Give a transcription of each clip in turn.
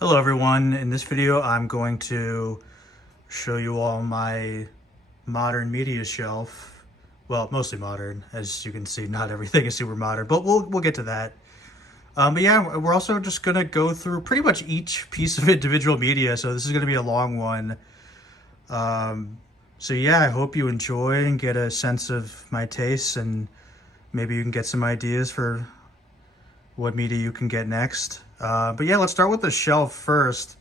Hello everyone, in this video I'm going to show you all my modern media shelf. Well, mostly modern, as you can see, not everything is super modern, but we'll get to that. But yeah, we're also just gonna go through pretty much each piece of individual media, so this is gonna be a long one. So yeah, I hope you enjoy and get a sense of my tastes, and maybe you can get some ideas for what media you can get next. But yeah, let's start with the shelf first.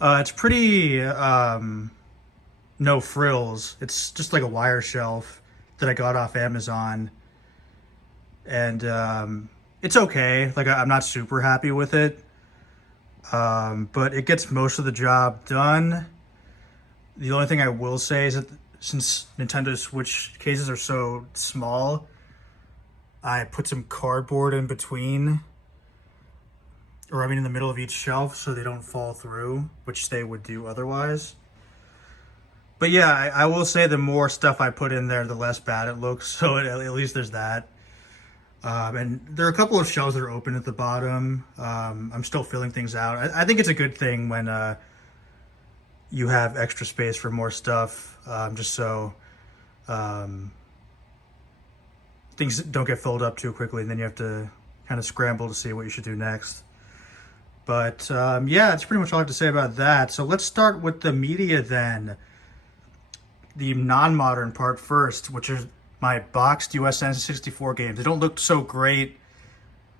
It's pretty no frills. It's just like a wire shelf that I got off Amazon, and it's okay. Like I'm not super happy with it, but it gets most of the job done. The only thing I will say is that since Nintendo Switch cases are so small, I put some cardboard in between, or I mean in the middle of each shelf, so they don't fall through, which they would do otherwise. But yeah, I will say the more stuff I put in there, the less bad it looks, so at least there's that. And there are a couple of shelves that are open at the bottom. I'm still filling things out. I think it's a good thing when you have extra space for more stuff, just so things don't get filled up too quickly, and then you have to kind of scramble to see what you should do next. But yeah, that's pretty much all I have to say about that. So let's start with the media then. The non-modern part first, which is my boxed US N64 games. They don't look so great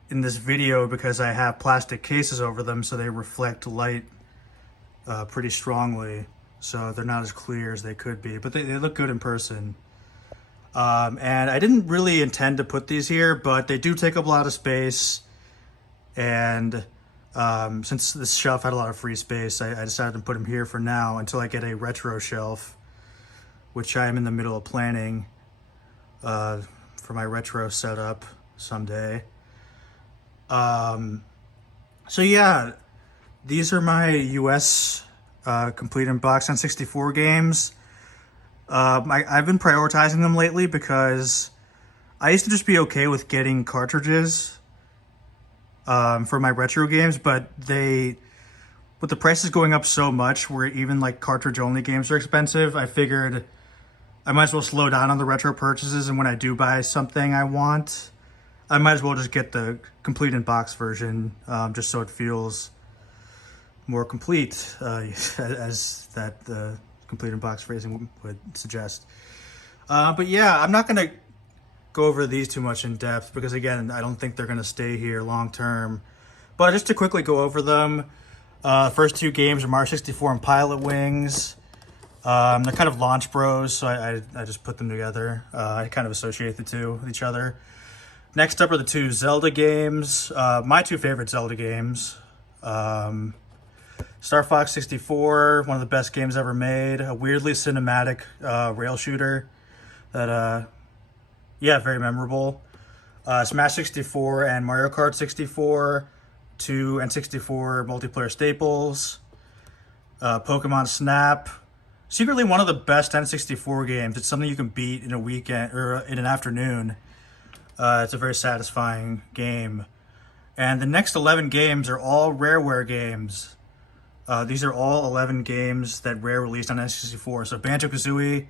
in this video because I have plastic cases over them, so they reflect light pretty strongly. So they're not as clear as they could be, but they look good in person. And I didn't really intend to put these here, but they do take up a lot of space. And since this shelf had a lot of free space, I decided to put them here for now until I get a retro shelf, which I am in the middle of planning for my retro setup someday. So yeah, these are my US complete in box N64 games. I've been prioritizing them lately because I used to just be okay with getting cartridges for my retro games, but with the prices going up so much, where even like cartridge only games are expensive, I figured I might as well slow down on the retro purchases, and when I do buy something I want, I might as well just get the complete in box version, just so it feels more complete, as that the complete in box phrasing would suggest. But yeah, I'm not gonna go over these too much in depth because again, I don't think they're gonna stay here long term. But just to quickly go over them, first two games are Mario 64 and Pilot Wings. They're kind of launch bros, so I just put them together. I kind of associate the two with each other. Next up are the two Zelda games, my two favorite Zelda games. Star Fox 64, one of the best games ever made, a weirdly cinematic rail shooter that, yeah, very memorable. Smash 64 and Mario Kart 64, two N64 multiplayer staples. Pokemon Snap, secretly one of the best N64 games. It's something you can beat in a weekend or in an afternoon. It's a very satisfying game. And the next 11 games are all Rareware games. These are all 11 games that Rare released on N64. So Banjo-Kazooie,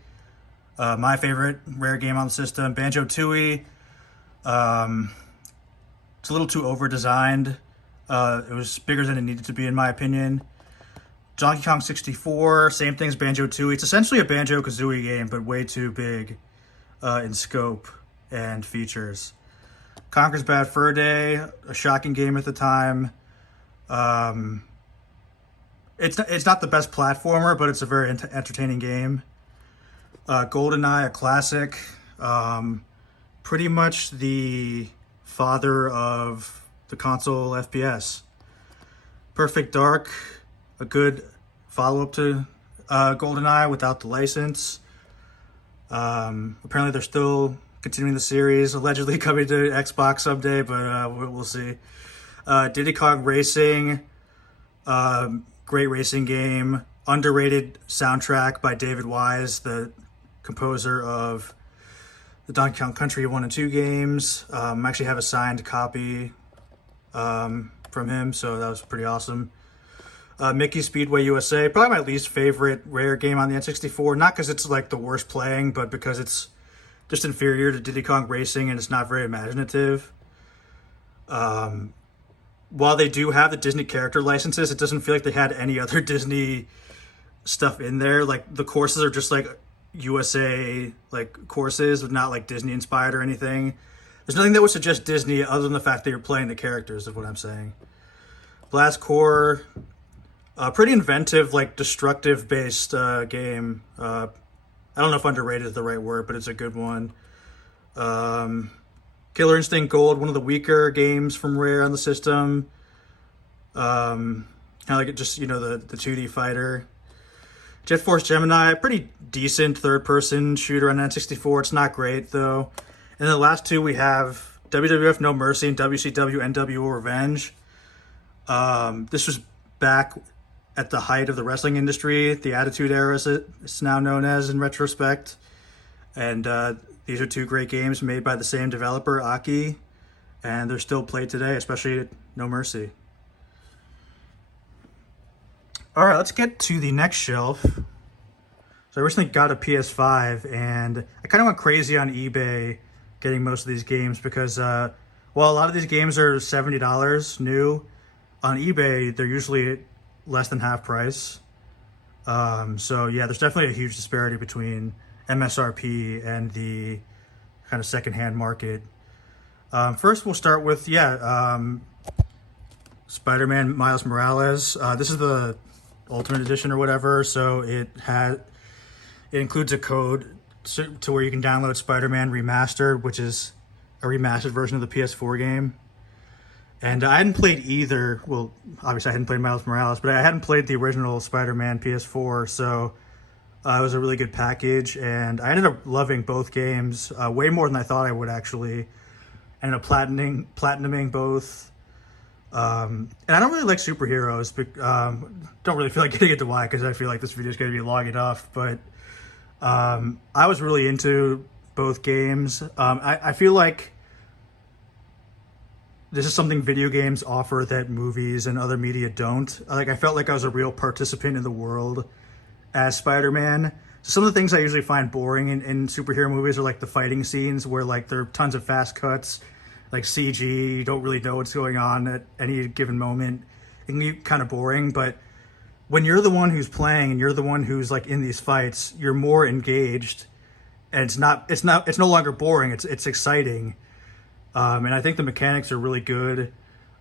my favorite Rare game on the system. Banjo-Tooie, it's a little too over-designed. It was bigger than it needed to be, in my opinion. Donkey Kong 64, same thing as Banjo-Tooie. It's essentially a Banjo-Kazooie game, but way too big in scope and features. Conker's Bad Fur Day, a shocking game at the time. It's not the best platformer, but it's a very entertaining game. GoldenEye, a classic. Pretty much the father of the console FPS. Perfect Dark, a good follow-up to GoldenEye without the license. Apparently they're still continuing the series, allegedly coming to Xbox someday, but we'll see. Diddy Kong Racing, great racing game. Underrated soundtrack by David Wise, the composer of the Donkey Kong Country 1 and 2 games. I actually have a signed copy from him, so that was pretty awesome. Mickey Speedway USA, probably my least favorite Rare game on the N64. Not because it's like the worst playing, but because it's just inferior to Diddy Kong Racing and it's not very imaginative. While they do have the Disney character licenses, it doesn't feel like they had any other Disney stuff in there. Like the courses are just like USA like courses, but not like Disney inspired or anything. There's nothing that would suggest Disney other than the fact that you're playing the characters, is what I'm saying. Blast Core, pretty inventive, like destructive based game. I don't know if underrated is the right word, but it's a good one. Killer Instinct Gold, one of the weaker games from Rare on the system. Kind of like it just, the 2D fighter. Jet Force Gemini, pretty decent third-person shooter on N64. It's not great, though. And then the last two we have WWF No Mercy and WCW NWO Revenge. This was back at the height of the wrestling industry, the Attitude Era, as it's now known as in retrospect. And these are two great games made by the same developer, Aki, and they're still played today, especially No Mercy. All right, let's get to the next shelf. So I recently got a PS5, and I kind of went crazy on eBay getting most of these games because, a lot of these games are $70 new. On eBay, they're usually less than half price. So yeah, there's definitely a huge disparity between MSRP and the kind of secondhand market. First, we'll start with, Spider-Man Miles Morales. This is the Ultimate Edition or whatever, so it includes a code to where you can download Spider-Man Remastered, which is a remastered version of the PS4 game. And I hadn't played either. Well, obviously I hadn't played Miles Morales, but I hadn't played the original Spider-Man PS4, so it was a really good package. And I ended up loving both games way more than I thought I would, actually. I ended up platinuming both. And I don't really like superheroes, but don't really feel like getting into why, because I feel like this video is going to be long enough. But I was really into both games. I feel like this is something video games offer that movies and other media don't. Like, I felt like I was a real participant in the world as Spider-Man. So some of the things I usually find boring in superhero movies are like the fighting scenes where like there are tons of fast cuts, like CG, you don't really know what's going on at any given moment. It can be kind of boring, but when you're the one who's playing and you're the one who's like in these fights, you're more engaged, and it's no longer boring. It's exciting. And I think the mechanics are really good.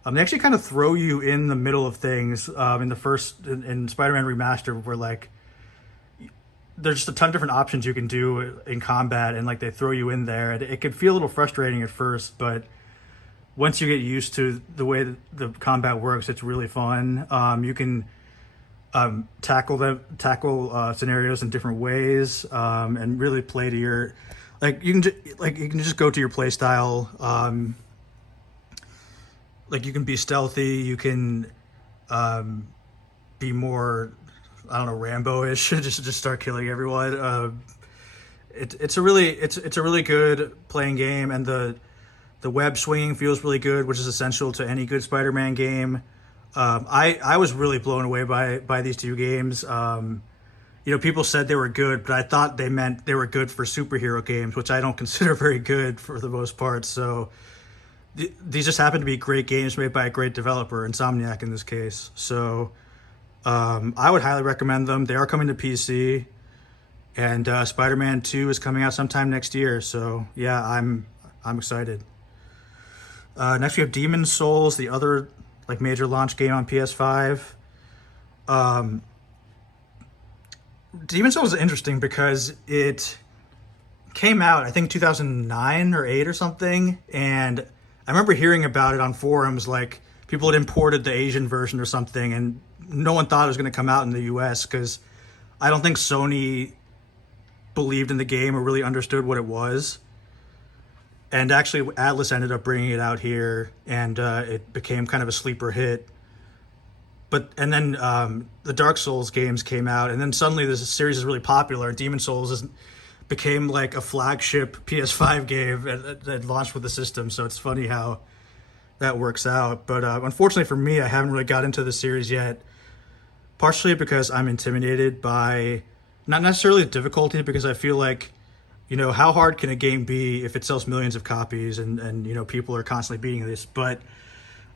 They actually kind of throw you in the middle of things. In Spider-Man Remastered, where like there's just a ton of different options you can do in combat, and like they throw you in there. It can feel a little frustrating at first, but once you get used to the way that the combat works, it's really fun. You can tackle scenarios in different ways, and really play to your. You can just go to your play style. You can be stealthy. You can be more, I don't know, Rambo-ish. just start killing everyone. It's a really good playing game, and the web swinging feels really good, which is essential to any good Spider-Man game. I was really blown away by these two games. People said they were good, but I thought they meant they were good for superhero games, which I don't consider very good for the most part. So these just happen to be great games made by a great developer, Insomniac in this case. So I would highly recommend them. They are coming to PC, and Spider-Man 2 is coming out sometime next year. So yeah, I'm excited. Next we have Demon's Souls, the other major launch game on PS5. Demon's Souls is interesting because it came out, I think, 2009 or 8 or something, and I remember hearing about it on forums, like people had imported the Asian version or something, and no one thought it was going to come out in the US because I don't think Sony believed in the game or really understood what it was. And actually, Atlas ended up bringing it out here, and it became kind of a sleeper hit. And then the Dark Souls games came out, and then suddenly this series is really popular. Demon's Souls became like a flagship PS5 game that launched with the system. So it's funny how that works out. But unfortunately for me, I haven't really got into the series yet. partially because I'm intimidated by not necessarily the difficulty, because I feel like, how hard can a game be if it sells millions of copies and people are constantly beating this? But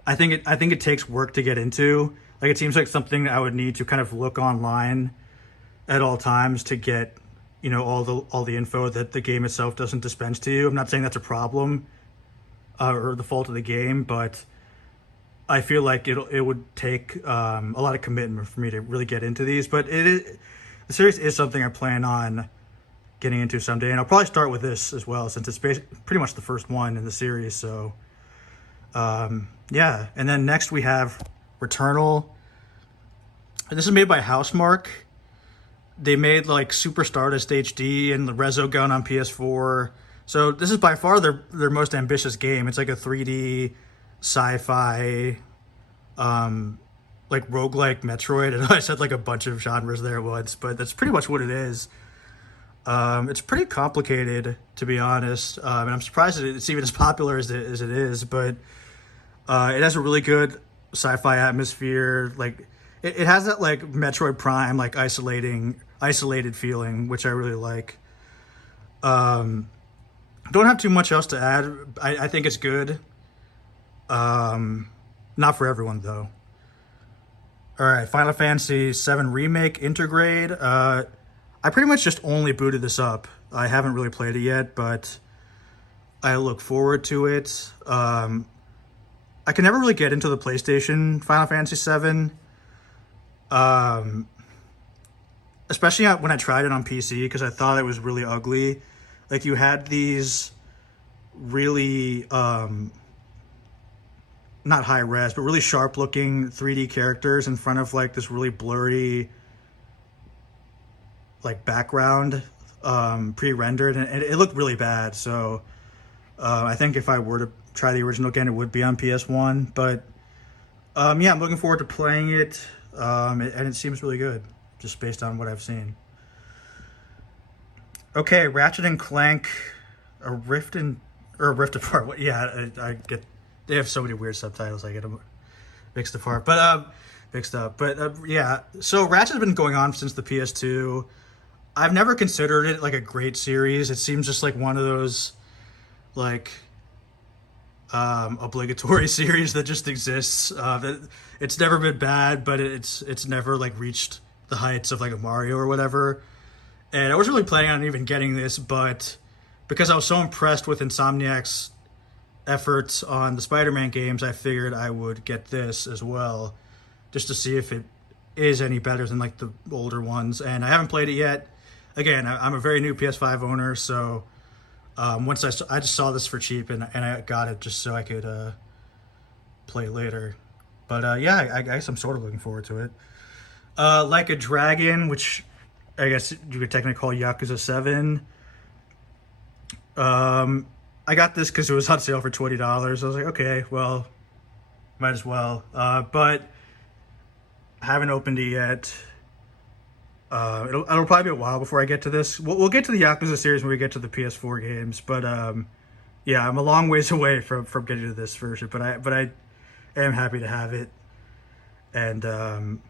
I think it takes work to get into. Like, it seems like something I would need to kind of look online at all times to get, all the info that the game itself doesn't dispense to you. I'm not saying that's a problem or the fault of the game, but I feel like it would take a lot of commitment for me to really get into these. But the series is something I plan on getting into someday, and I'll probably start with this as well, since it's pretty much the first one in the series. So yeah. And then next we have Returnal. This is made by Housemarque. They made like Super Stardust HD and the Resogun on PS4. So this is by far their most ambitious game. It's like a 3D sci-fi, like roguelike Metroid. And I said like a bunch of genres there at once, but that's pretty much what it is. It's pretty complicated, to be honest, and I'm surprised that it's even as popular as it is. But it has a really good sci-fi atmosphere. Like it has that like Metroid Prime, like isolated feeling, which I really like. Don't have too much else to add. I think it's good. Not for everyone though. All right, Final Fantasy VII Remake Intergrade. I pretty much just only booted this up. I haven't really played it yet, but I look forward to it. I can never really get into the PlayStation Final Fantasy VII. Especially when I tried it on PC, because I thought it was really ugly. Like, you had these really, not high res, but really sharp looking 3D characters in front of like this really blurry like background, pre-rendered, and it looked really bad. So I think if I were to try the original again, it would be on PS1. But yeah, I'm looking forward to playing it, and it seems really good, just based on what I've seen. Okay, Ratchet and Clank, a Rift Apart. What? Yeah, I get. They have so many weird subtitles. I get them mixed apart, mixed up. But yeah, so Ratchet's been going on since the PS2. I've never considered it like a great series. It seems just like one of those like obligatory series that just exists. That it's never been bad, but it's never like reached the heights of like a Mario or whatever. And I was really planning on even getting this, but because I was so impressed with Insomniac's efforts on the Spider-Man games, I figured I would get this as well, just to see if it is any better than like the older ones. And I haven't played it yet. Again, I'm a very new PS5 owner, so once I just saw this for cheap, and I got it just so I could play it later. But yeah, I guess I'm sort of looking forward to it. Like a Dragon, which I guess you could technically call Yakuza 7. I got this because it was on sale for $20. I was like, okay, well, might as well. But I haven't opened it yet. It'll probably be a while before I get to this. We'll get to the Yakuza series when we get to the PS4 games. But yeah, I'm a long ways away from getting to this version. But I am happy to have it. And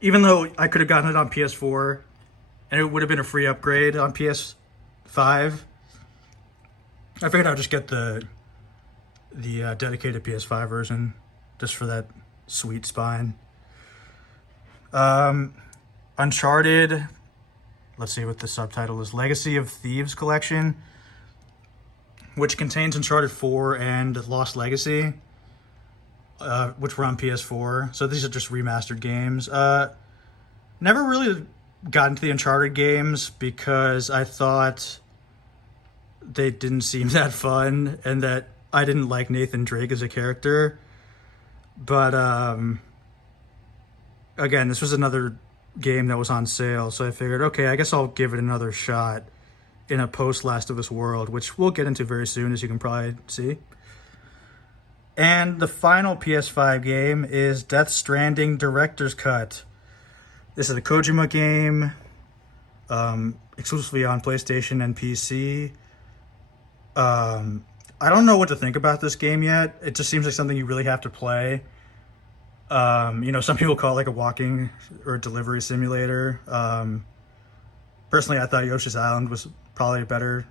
even though I could have gotten it on PS4, and it would have been a free upgrade on PS5, I figured I'd just get the dedicated PS5 version, just for that sweet spine. Uncharted, let's see what the subtitle is, Legacy of Thieves Collection, which contains Uncharted 4 and Lost Legacy, which were on PS4. So these are just remastered games. Never really got into the Uncharted games because I thought they didn't seem that fun, and that I didn't like Nathan Drake as a character. But again, this was another game that was on sale, so I figured, okay, I guess I'll give it another shot in a post Last of Us world, which we'll get into very soon, as you can probably see. And the final PS5 game is Death Stranding Director's Cut. This is a Kojima game, exclusively on PlayStation and PC. I don't know what to think about this game yet. It just seems like something you really have to play. Some people call it like a walking or delivery simulator. Personally, I thought Yoshi's Island was probably a better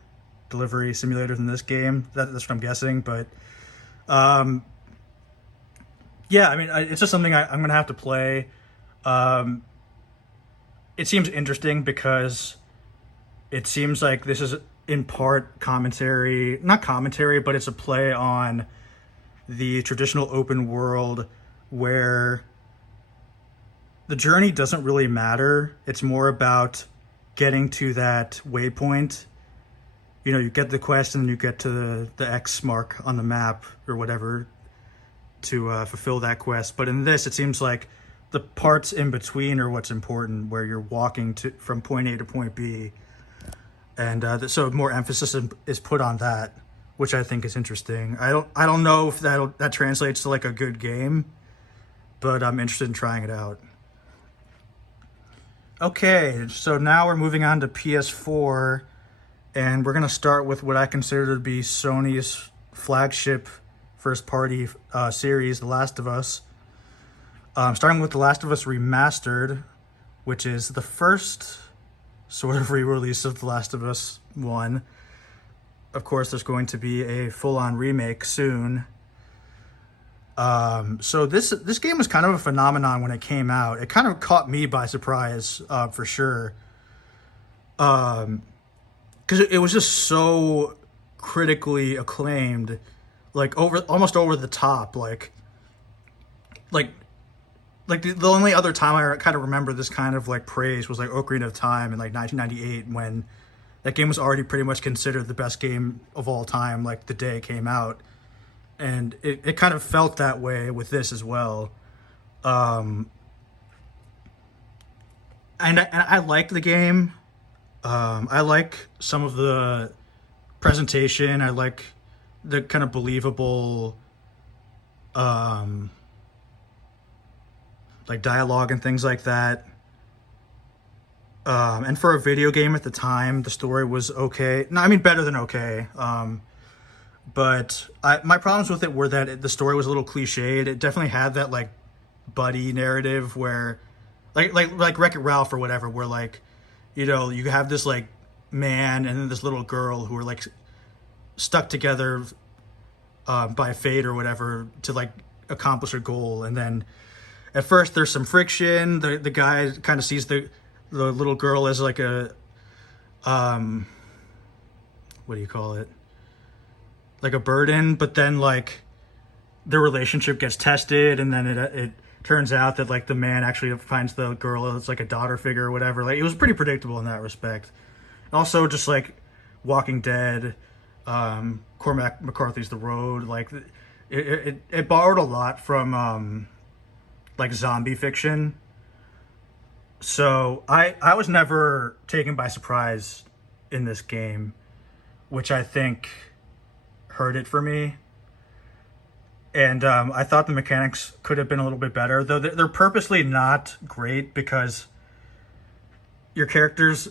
delivery simulator than this game. That's what I'm guessing. But yeah, I mean, it's just something I'm going to have to play. It seems interesting because it seems like this is in part commentary, not commentary, but it's a play on the traditional open world where the journey doesn't really matter. It's more about getting to that waypoint. You get the quest and then you get to the X mark on the map or whatever to fulfill that quest. But in this, it seems like the parts in between are what's important, where you're walking from point A to point B. And so more emphasis is put on that, which I think is interesting. I don't know if that translates to like a good game, but I'm interested in trying it out. Okay, so now we're moving on to PS4, and we're going to start with what I consider to be Sony's flagship first-party series, The Last of Us. Starting with The Last of Us Remastered, which is the first sort of re-release of The Last of Us 1. Of course, there's going to be a full-on remake soon. So this game was kind of a phenomenon when it came out. It kind of caught me by surprise, for sure. Because it was just so critically acclaimed, like almost over the top. Like the only other time I kind of remember this kind of like praise was like Ocarina of Time in like 1998, when that game was already pretty much considered the best game of all time, like the day it came out. And it kind of felt that way with this as well. And I liked the game. I like some of the presentation. I like the kind of believable like dialogue and things like that. And for a video game at the time, the story was okay. No, I mean, better than okay. But my problems with it were that the story was a little cliched. It definitely had that like buddy narrative where like Wreck-It Ralph or whatever, where like, you have this like man and then this little girl who are like stuck together by fate or whatever to like accomplish a goal. And then at first there's some friction. The guy kind of sees the little girl as like a what do you call it? Like a burden, but then like the relationship gets tested, and then it turns out that like the man actually finds the girl as like a daughter figure or whatever. Like it was pretty predictable in that respect. Also, just like Walking Dead, Cormac McCarthy's The Road, like it borrowed a lot from like zombie fiction. So I was never taken by surprise in this game, which I think hurt it for me. And I thought the mechanics could have been a little bit better, though they're purposely not great because your characters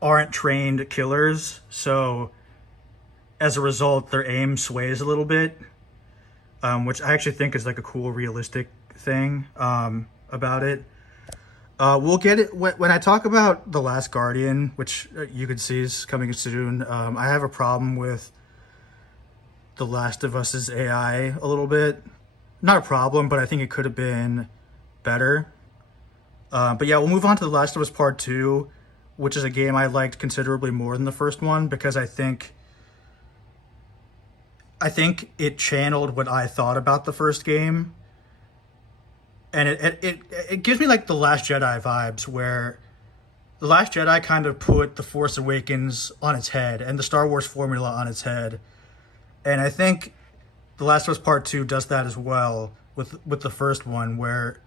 aren't trained killers. So as a result, their aim sways a little bit, which I actually think is like a cool, realistic thing about it. We'll get it when I talk about The Last Guardian, which you could see is coming soon. I have a problem with The Last of Us's AI a little bit. Not a problem, but I think it could have been better. But yeah, we'll move on to The Last of Us Part 2, which is a game I liked considerably more than the first one, because I think it channeled what I thought about the first game. And it gives me like The Last Jedi vibes, where The Last Jedi kind of put The Force Awakens on its head and the Star Wars formula on its head. And I think The Last of Us Part 2 does that as well with the first one, where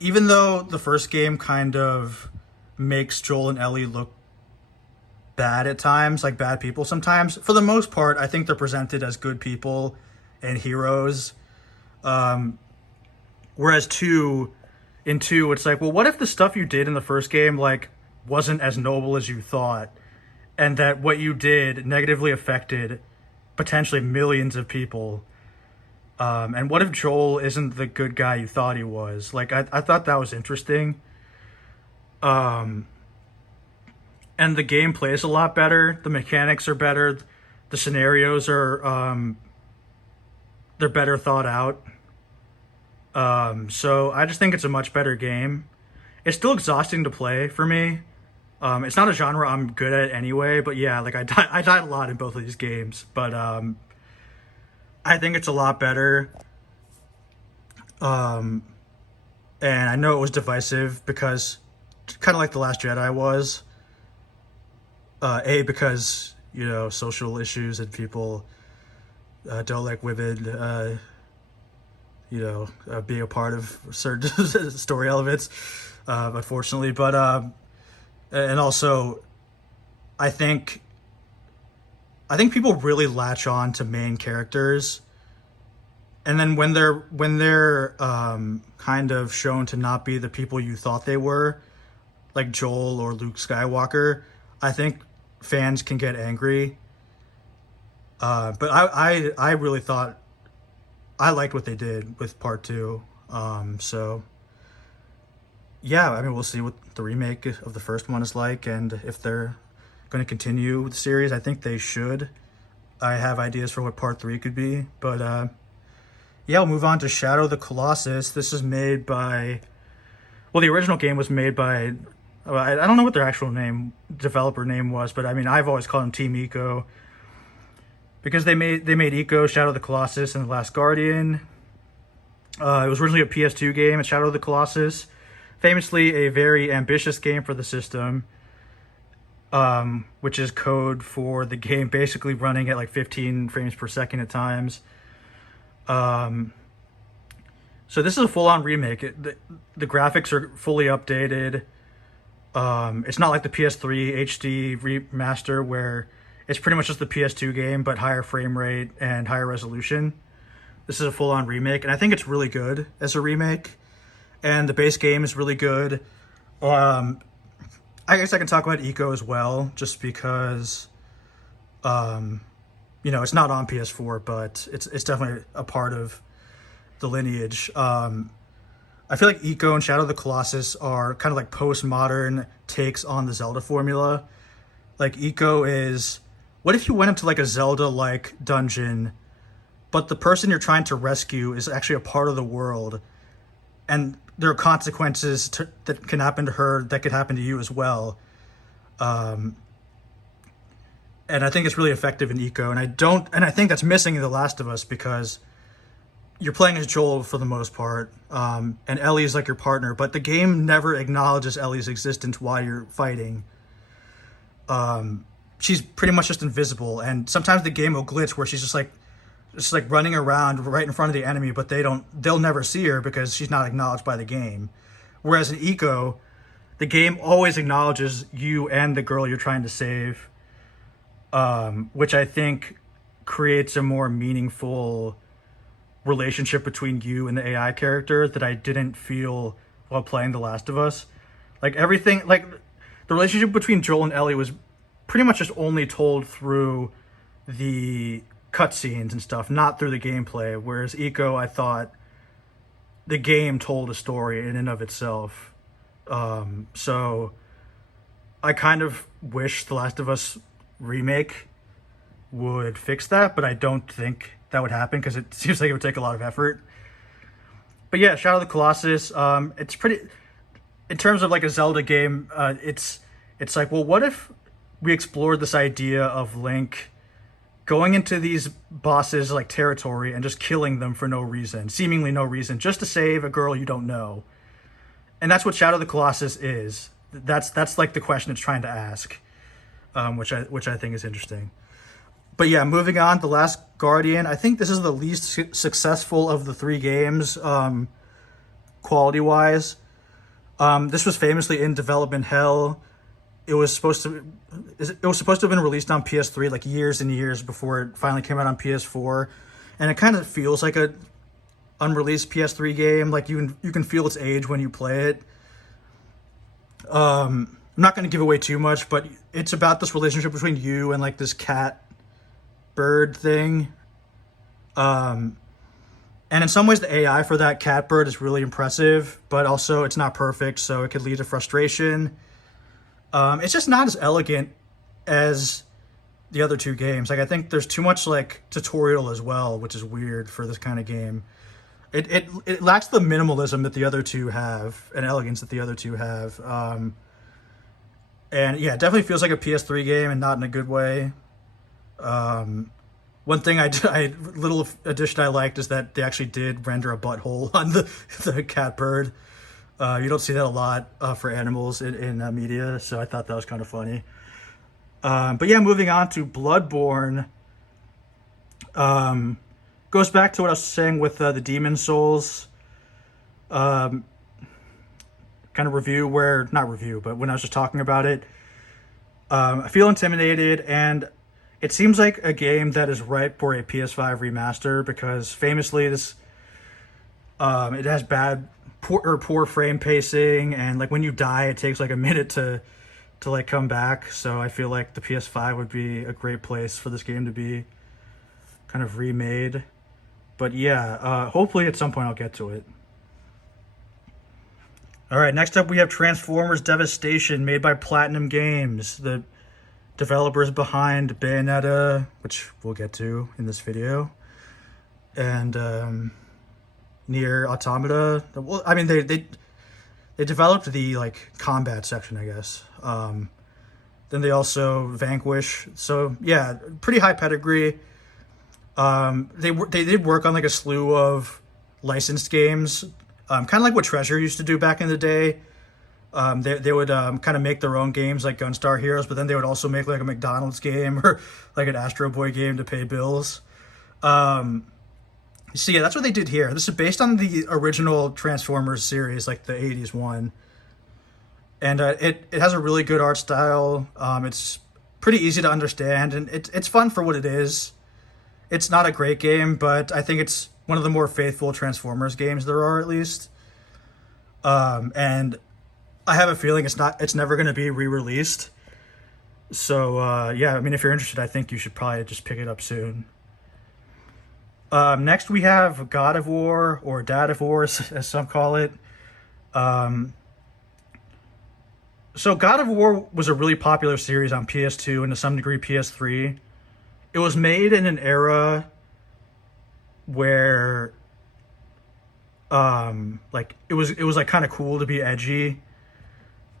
even though the first game kind of makes Joel and Ellie look bad at times, like bad people sometimes, for the most part, I think they're presented as good people and heroes. Whereas in two, it's like, well, what if the stuff you did in the first game like wasn't as noble as you thought, and that what you did negatively affected potentially millions of people? And what if Joel isn't the good guy you thought he was? Like, I thought that was interesting. And the gameplay is a lot better. The mechanics are better. The scenarios are, they're better thought out. So I just think it's a much better game. It's still exhausting to play for me. It's not a genre I'm good at anyway, but yeah, like I died a lot in both of these games, but I think it's a lot better. And I know it was divisive because kind of like The Last Jedi was. Because, social issues and people don't like women, being a part of certain story elements, unfortunately. But, and also, I think people really latch on to main characters, and then when they're kind of shown to not be the people you thought they were, like Joel or Luke Skywalker, I think fans can get angry. But I really thought I liked what they did with part 2. So yeah, I mean, we'll see what the remake of the first one is like, and if they're going to continue the series. I think they should. I have ideas for what part 3 could be, but yeah, we'll move on to Shadow of the Colossus. This is made by, well, the original game was made by, I don't know what their actual developer name was, but I mean, I've always called them Team Eco, because they made Eco, Shadow of the Colossus, and The Last Guardian. It was originally a PS2 game, Shadow of the Colossus, famously a very ambitious game for the system, which is code for the game basically running at like 15 frames per second at times. So this is a full-on remake. The graphics are fully updated. It's not like the PS3 HD remaster where it's pretty much just the PS2 game, but higher frame rate and higher resolution. This is a full-on remake, and I think it's really good as a remake. And the base game is really good. I guess I can talk about Eco as well, just because, it's not on PS4, but it's definitely a part of the lineage. I feel like Eco and Shadow of the Colossus are kind of like postmodern takes on the Zelda formula. Like, Eco is, what if you went into like a Zelda-like dungeon, but the person you're trying to rescue is actually a part of the world, and there are consequences that can happen to her that could happen to you as well. And I think it's really effective in Eco, and I think that's missing in The Last of Us, because you're playing as Joel for the most part, and Ellie is like your partner, but the game never acknowledges Ellie's existence while you're fighting. She's pretty much just invisible, and sometimes the game will glitch where she's just like running around right in front of the enemy, but they'll never see her because she's not acknowledged by the game. Whereas in Eco, the game always acknowledges you and the girl you're trying to save, which I think creates a more meaningful relationship between you and the AI character that I didn't feel while playing The Last of Us. Like, everything, like, the relationship between Joel and Ellie was pretty much just only told through the cutscenes and stuff, not through the gameplay. Whereas Eco, I thought the game told a story in and of itself. So I kind of wish The Last of Us remake would fix that, but I don't think that would happen because it seems like it would take a lot of effort. But yeah, Shadow of the Colossus, it's pretty, in terms of like a Zelda game, it's like, well, what if we explored this idea of Link going into these bosses like territory and just killing them for no reason, seemingly no reason, just to save a girl you don't know. And that's what Shadow of the Colossus is. That's like the question it's trying to ask, which I think is interesting. But yeah, moving on, The Last Guardian. I think this is the least successful of the 3 games, quality-wise. This was famously in development hell. It was supposed to have been released on PS3 like years and years before it finally came out on PS4, and it kind of feels like a unreleased PS3 game. Like, you can feel its age when you play it. I'm not going to give away too much, but it's about this relationship between you and like this cat bird thing. And in some ways, the AI for that catbird is really impressive, but also it's not perfect, so it could lead to frustration. It's just not as elegant as the other two games. Like, I think there's too much like tutorial as well, which is weird for this kind of game. It lacks the minimalism that the other two have and elegance that the other two have. And yeah, it definitely feels like a PS3 game and not in a good way. One thing little addition I liked is that they actually did render a butthole on the catbird. You don't see that a lot for animals in media, so I thought that was kind of funny. But yeah, moving on to Bloodborne. Goes back to what I was saying with the Demon Souls kind of review, but when I was just talking about it, I feel intimidated, and it seems like a game that is ripe for a PS5 remaster because famously this it has poor frame pacing, and like when you die, it takes like a minute to like come back. So I feel like the PS5 would be a great place for this game to be kind of remade. But yeah, hopefully at some point I'll get to it. All right, next up we have Transformers Devastation, made by Platinum Games, the developers behind Bayonetta, which we'll get to in this video, and Nier Automata. Well, I mean, they developed the like combat section, I guess. Then they also Vanquish. So yeah, pretty high pedigree. They did work on like a slew of licensed games, kind of like what Treasure used to do back in the day. They would kind of make their own games like Gunstar Heroes, but then they would also make like a McDonald's game or like an Astro Boy game to pay bills. So yeah, that's what they did here. This is based on the original Transformers series, like the 80s one. And it has a really good art style. It's pretty easy to understand, and it's fun for what it is. It's not a great game, but I think it's one of the more faithful Transformers games there are, at least. And I have a feeling it's never going to be re-released. So yeah, I mean, if you're interested, I think you should probably just pick it up soon. Next we have God of War, or Dad of War, as some call it. So God of War was a really popular series on PS2 and to some degree PS3. It was made in an era where like it was like kind of cool to be edgy.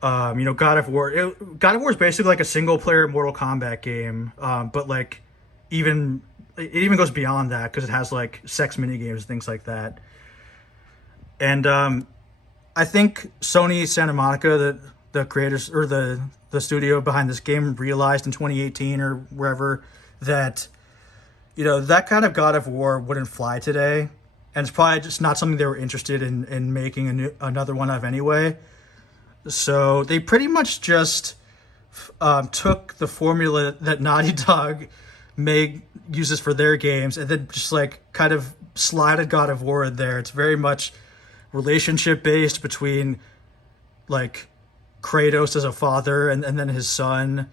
God of War is basically like a single player Mortal Kombat game, but like it even goes beyond that because it has like sex mini games and things like that. And I think Sony Santa Monica, the creators or the studio behind this game, realized in 2018 or wherever that that kind of God of War wouldn't fly today, and it's probably just not something they were interested in making another one of anyway. So they pretty much just took the formula that Naughty Dog uses for their games, and then just like kind of slided God of War in there. It's very much relationship based between like Kratos as a father and then his son.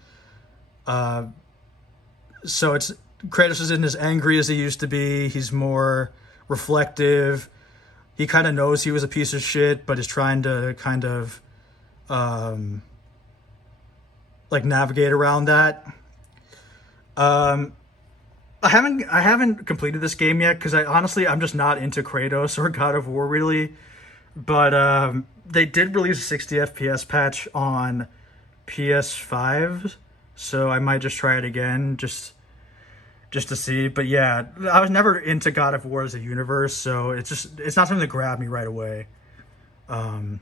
So Kratos isn't as angry as he used to be. He's more reflective. He kind of knows he was a piece of shit, but is trying to kind of like navigate around that. I haven't completed this game yet because I'm just not into Kratos or God of War really. But they did release a 60 FPS patch on PS5, so I might just try it again just to see. But yeah, I was never into God of War as a universe, so it's not something that grabbed me right away. But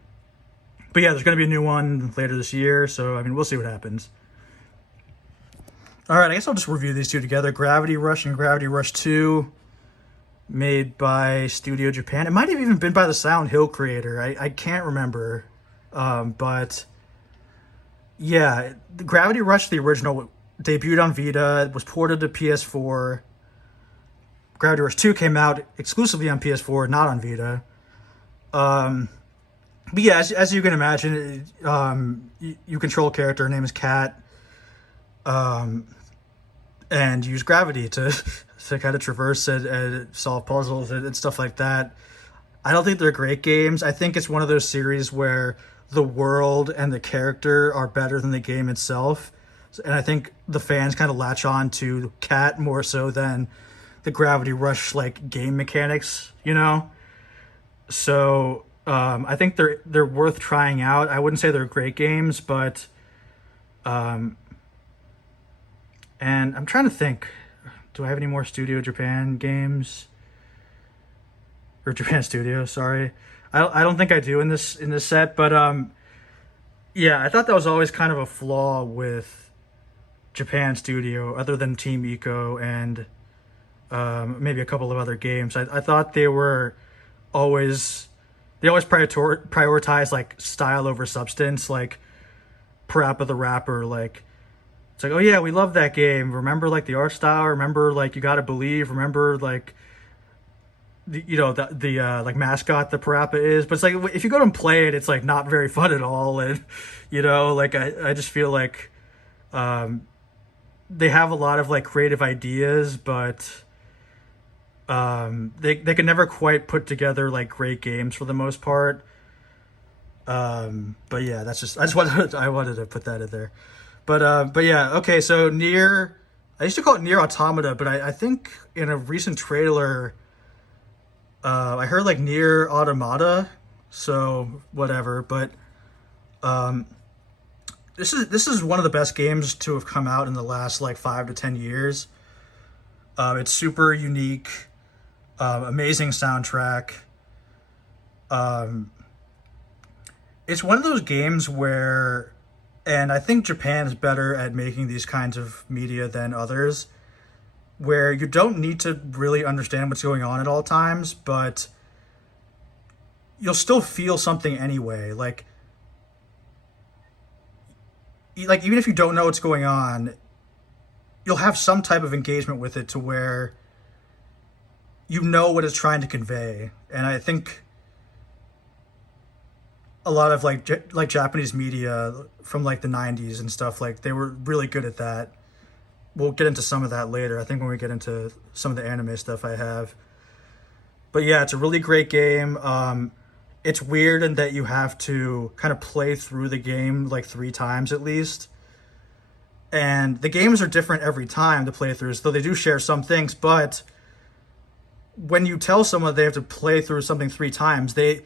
yeah, there's going to be a new one later this year, so I mean, we'll see what happens. All right, I guess I'll just review these two together. Gravity Rush and Gravity Rush 2, made by Studio Japan. It might have even been by the Silent Hill creator. I can't remember. But yeah, the Gravity Rush, the original, debuted on Vita, was ported to PS4. Gravity Rush 2 came out exclusively on PS4, not on Vita. But yeah, as you can imagine, you control a character. Her name is Kat. And use gravity to to kind of traverse it and solve puzzles and stuff like that. I don't think they're great games. I think it's one of those series where the world and the character are better than the game itself. And I think the fans kind of latch on to Cat more so than the Gravity Rush like game mechanics, you know? So I think they're worth trying out. I wouldn't say they're great games, but and I'm trying to think, do I have any more Studio Japan games? Or Japan Studio, sorry. I don't think I do in this set, but yeah, I thought that was always kind of a flaw with Japan Studio, other than Team Eco and maybe a couple of other games. I thought they always prioritize like style over substance, like Parappa the Rapper. Like it's like, oh yeah, we love that game. Remember like the art style. Remember like You Gotta Believe. Remember like the like mascot the Parappa is. But it's like if you go and play it, it's like not very fun at all. And like I just feel like they have a lot of like creative ideas, but they can never quite put together like great games for the most part. But yeah, I wanted to put that in there. But yeah, okay, so Nier, I used to call it Nier Automata, but I think in a recent trailer I heard like Nier Automata, so whatever. But this is one of the best games to have come out in the last like 5 to 10 years. It's super unique, amazing soundtrack. It's one of those games where, and I think Japan is better at making these kinds of media than others, where you don't need to really understand what's going on at all times, but you'll still feel something anyway. Like even if you don't know what's going on, you'll have some type of engagement with it to where you know what it's trying to convey. And I think a lot of like Japanese media from like the 90s and stuff, like they were really good at that. We'll get into some of that later, I think, when we get into some of the anime stuff I have. But yeah, it's a really great game. It's weird in that you have to kind of play through the game like 3 times at least. And the games are different every time, the playthroughs, though they do share some things. But when you tell someone they have to play through something 3 times, a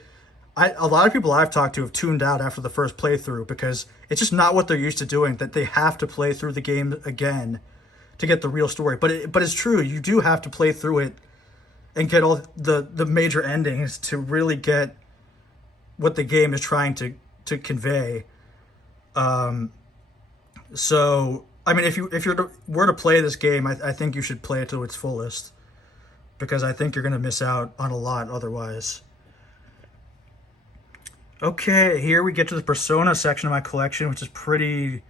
lot of people I've talked to have tuned out after the first playthrough because it's just not what they're used to doing, that they have to play through the game again to get the real story. But it's true, you do have to play through it and get all the major endings to really get what the game is trying to convey. So I mean, if you were to play this game, I think you should play it to its fullest, because I think you're going to miss out on a lot otherwise. Okay, here we get to the Persona section of my collection, which is pretty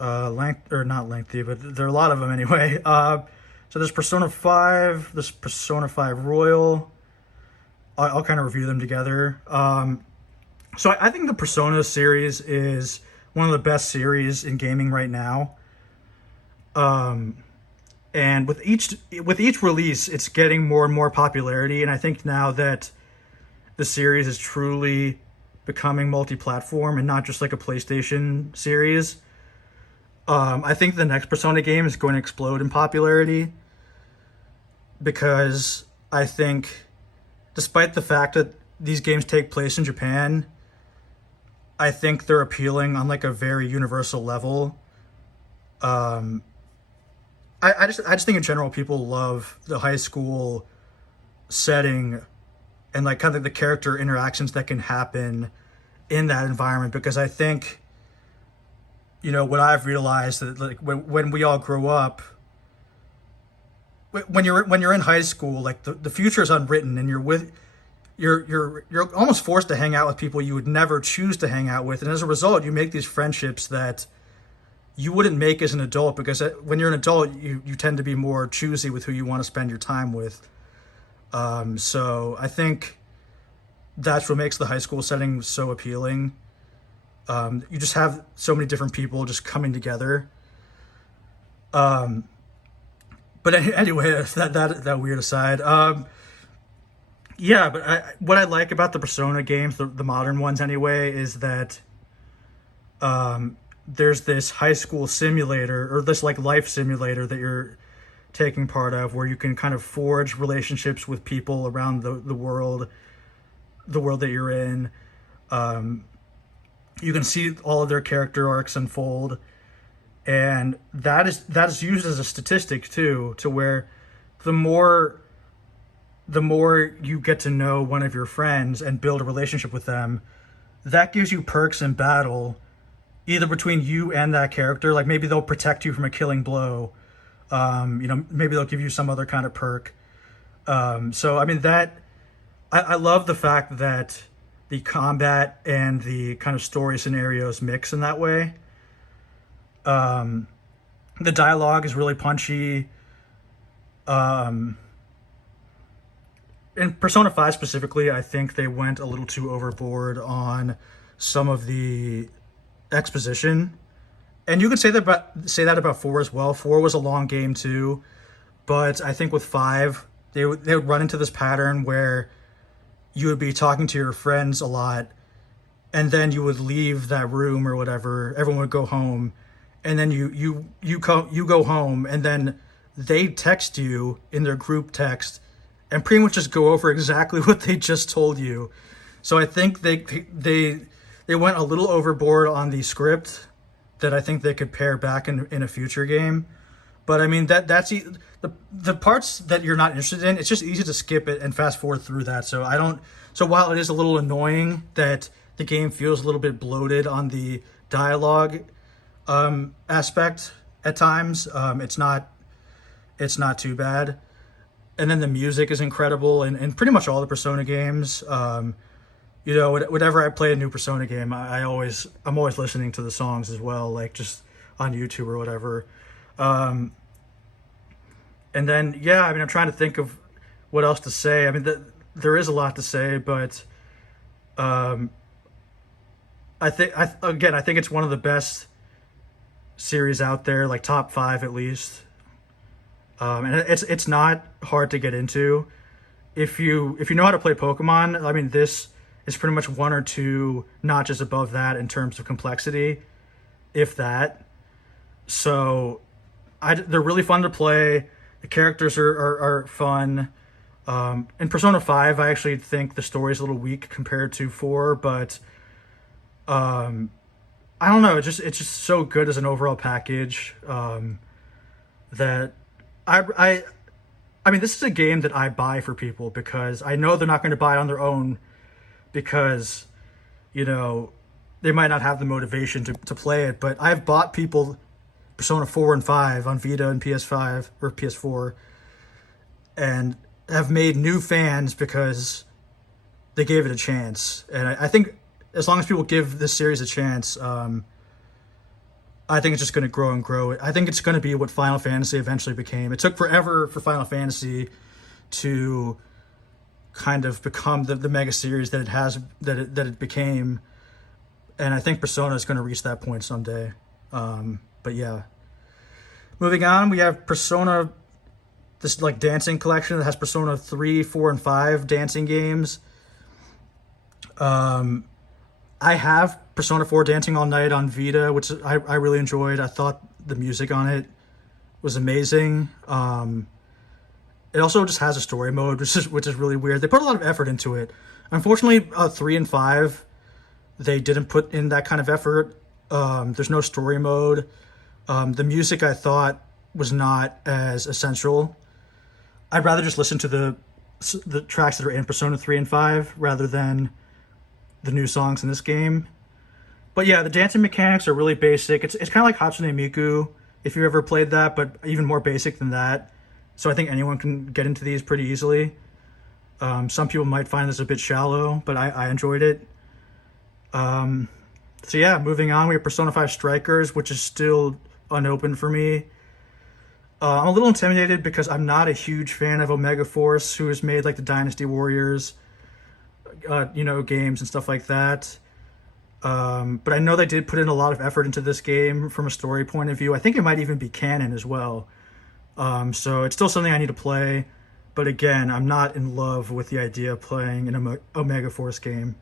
not lengthy, but there are a lot of them anyway. So there's Persona 5, there's Persona 5 Royal. I'll kind of review them together. So I think the Persona series is one of the best series in gaming right now. And with each release, it's getting more and more popularity, and I think now that the series is truly becoming multi-platform and not just like a PlayStation series, I think the next Persona game is going to explode in popularity, because I think despite the fact that these games take place in Japan, I think they're appealing on like a very universal level. I just think in general people love the high school setting and like kind of the character interactions that can happen in that environment, because I think, what I've realized that like when we all grow up, when you're in high school, like the future is unwritten, and you're almost forced to hang out with people you would never choose to hang out with, and as a result, you make these friendships that you wouldn't make as an adult, because when you're an adult, you tend to be more choosy with who you want to spend your time with. So I think that's what makes the high school setting so appealing. You just have so many different people just coming together. But anyway, that weird aside. Yeah, but what I like about the Persona games, the modern ones anyway, is that there's this high school simulator or this like life simulator that you're taking part of, where you can kind of forge relationships with people around the world that you're in. You can see all of their character arcs unfold, and that is used as a statistic too, to where the more you get to know one of your friends and build a relationship with them, that gives you perks in battle, either between you and that character. Like maybe they'll protect you from a killing blow. Maybe they'll give you some other kind of perk. So I mean that I love the fact that the combat and the kind of story scenarios mix in that way. The dialogue is really punchy. In Persona 5 specifically, I think they went a little too overboard on some of the exposition. And you could say that about 4 as well. 4 was a long game too, but I think with 5, they would run into this pattern where you would be talking to your friends a lot, and then you would leave that room or whatever. Everyone would go home, and then you go home, and then they text you in their group text, and pretty much just go over exactly what they just told you. So I think they went a little overboard on the script that I think they could pare back in a future game. But I mean the parts that you're not interested in, it's just easy to skip it and fast forward through that. So while it is a little annoying that the game feels a little bit bloated on the dialogue aspect at times, it's not too bad. And then the music is incredible in pretty much all the Persona games. Whenever I play a new Persona game, I'm always listening to the songs as well, like just on YouTube or whatever. And then, yeah, I mean, I'm trying to think of what else to say. I mean, there is a lot to say, but I think it's one of the best series out there, like top 5 at least. And it's not hard to get into if you know how to play Pokemon. I mean, this is pretty much 1 or 2 notches above that in terms of complexity, if that. So they're really fun to play. The characters are fun. In Persona 5, I actually think the story is a little weak compared to 4, but I don't know. It's just so good as an overall package that I mean, this is a game that I buy for people because I know they're not going to buy it on their own because, they might not have the motivation to play it. But I've bought people Persona 4 and 5 on Vita and PS5 or PS4 and have made new fans because they gave it a chance. And I think as long as people give this series a chance, I think it's just going to grow and grow. I think it's going to be what Final Fantasy eventually became. It took forever for Final Fantasy to kind of become the mega series that it became, and I think Persona is going to reach that point someday. But yeah, moving on, we have Persona, this like dancing collection that has Persona 3, 4, and 5 dancing games. I have Persona 4 Dancing All Night on Vita, which I really enjoyed. I thought the music on it was amazing. It also just has a story mode, which is really weird. They put a lot of effort into it. Unfortunately, 3 and 5, they didn't put in that kind of effort. There's no story mode. The music I thought was not as essential. I'd rather just listen to the tracks that are in Persona 3 and 5 rather than the new songs in this game. But yeah, the dancing mechanics are really basic. It's kind of like Hatsune Miku, if you ever played that, but even more basic than that. So I think anyone can get into these pretty easily. Some people might find this a bit shallow, but I enjoyed it. So yeah, moving on, we have Persona 5 Strikers, which is still unopened for me. I'm a little intimidated because I'm not a huge fan of Omega Force, who has made like the Dynasty Warriors games and stuff like that. But I know they did put in a lot of effort into this game from a story point of view. I think it might even be canon as well. So it's still something I need to play. But again, I'm not in love with the idea of playing an Omega Force game.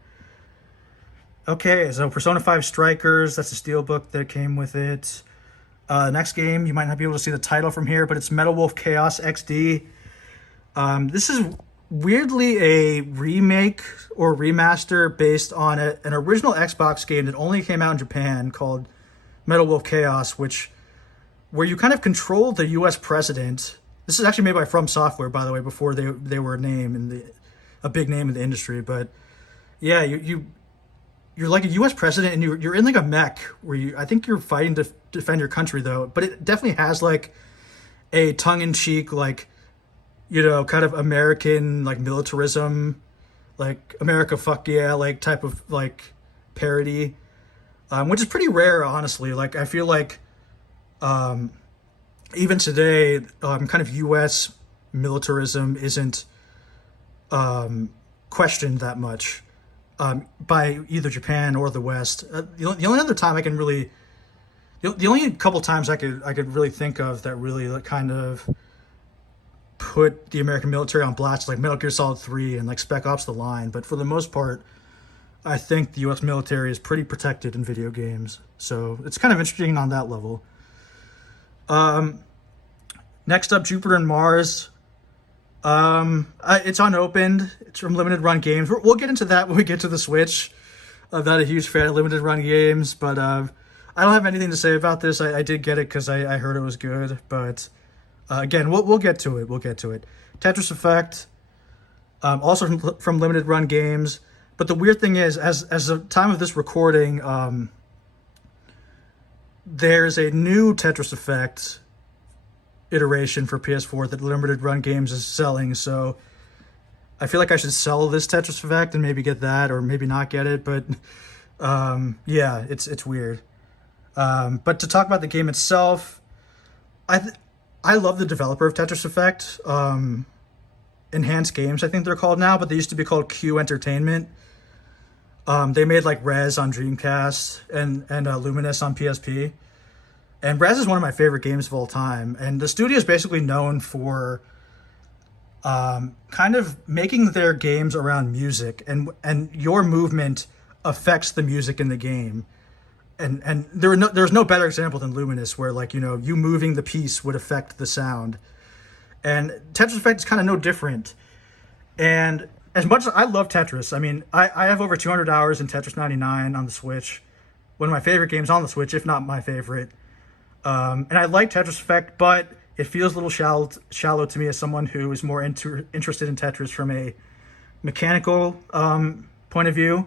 Okay, so Persona 5 Strikers, that's the steelbook that came with it. Next game, you might not be able to see the title from here, but it's Metal Wolf Chaos XD. This is weirdly a remake or remaster based on an original Xbox game that only came out in Japan called Metal Wolf Chaos, where you kind of control the U.S. president. This is actually made by From Software, by the way, before they were a big name in the industry. But yeah, you're like a U.S. president, and you're in like a mech where I think you're fighting to defend your country, though. But it definitely has like a tongue-in-cheek, like, kind of American like militarism, like America fuck yeah, like type of like parody, which is pretty rare, honestly. Like I feel like even today, kind of U.S. militarism isn't questioned that much by either Japan or the West. The only other time I can really, the only couple times I could really think of that really like, kind of put the American military on blast, like Metal Gear Solid 3 and like Spec Ops: The Line. But for the most part, I think the U.S. military is pretty protected in video games. So it's kind of interesting on that level. Next up, Jupiter and Mars. It's unopened. It's from Limited Run Games. We'll get into that when we get to the Switch. I'm not a huge fan of Limited Run Games, but I don't have anything to say about this. I did get it because I heard it was good, but again, we'll get to it. We'll get to it. Tetris Effect, also from Limited Run Games. But the weird thing is, as the time of this recording, there's a new Tetris Effect iteration for PS4 that Limited Run Games is selling. So I feel like I should sell this Tetris Effect and maybe get that, or maybe not get it. But yeah, it's weird. But to talk about the game itself, I love the developer of Tetris Effect. Enhanced Games, I think they're called now, but they used to be called Q Entertainment. They made like Rez on Dreamcast and Luminous on PSP. And Rez is one of my favorite games of all time. And the studio is basically known for kind of making their games around music, and your movement affects the music in the game. And there's no better example than Luminous, where like, you moving the piece would affect the sound. And Tetris Effect is kind of no different. And as much as I love Tetris, I mean, I have over 200 hours in Tetris 99 on the Switch. One of my favorite games on the Switch, if not my favorite. And I like Tetris Effect, but it feels a little shallow to me as someone who is more interested in Tetris from a mechanical point of view.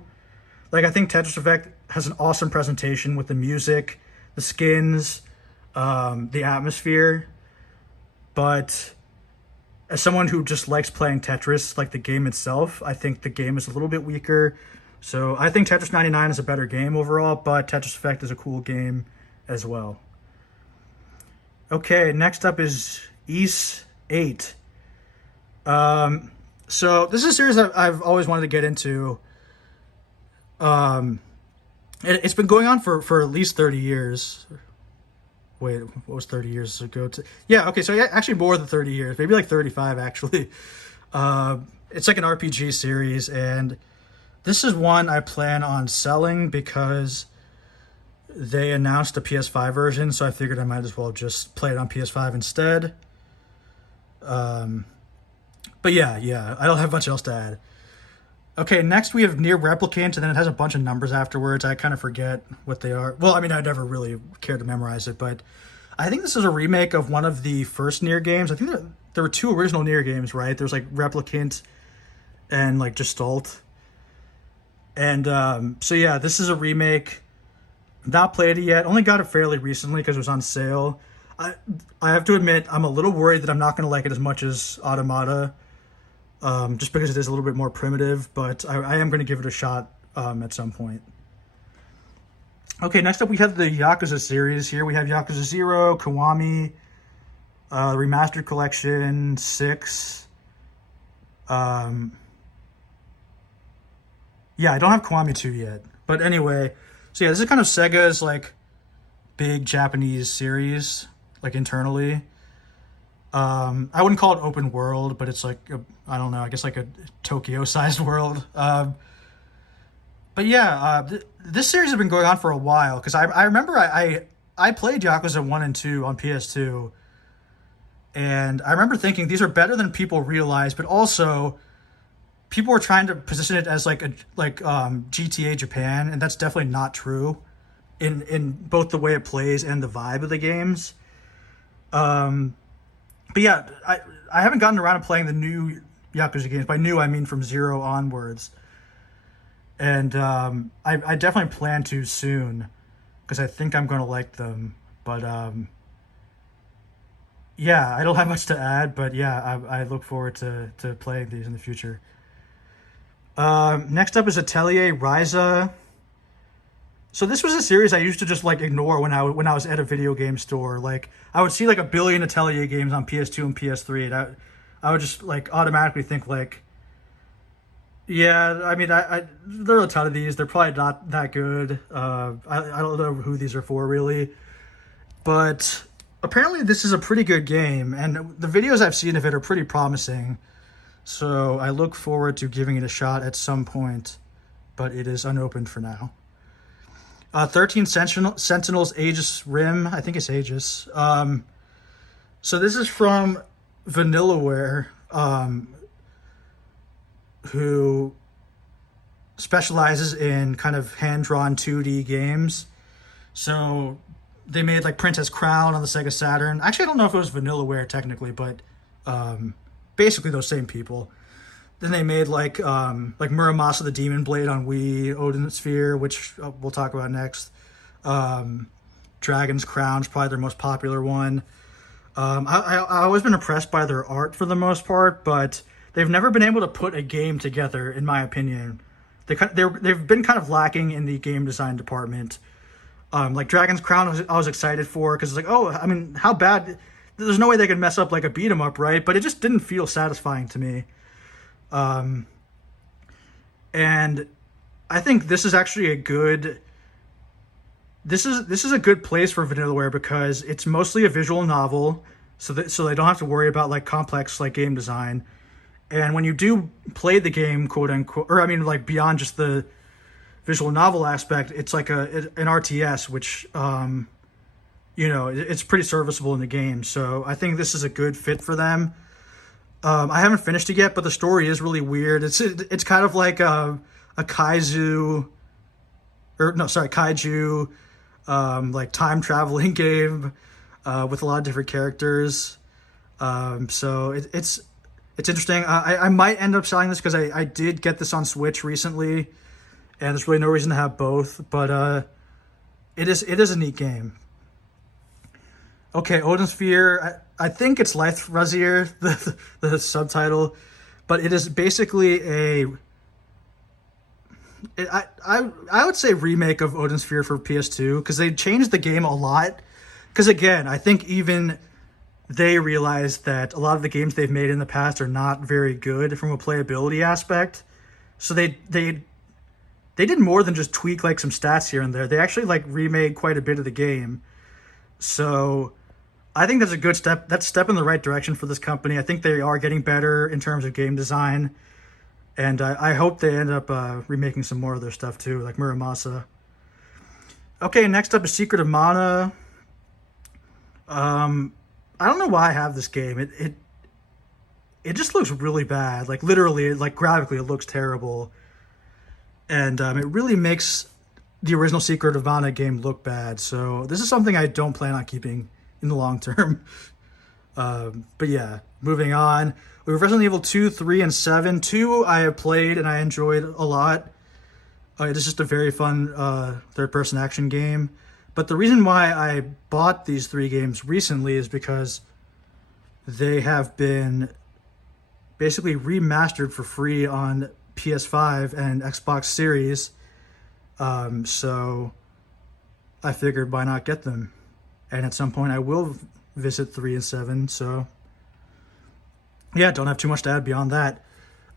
Like, I think Tetris Effect has an awesome presentation with the music, the skins, the atmosphere. But as someone who just likes playing Tetris, like the game itself, I think the game is a little bit weaker. So I think Tetris 99 is a better game overall, but Tetris Effect is a cool game as well. Okay, next up is Ys 8. So this is a series I've always wanted to get into. It's been going on for at least 30 years. Wait, what was 30 years ago? Yeah, okay, so actually more than 30 years. Maybe like 35, actually. It's like an RPG series, and this is one I plan on selling because they announced a PS5 version, so I figured I might as well just play it on PS5 instead. But yeah, I don't have much else to add. Okay, next we have Near Replicant, and then it has a bunch of numbers afterwards. I kind of forget what they are. Well, I mean, I never really cared to memorize it, but I think this is a remake of one of the first Near games. I think there were two original Near games, right? There's like Replicant and like Gestalt. And so yeah, this is a remake. Not played it yet. Only got it fairly recently because it was on sale. I have to admit, I'm a little worried that I'm not going to like it as much as Automata. Just because it is a little bit more primitive, but I am going to give it a shot at some point. Okay, next up we have the Yakuza series. Here we have Yakuza 0, Kiwami, Remastered Collection, 6. Yeah, I don't have Kiwami 2 yet. But anyway, so yeah, this is kind of Sega's like big Japanese series, like internally. I wouldn't call it open world, but it's like I don't know, I guess like a Tokyo-sized world. But yeah, this series has been going on for a while because I remember I played Yakuza 1 and 2 on PS2, and I remember thinking these are better than people realize, but also people were trying to position it as like GTA Japan, and that's definitely not true in both the way it plays and the vibe of the games. But yeah, I haven't gotten around to playing the new Yakuza games. By new, I mean from 0 onwards. And I definitely plan to soon because I think I'm going to like them. But yeah, I don't have much to add. But yeah, I look forward to playing these in the future. Next up is Atelier Ryza. So this was a series I used to just like ignore when I was at a video game store. Like I would see like a billion Atelier games on PS2 and PS3, and I would just like automatically think like, yeah, I mean, there are a ton of these. They're probably not that good. I don't know who these are for really, but apparently this is a pretty good game, and the videos I've seen of it are pretty promising. So I look forward to giving it a shot at some point, but it is unopened for now. 13 Sentinels Aegis Rim. I think it's Aegis. So this is from Vanillaware, who specializes in kind of hand-drawn 2D games. So they made like Princess Crown on the Sega Saturn. Actually, I don't know if it was Vanillaware technically, but basically those same people. Then they made like Muramasa the Demon Blade on Wii, Odin Sphere, which we'll talk about next. Dragon's Crown's probably their most popular one. I always been impressed by their art for the most part, but they've never been able to put a game together, in my opinion. They've been kind of lacking in the game design department. Like Dragon's Crown, I was excited for because it's like, oh, I mean, how bad? There's no way they could mess up like a beat 'em up, right? But it just didn't feel satisfying to me. And I think this is actually a good. This is a good place for Vanillaware because it's mostly a visual novel, so they don't have to worry about like complex like game design. And when you do play the game, quote unquote, or I mean like beyond just the visual novel aspect, it's like an RTS, which it's pretty serviceable in the game. So I think this is a good fit for them. I haven't finished it yet, but the story is really weird. It's kind of like a kaiju, like time traveling game with a lot of different characters. So it's interesting. I might end up selling this because I did get this on Switch recently, and there's really no reason to have both. But it is a neat game. Okay, Odin Sphere. I think it's Life Razier, the subtitle, but it is basically I would say remake of Odin Sphere for PS2 because they changed the game a lot. Because again, I think even they realized that a lot of the games they've made in the past are not very good from a playability aspect. So they did more than just tweak like some stats here and there. They actually like remade quite a bit of the game. So I think that's a good step. That's a step in the right direction for this company. I think they are getting better in terms of game design. And I hope they end up remaking some more of their stuff too, like Muramasa. Okay, next up is Secret of Mana. I don't know why I have this game. It just looks really bad. Like literally, like graphically, it looks terrible. And it really makes the original Secret of Mana game look bad. So this is something I don't plan on keeping in the long term. But yeah, moving on. We have Resident Evil 2, 3, and 7. 2 I have played and I enjoyed a lot. It is just a very fun third-person action game. But the reason why I bought these 3 games recently is because they have been basically remastered for free on PS5 and Xbox Series. So I figured why not get them? And at some point I will visit 3 and 7, so yeah, don't have too much to add beyond that.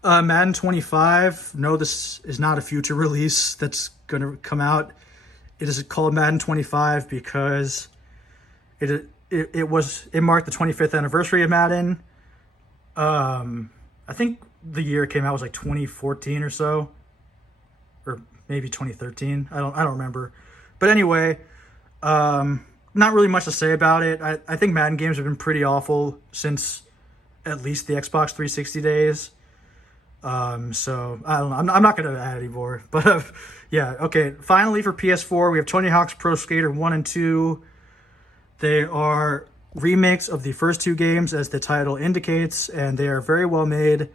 Madden 25, no, this is not a future release that's going to come out. It is called Madden 25 because it it marked the 25th anniversary of Madden. I think the year it came out was like 2014 or so, or maybe 2013. I don't remember. But anyway, not really much to say about it. I think Madden games have been pretty awful since at least the Xbox 360 days. So I don't know. I'm not gonna add anymore. But yeah, okay. Finally, for PS4, we have Tony Hawk's Pro Skater 1 and 2. They are remakes of the first two games, as the title indicates, and they are very well made.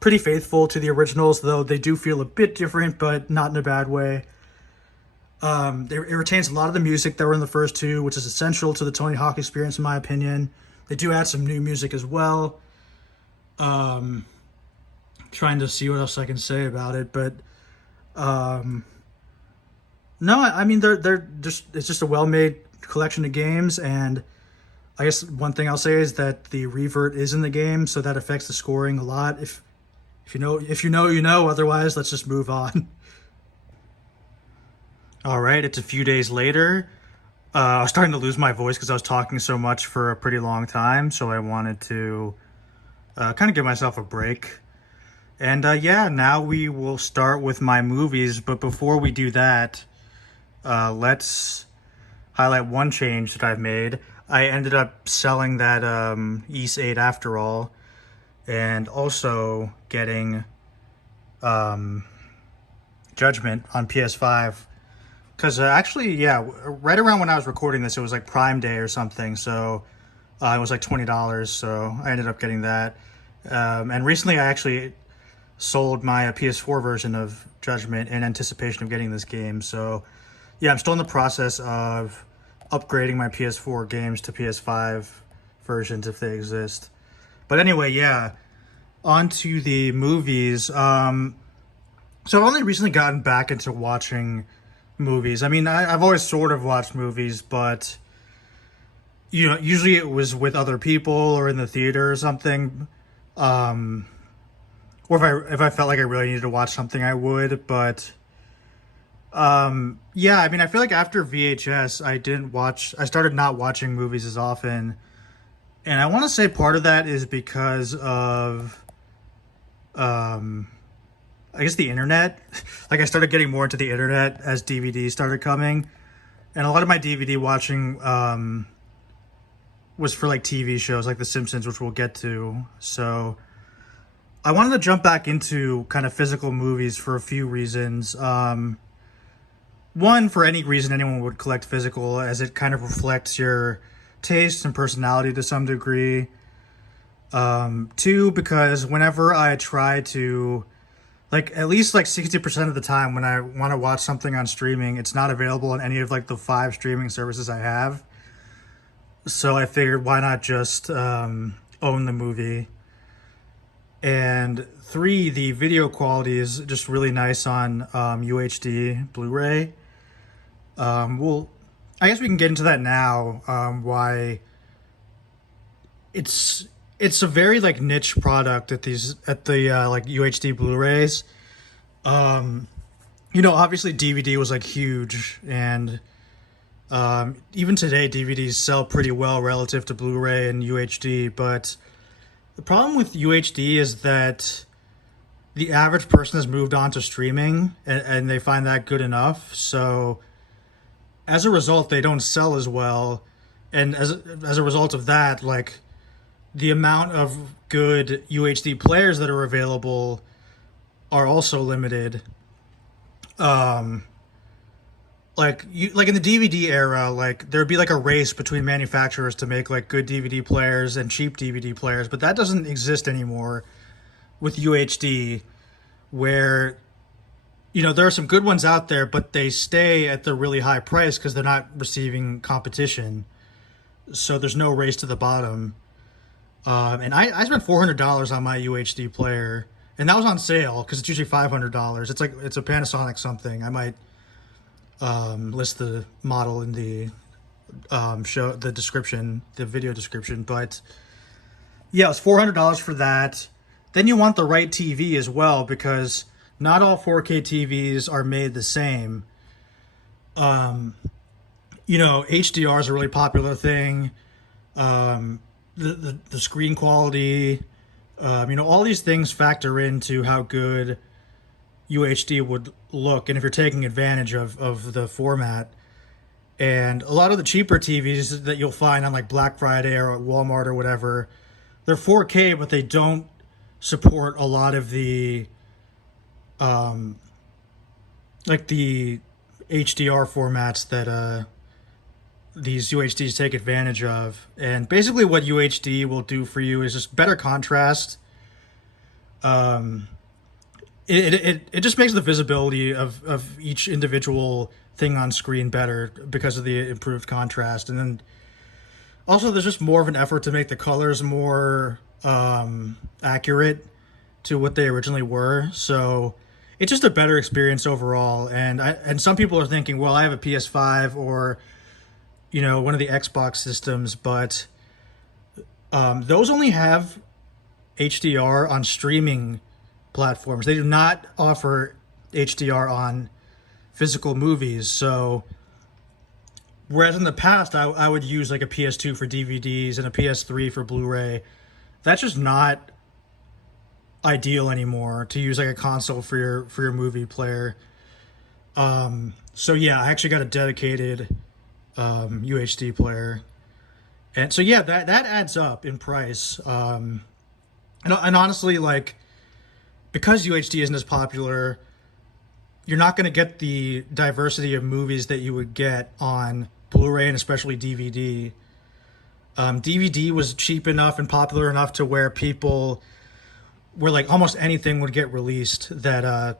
Pretty faithful to the originals, though they do feel a bit different, but not in a bad way. It retains a lot of the music that were in the first two, which is essential to the Tony Hawk experience, in my opinion. They do add some new music as well. Trying to see what else I can say about it, but no, I mean they're just, it's just a well-made collection of games, and I guess one thing I'll say is that the revert is in the game, so that affects the scoring a lot. If you know, you know. Otherwise, let's just move on. All right, it's a few days later. I was starting to lose my voice because I was talking so much for a pretty long time, so I wanted to kind of give myself a break. And yeah, now we will start with my movies, but before we do that, let's highlight one change that I've made. I ended up selling that Ys 8 after all, and also getting Judgment on PS5. Because actually, yeah, right around when I was recording this, it was like Prime Day or something, so it was like $20, so I ended up getting that. And recently I actually sold my PS4 version of Judgment in anticipation of getting this game, so yeah, I'm still in the process of upgrading my PS4 games to PS5 versions if they exist. But anyway, yeah, on to the movies. So I've only recently gotten back into watching movies. I mean, I've always sort of watched movies, but you know, usually it was with other people or in the theater or something. Or if I felt like I really needed to watch something, I would. But yeah, I mean, I feel like after VHS, I started not watching movies as often. And I want to say part of that is because of, I guess, the internet. Like, I started getting more into the internet as DVDs started coming. And a lot of my DVD watching was for, like, TV shows like The Simpsons, which we'll get to. So I wanted to jump back into kind of physical movies for a few reasons. One, for any reason anyone would collect physical, as it kind of reflects your taste and personality to some degree. Two, because whenever I try to, like, at least like 60% of the time when I want to watch something on streaming, it's not available on any of like the 5 streaming services I have. So I figured, why not just own the movie? And 3, the video quality is just really nice on UHD Blu-ray. Well, I guess we can get into that now. Why it's a very like niche product at the like UHD Blu-rays. You know, obviously DVD was like huge, and even today DVDs sell pretty well relative to Blu-ray and UHD, but the problem with UHD is that the average person has moved on to streaming, and they find that good enough. So as a result, they don't sell as well. And as a result of that, like, the amount of good UHD players that are available are also limited. Like in the DVD era, like, there'd be like a race between manufacturers to make like good DVD players and cheap DVD players, but that doesn't exist anymore with UHD, where, you know, there are some good ones out there, but they stay at the really high price because they're not receiving competition. So there's no race to the bottom. And I spent $400 on my UHD player, and that was on sale because it's usually $500. It's a Panasonic something. I might list the model in the the video description. But yeah, it was $400 for that. Then you want the right TV as well, because not all 4K TVs are made the same. You HDR is a really popular thing. The screen quality, all these things factor into how good UHD would look, and if you're taking advantage of the format. And a lot of the cheaper TVs that you'll find on like Black Friday or at Walmart or whatever, they're 4K, but they don't support a lot of the like the HDR formats that these UHDs take advantage of. And basically what UHD will do for you is just better contrast. It just makes the visibility of each individual thing on screen better because of the improved contrast. And then also there's just more of an effort to make the colors more accurate to what they originally were. So it's just a better experience overall. And some people are thinking, well, I have a PS5 or one of the Xbox systems, but those only have HDR on streaming platforms. They do not offer HDR on physical movies. So whereas in the past I would use like a PS2 for DVDs and a PS3 for Blu-ray, that's just not ideal anymore to use like a console for your movie player. So yeah, I actually got a dedicated UHD player, and so yeah, that adds up in price. And honestly, like, because UHD isn't as popular, you're not going to get the diversity of movies that you would get on Blu-ray and especially DVD. DVD was cheap enough and popular enough to where like almost anything would get released that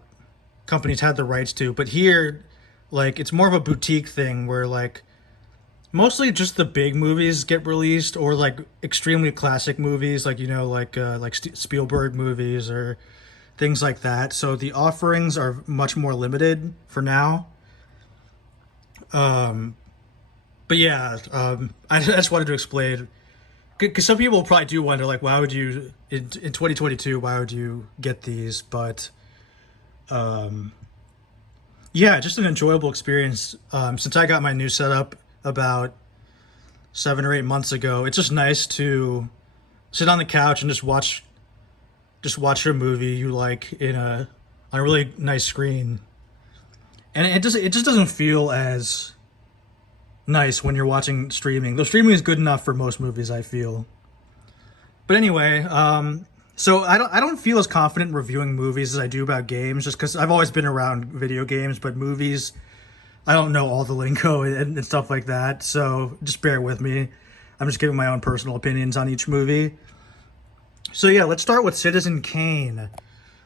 companies had the rights to. But here, like, it's more of a boutique thing where like mostly just the big movies get released, or like extremely classic movies, like Spielberg movies or things like that. So the offerings are much more limited for now. But yeah, I just wanted to explain, because some people probably do wonder, like, why would you in 2022? Why would you get these? But yeah, just an enjoyable experience. Since I got my new setup about 7 or 8 months ago, it's just nice to sit on the couch and just watch a movie you like on a really nice screen. And it just doesn't feel as nice when you're watching streaming. Though streaming is good enough for most movies, I feel. But anyway, so I don't feel as confident reviewing movies as I do about games, just because I've always been around video games, but movies, I don't know all the lingo and stuff like that. So just bear with me. I'm just giving my own personal opinions on each movie. So yeah, let's start with Citizen Kane.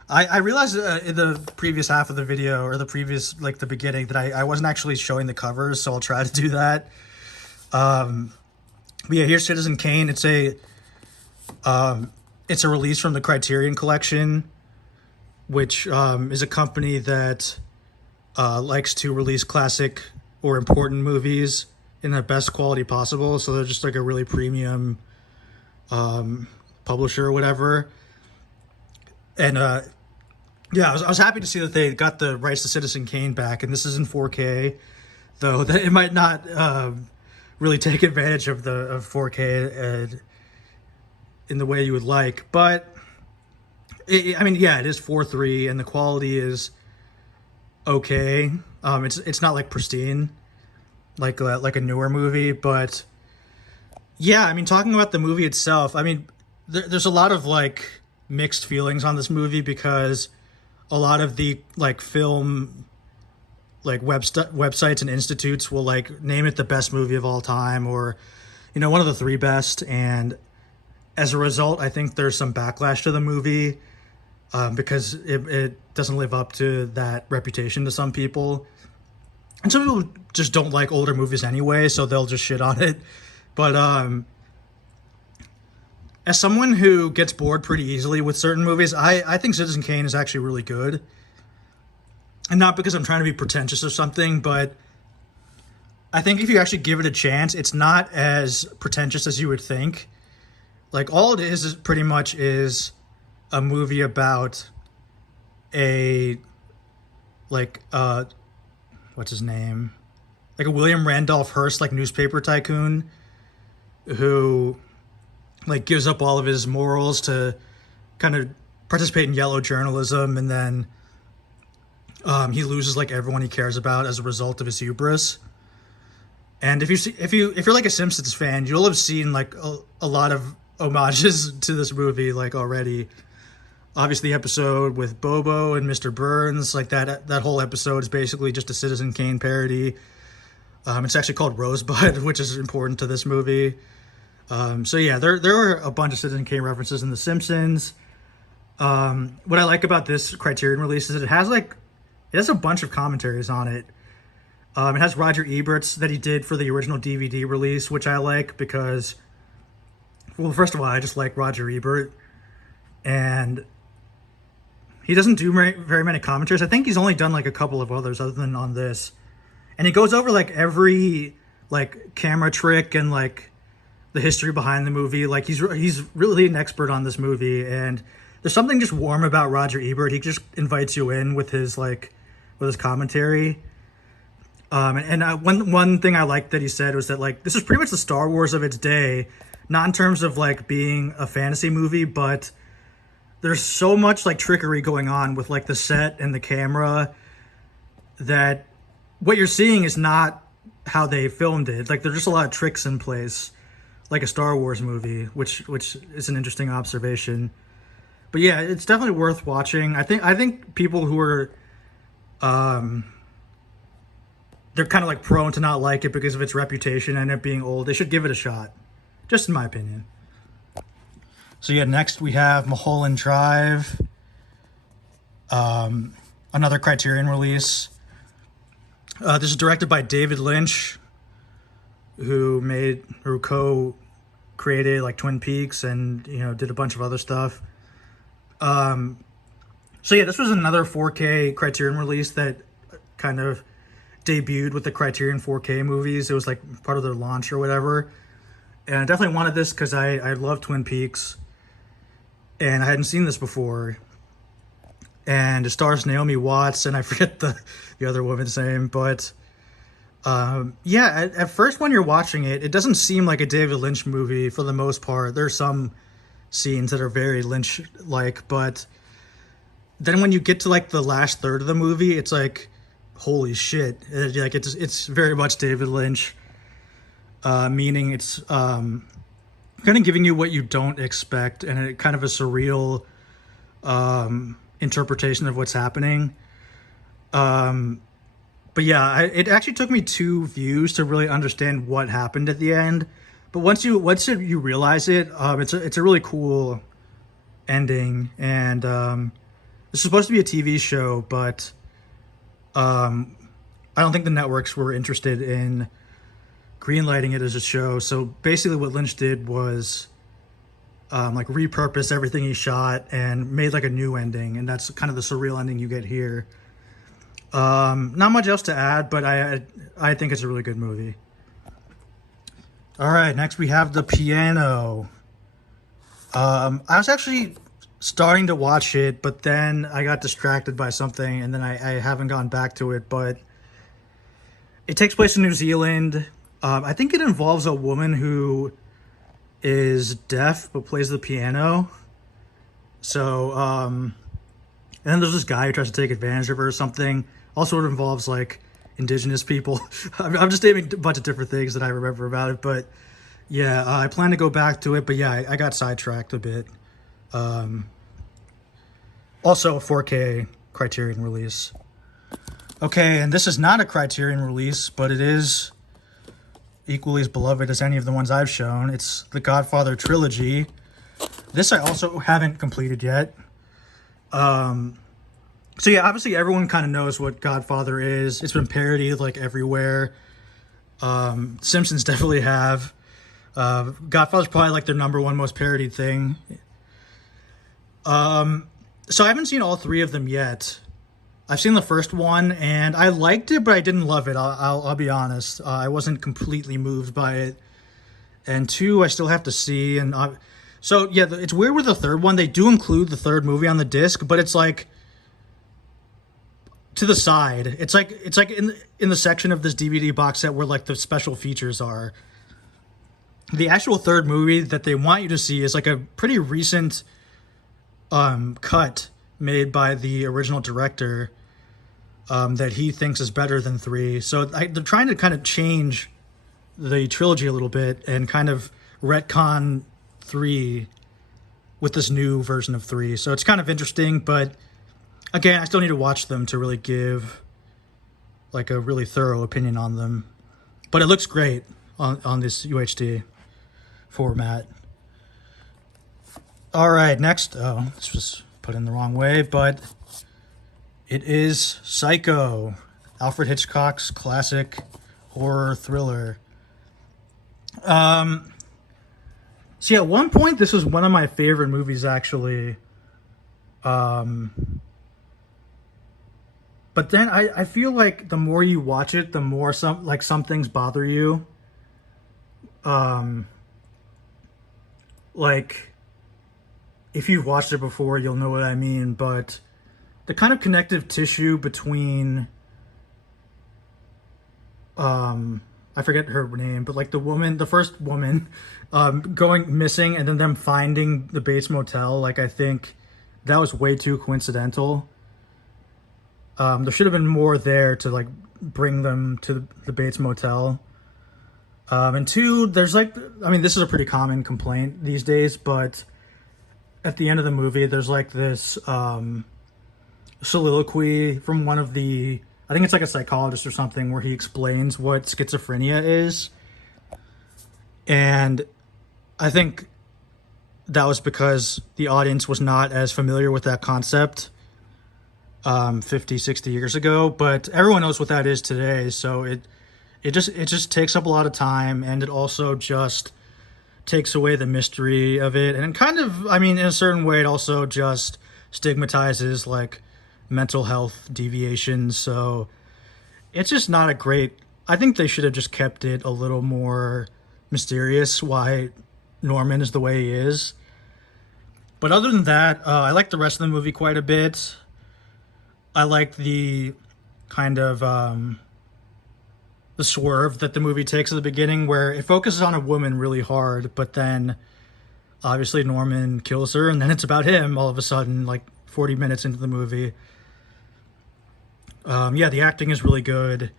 I realized in the previous half of the video, or the beginning, that I wasn't actually showing the covers, so I'll try to do that. But yeah, here's Citizen Kane. It's a release from the Criterion Collection, which is a company that likes to release classic or important movies in the best quality possible. So they're just like a really premium publisher or whatever. And yeah, I was happy to see that they got the rights to Citizen Kane back, and this is in 4K, though that it might not really take advantage of 4K in the way you would like. But it is 4:3, and the quality is okay. It's not like pristine, like a newer movie, but yeah, talking about the movie itself, there's a lot of like mixed feelings on this movie, because a lot of the like film like websites and institutes will like name it the best movie of all time, or one of the 3 best, and as a result I think there's some backlash to the movie because it doesn't live up to that reputation to some people, and some people just don't like older movies anyway, so they'll just shit on it. But as someone who gets bored pretty easily with certain movies, I think Citizen Kane is actually really good. And not because I'm trying to be pretentious or something, but I think if you actually give it a chance, it's not as pretentious as you would think. Like, all it is pretty much is a movie about a, like, what's his name? like a William Randolph Hearst like newspaper tycoon who like gives up all of his morals to kind of participate in yellow journalism, and then he loses like everyone he cares about as a result of his hubris. And if you're like a Simpsons fan, you'll have seen like a lot of homages to this movie like already. Obviously, the episode with Bobo and Mr. Burns, like that whole episode is basically just a Citizen Kane parody. It's actually called Rosebud, which is important to this movie. So yeah, there were a bunch of Citizen Kane references in The Simpsons. What I like about this Criterion release is it has a bunch of commentaries on it. It has Roger Ebert's that he did for the original DVD release, which I like because, well, first of all, I just like Roger Ebert, and he doesn't do very many commentaries. I think he's only done like a couple of others other than on this, and he goes over like every like camera trick and like the history behind the movie. Like he's really an expert on this movie, and there's something just warm about Roger Ebert. He just invites you in with his commentary. One thing I liked that he said was that like this is pretty much the Star Wars of its day, not in terms of like being a fantasy movie, but there's so much like trickery going on with like the set and the camera that what you're seeing is not how they filmed it. Like there's just a lot of tricks in place, like a Star Wars movie, which is an interesting observation. But yeah, it's definitely worth watching. I think people who are they're kind of like prone to not like it because of its reputation and it being old. They should give it a shot, just in my opinion. So yeah, next we have Mulholland Drive, another Criterion release. This is directed by David Lynch, who co-created like Twin Peaks and did a bunch of other stuff. So yeah, this was another 4K Criterion release that kind of debuted with the Criterion 4K movies. It was like part of their launch or whatever. And I definitely wanted this because I love Twin Peaks. And I hadn't seen this before. And it stars Naomi Watts, and I forget the other woman's name. But yeah, at first when you're watching it, it doesn't seem like a David Lynch movie for the most part. There's some scenes that are very Lynch-like. But then when you get to like the last third of the movie, it's like, holy shit. Like it's very much David Lynch. Meaning it's kind of giving you what you don't expect, and it kind of a surreal interpretation of what's happening. But yeah, it actually took me 2 views to really understand what happened at the end. But once you realize it, it's a really cool ending. And it's supposed to be a TV show, but I don't think the networks were interested in greenlighting it as a show. So basically what Lynch did was like repurpose everything he shot and made like a new ending, and that's kind of the surreal ending you get here. Not much else to add, but I think it's a really good movie. All right, next we have The Piano. I was actually starting to watch it, but then I got distracted by something, and then I haven't gone back to it. But it takes place in New Zealand. I think it involves a woman who is deaf but plays the piano. So, and then there's this guy who tries to take advantage of her or something. Also, it involves like indigenous people. I'm just naming a bunch of different things that I remember about it. But yeah, I plan to go back to it. But yeah, I got sidetracked a bit. Also a 4K Criterion release. Okay, and this is not a Criterion release, but it is equally as beloved as any of the ones I've shown. It's the Godfather trilogy. This I also haven't completed yet. So yeah, obviously everyone kind of knows what Godfather is. It's been parodied like everywhere. Simpsons definitely have. Godfather's probably like their #1 most parodied thing. So I haven't seen all 3 of them yet. I've seen the first one, and I liked it, but I didn't love it. I'll be honest. I wasn't completely moved by it. And 2, I still have to see. And so yeah, it's weird with the third one. They do include the third movie on the disc, but it's like, to the side. It's like in the section of this DVD box set where like the special features are. The actual third movie that they want you to see is like a pretty recent cut made by the original director that he thinks is better than 3. So they're trying to kind of change the trilogy a little bit and kind of retcon 3 with this new version of 3. So it's kind of interesting, but again, I still need to watch them to really give like a really thorough opinion on them. But it looks great on this UHD format. All right, next. Oh, this was put in the wrong way, but it is Psycho, Alfred Hitchcock's classic horror thriller. So at one point, this was one of my favorite movies, actually. But then I feel like the more you watch it, the more some things bother you. Like, if you've watched it before, you'll know what I mean, but the kind of connective tissue between, I forget her name, but like the first woman, going missing and then them finding the Bates Motel, like I think that was way too coincidental. There should have been more there to like bring them to the Bates Motel. And 2, there's like, I mean, this is a pretty common complaint these days, but at the end of the movie, there's like this soliloquy from one of the, I think it's like a psychologist or something, where he explains what schizophrenia is. And I think that was because the audience was not as familiar with that concept 50, 60 years ago, but everyone knows what that is today. So it just takes up a lot of time, and it also just takes away the mystery of it. And kind of, I mean, in a certain way, it also just stigmatizes like mental health deviations. So it's just not a great, I think they should have just kept it a little more mysterious why Norman is the way he is. But other than that, I like the rest of the movie quite a bit. I like the kind of the swerve that the movie takes at the beginning, where it focuses on a woman really hard, but then obviously Norman kills her, and then it's about him all of a sudden, like 40 minutes into the movie. Yeah, the acting is really good,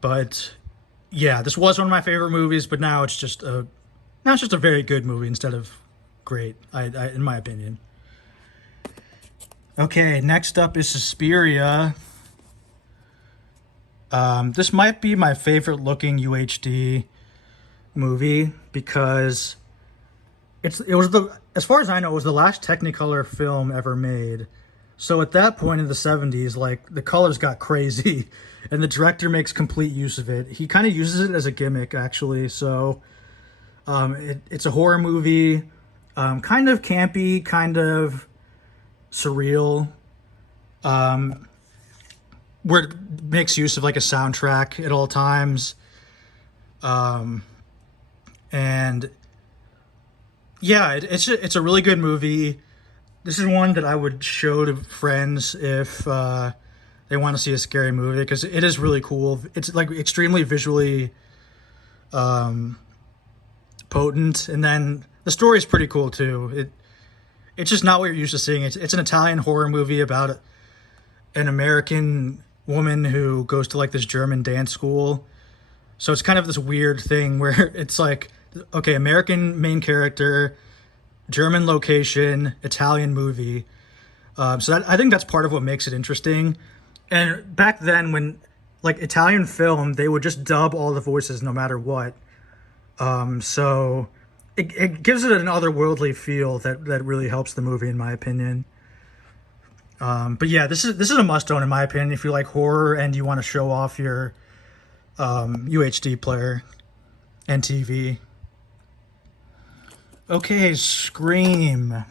but yeah, this was one of my favorite movies, but now it's just a very good movie instead of great, in my opinion. Okay, next up is Suspiria. This might be my favorite looking UHD movie because as far as I know, it was the last Technicolor film ever made. So at that point in the 70s, like, the colors got crazy and the director makes complete use of it. He kind of uses it as a gimmick, actually. So it's a horror movie, kind of campy, kind of surreal, where it makes use of like a soundtrack at all times. And yeah, it's a really good movie. This is one that I would show to friends if they want to see a scary movie, because it is really cool. It's like extremely visually potent, and then the story is pretty cool too. It's just not what you're used to seeing. It's an Italian horror movie about an American woman who goes to like this German dance school. So it's kind of this weird thing where it's like, okay, American main character, German location, Italian movie. So I think that's part of what makes it interesting. And back then, when like Italian film, they would just dub all the voices no matter what. So it gives it an otherworldly feel that really helps the movie, in my opinion. But yeah, this is a must-own, in my opinion, if you like horror and you want to show off your UHD player and TV. Okay, Scream,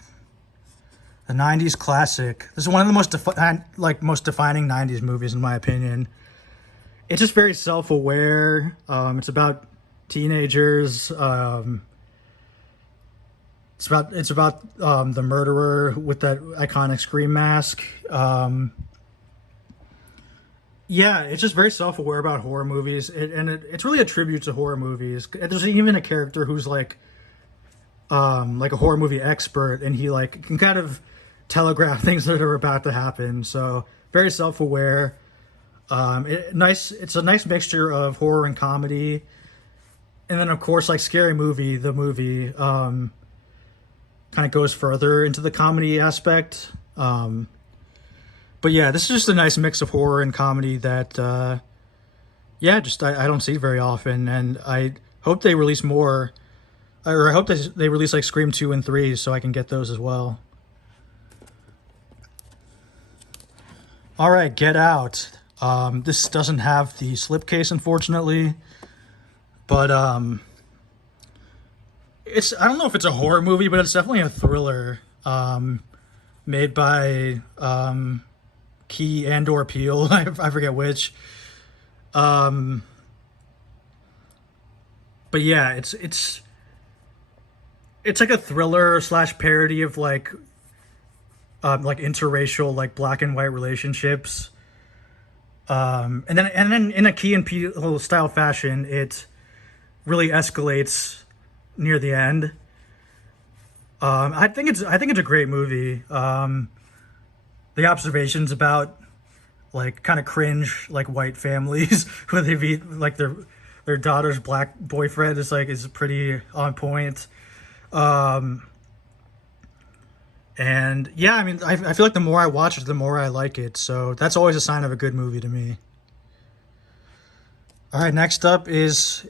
the 90s classic. This is one of the most defining 90s movies, in my opinion. It's just very self-aware. It's about teenagers. It's about the murderer with that iconic Scream mask. Yeah, it's just very self-aware about horror movies, it's really a tribute to horror movies. There's even a character who's like a horror movie expert, and he like can kind of telegraph things that are about to happen. So very self-aware. Nice. It's a nice mixture of horror and comedy, and then of course like Scary Movie, the movie, kind of goes further into the comedy aspect. But yeah, this is just a nice mix of horror and comedy that, yeah, just I don't see very often, and I hope they release more, or I hope they release like Scream 2 and 3 so I can get those as well. All right, Get Out. This doesn't have the slipcase, unfortunately, but I don't know if it's a horror movie, but it's definitely a thriller, made by Key and/or Peele. I forget which. But yeah, it's like a thriller slash parody of like interracial like black and white relationships. And then in a Key and Peele style fashion, it really escalates near the end. I think it's a great movie. The observations about like kind of cringe like white families where they beat like their daughter's black boyfriend is pretty on point. And yeah, I mean, I feel like the more I watch it, the more I like it. So that's always a sign of a good movie to me. All right, next up is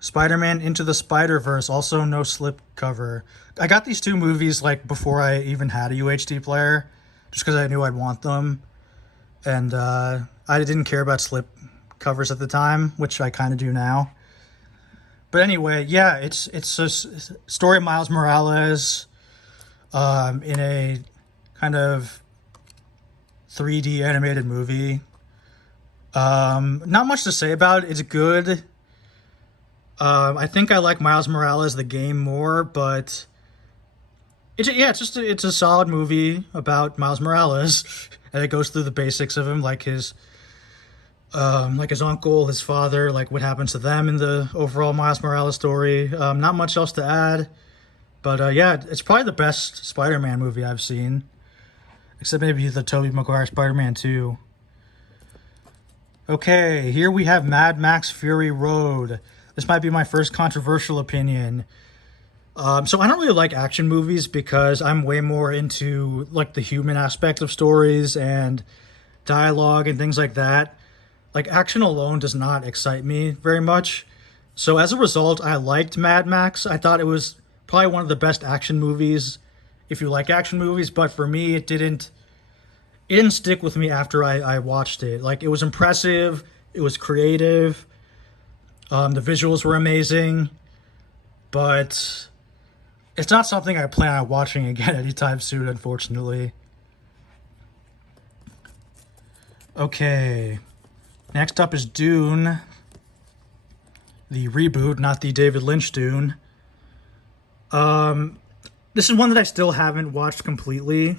Spider-Man Into the Spider-Verse, also no slip cover. I got these two movies like before I even had a UHD player, just because I knew I'd want them. And I didn't care about slip covers at the time, which I kind of do now. But anyway, yeah, it's a story of Miles Morales in a kind of 3D animated movie. Not much to say about it. It's good. I think I like Miles Morales the game more, but it's a solid movie about Miles Morales, and it goes through the basics of him, like his uncle, his father, like what happens to them in the overall Miles Morales story. Not much else to add, but yeah, it's probably the best Spider-Man movie I've seen, except maybe the Tobey Maguire Spider-Man 2. Okay, here we have Mad Max Fury Road. This might be my first controversial opinion. So I don't really like action movies because I'm way more into like the human aspect of stories and dialogue and things like that. Like action alone does not excite me very much. So as a result, I liked Mad Max. I thought it was probably one of the best action movies if you like action movies, but for me it didn't stick with me after I watched it. Like it was impressive, it was creative, the visuals were amazing, but it's not something I plan on watching again anytime soon, unfortunately. Okay, next up is Dune, the reboot, not the David Lynch Dune. This is one that I still haven't watched completely,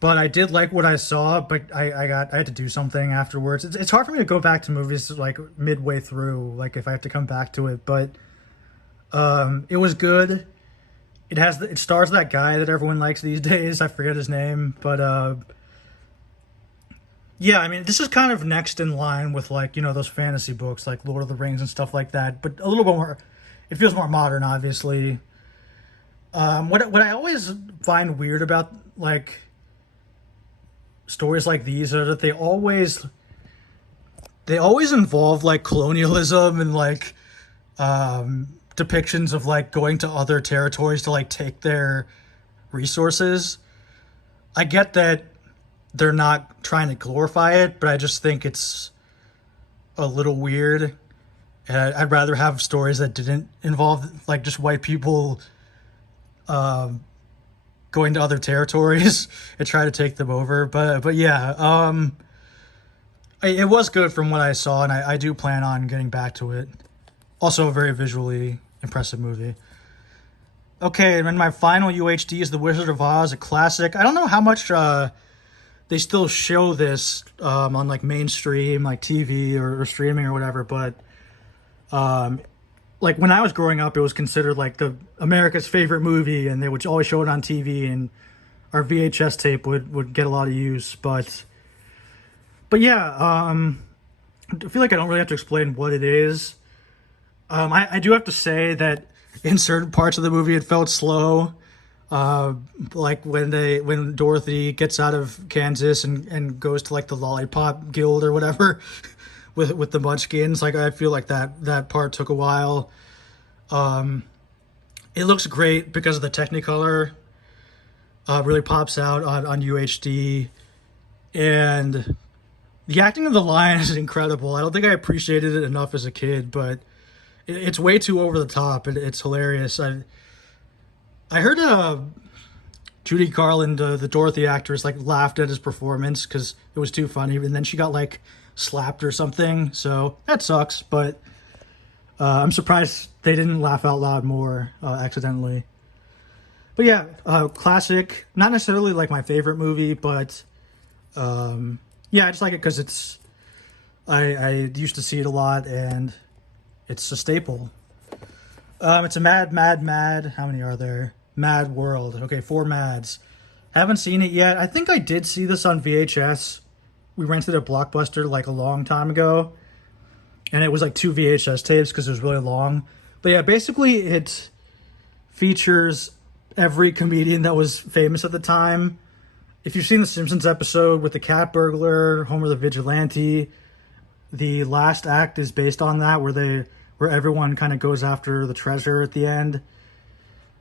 but I did like what I saw. But I had to do something afterwards. It's hard for me to go back to movies like midway through, like if I have to come back to it. But it was good. It stars that guy that everyone likes these days. I forget his name, but yeah, I mean, this is kind of next in line with like, you know, those fantasy books like Lord of the Rings and stuff like that, but a little bit more. It feels more modern, obviously. What I always find weird about like stories like these are that they always involve like colonialism and like depictions of like going to other territories to like take their resources. I get that they're not trying to glorify it, but I just think it's a little weird. And I'd rather have stories that didn't involve like just white people going to other territories and try to take them over. But yeah, it was good from what I saw, and I do plan on getting back to it. Also a very visually impressive movie. Okay, and then my final UHD is The Wizard of Oz, a classic. I don't know how much they still show this on like mainstream like TV or streaming or whatever. But like when I was growing up, it was considered like the America's favorite movie, and they would always show it on TV, and our VHS tape would get a lot of use. But yeah, I feel like I don't really have to explain what it is. I do have to say that in certain parts of the movie it felt slow. Like when Dorothy gets out of Kansas and goes to like the Lollipop Guild or whatever with the Munchkins. Like I feel like that part took a while. It looks great because of the Technicolor. Really pops out on UHD, and the acting of the lion is incredible. I don't think I appreciated it enough as a kid, but it's way too over the top. It's hilarious. I heard Judy Garland, the Dorothy actress, like laughed at his performance because it was too funny, and then she got like slapped or something. So that sucks. But I'm surprised they didn't laugh out loud more accidentally. But yeah, classic. Not necessarily like my favorite movie, but yeah, I just like it because I used to see it a lot, and it's a staple. It's a mad. How many are there? Mad World. Okay, 4 Mads. Haven't seen it yet. I think I did see this on VHS. We rented it at Blockbuster like a long time ago, and it was like 2 VHS tapes because it was really long. But yeah, basically it features every comedian that was famous at the time. If you've seen the Simpsons episode with the cat burglar, Homer the Vigilante, the last act is based on that, where everyone kind of goes after the treasure at the end.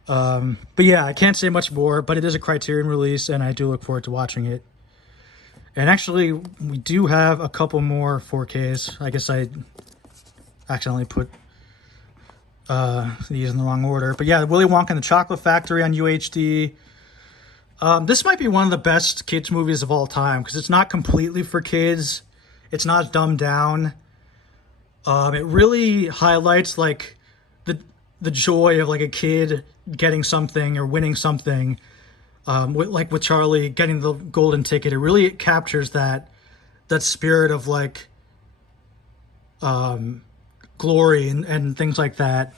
But yeah, I can't say much more, but it is a Criterion release, and I do look forward to watching it. And actually, we do have a couple more 4Ks. I guess I accidentally put these in the wrong order. But yeah, Willy Wonka and the Chocolate Factory on UHD. This might be one of the best kids movies of all time because it's not completely for kids. It's not dumbed down. It really highlights like the joy of like a kid getting something or winning something. With Charlie getting the golden ticket, it really captures that spirit of like glory and things like that.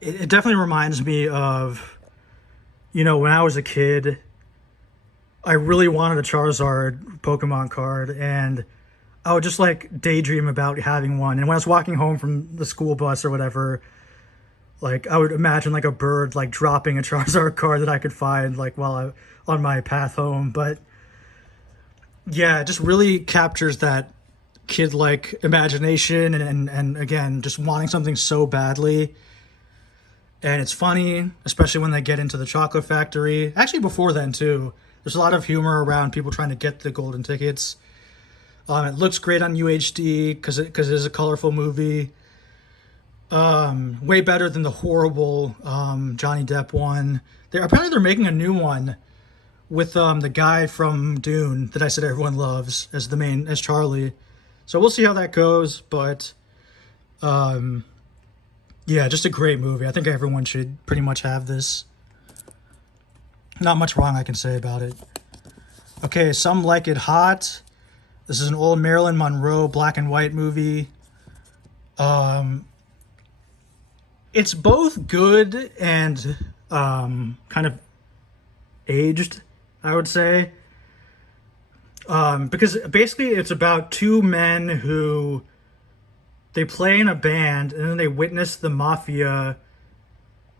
It definitely reminds me of, when I was a kid, I really wanted a Charizard Pokemon card, and I would just like daydream about having one. And when I was walking home from the school bus or whatever, like I would imagine like a bird like dropping a Charizard card that I could find like while I on my path home. But yeah, it just really captures that kid like imagination and again just wanting something so badly. And it's funny, especially when they get into the chocolate factory. Actually, before then too, there's a lot of humor around people trying to get the golden tickets. It looks great on UHD because it is a colorful movie. Way better than the horrible Johnny Depp one. Apparently they're making a new one with the guy from Dune that I said everyone loves as Charlie. So we'll see how that goes. But yeah, just a great movie. I think everyone should pretty much have this. Not much wrong I can say about it. Okay, Some Like It Hot. This is an old Marilyn Monroe black and white movie. It's both good and kind of aged, I would say. Because basically it's about 2 men who they play in a band and then they witness the mafia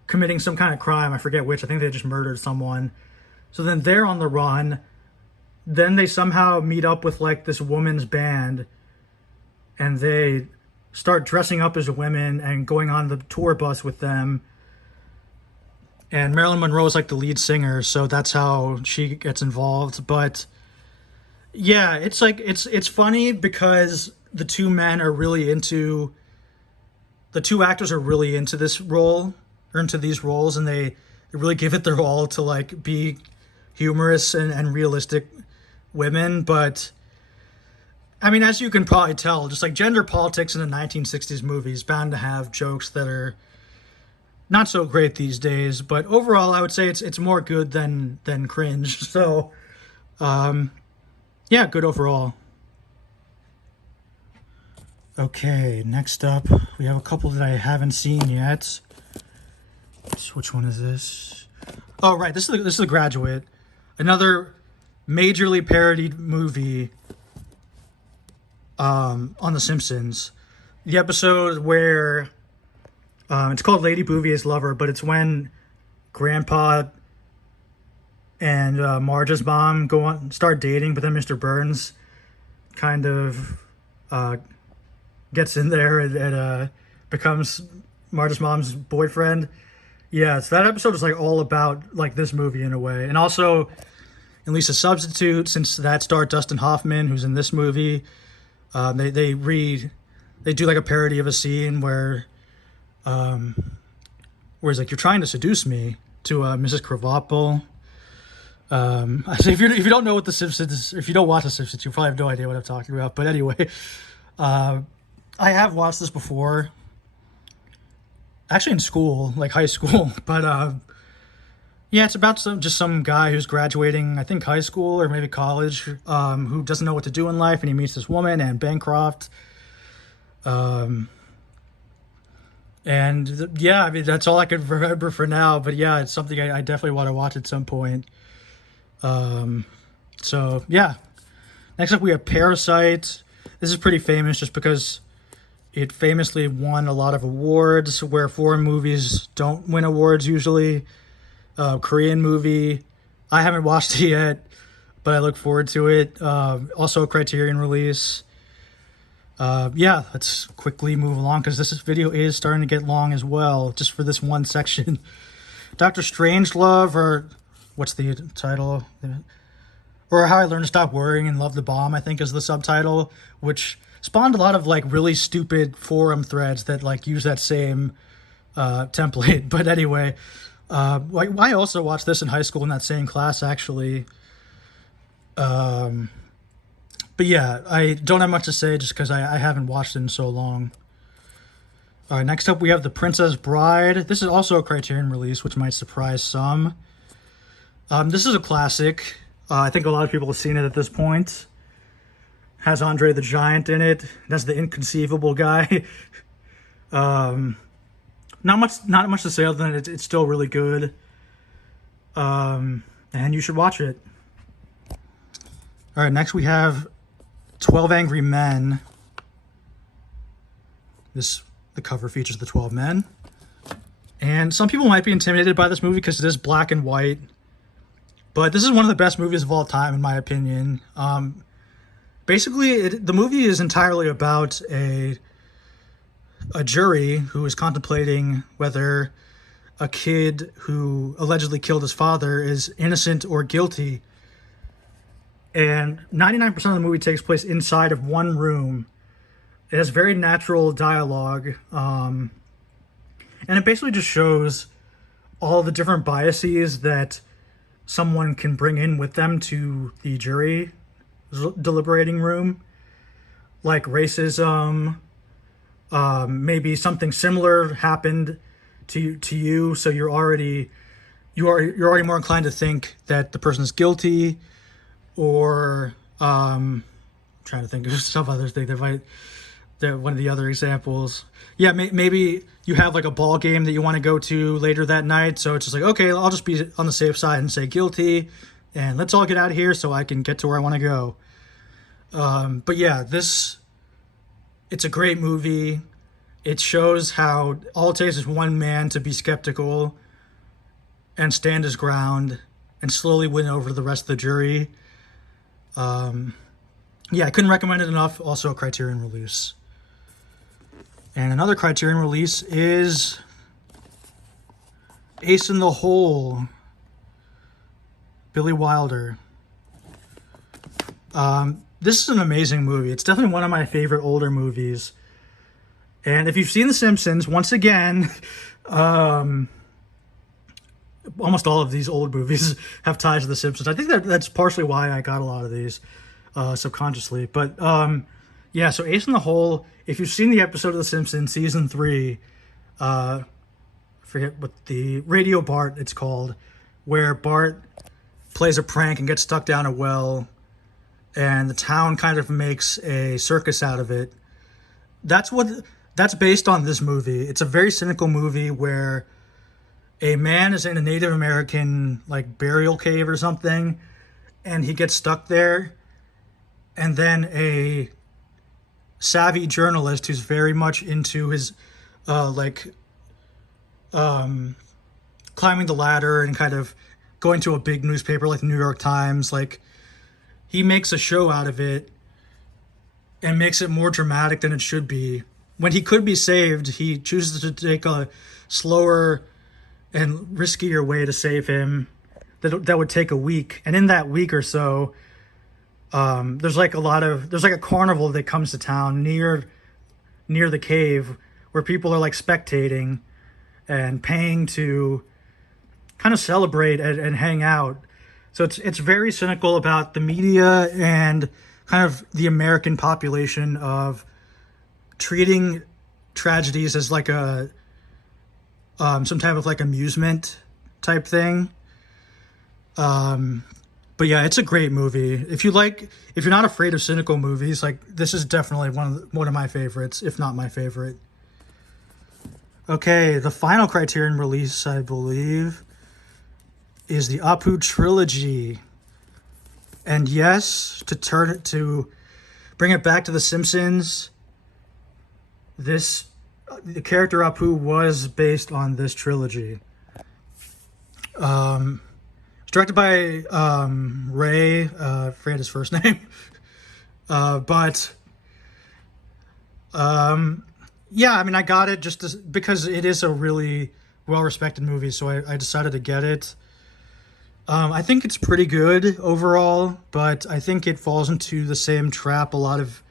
committing some kind of crime. I forget which. I think they just murdered someone. So then they're on the run. Then they somehow meet up with like this woman's band and they start dressing up as women and going on the tour bus with them. And Marilyn Monroe is like the lead singer, so that's how she gets involved. But yeah, it's like it's funny because the 2 men are really into the 2 actors are really into this role or into these roles, and they really give it their all to like be humorous and realistic women. But I mean, as you can probably tell, just like gender politics in the 1960s movie is bound to have jokes that are not so great these days. But overall, I would say it's more good than cringe. So yeah, good overall. Okay, next up, we have a couple that I haven't seen yet. So which one is this? Oh, right, this is The Graduate. Another majorly parodied movie on The Simpsons. The episode where it's called Lady Bouvier's Lover, but it's when Grandpa and Marge's mom start dating, but then Mr. Burns kind of gets in there and becomes Marge's mom's boyfriend. Yeah, so that episode is like all about like this movie in a way, and also in Lisa Substitute, since that starred Dustin Hoffman, who's in this movie. They do like a parody of a scene where he's like, "You're trying to seduce me," to Mrs. Krabappel. So if you don't know what The Simpsons, if you don't watch The Simpsons, you probably have no idea what I'm talking about. But anyway, I have watched this before. Actually in school, like high school. But yeah, it's about some guy who's graduating, I think high school or maybe college, who doesn't know what to do in life, and he meets this woman, Anne Bancroft. Yeah, I mean, that's all I can remember for now. But yeah, it's something I definitely want to watch at some point. So yeah. Next up, we have Parasite. This is pretty famous just because it famously won a lot of awards, where foreign movies don't win awards usually. Korean movie. I haven't watched it yet, but I look forward to it. Also a Criterion release. Yeah, let's quickly move along because this video is starting to get long as well, just for this one section. Doctor Strangelove, or what's the title? Or How I Learned to Stop Worrying and Love the Bomb, I think is the subtitle, which spawned a lot of like really stupid forum threads that like use that same template. But anyway, I also watched this in high school in that same class, actually. But yeah, I don't have much to say just because I haven't watched it in so long. All right, next up we have The Princess Bride. This is also a Criterion release, which might surprise some. This is a classic. I think a lot of people have seen it at this point. Has Andre the Giant in it. That's the inconceivable guy. Not much to say other than it's still really good. And you should watch it. All right, next we have 12 Angry Men. The cover features the 12 men. And some people might be intimidated by this movie because it is black and white. But this is one of the best movies of all time, in my opinion. Basically, the movie is entirely about a jury who is contemplating whether a kid who allegedly killed his father is innocent or guilty. And 99% of the movie takes place inside of one room. It has very natural dialogue. And it basically just shows all the different biases that someone can bring in with them to the jury deliberating room. Like racism, maybe something similar happened to you, so you're already more inclined to think that the person is guilty, or I'm trying to think of some other thing that might. One of the other examples, yeah, maybe you have like a ball game that you want to go to later that night, so it's just like, okay, I'll just be on the safe side and say guilty, and let's all get out of here so I can get to where I want to go. But yeah, it's a great movie. It shows how all it takes is one man to be skeptical and stand his ground and slowly win over the rest of the jury. Yeah, I couldn't recommend it enough. Also a Criterion release. And another Criterion release is Ace in the Hole, Billy Wilder. This is an amazing movie. It's definitely one of my favorite older movies. And if you've seen The Simpsons, once again, almost all of these old movies have ties to The Simpsons. I think that's partially why I got a lot of these subconsciously. But yeah, so Ace in the Hole, if you've seen the episode of The Simpsons, season 3, I forget what the Radio Bart it's called, where Bart plays a prank and gets stuck down a well, and the town kind of makes a circus out of it. That's what that's based on this movie. It's a very cynical movie where a man is in a Native American like burial cave or something, and he gets stuck there, and then a savvy journalist who's very much into his like climbing the ladder and kind of going to a big newspaper like the New York Times, like he makes a show out of it and makes it more dramatic than it should be. When he could be saved, he chooses to take a slower and riskier way to save him that would take a week. And in that week or so, there's like a carnival that comes to town near the cave where people are like spectating and paying to kind of celebrate and hang out. So it's very cynical about the media and kind of the American population of treating tragedies as like a some type of like amusement type thing. But yeah, it's a great movie. If you're not afraid of cynical movies, like this is definitely one of my favorites, if not my favorite. Okay, the final Criterion release, I believe, is the Apu trilogy. And yes, to bring it back to The Simpsons, the character Apu was based on this trilogy. It's directed by Ray, I forget his first name. Yeah, I mean, I got it because it is a really well-respected movie, so I decided to get it. I think it's pretty good overall, but I think it falls into the same trap a lot of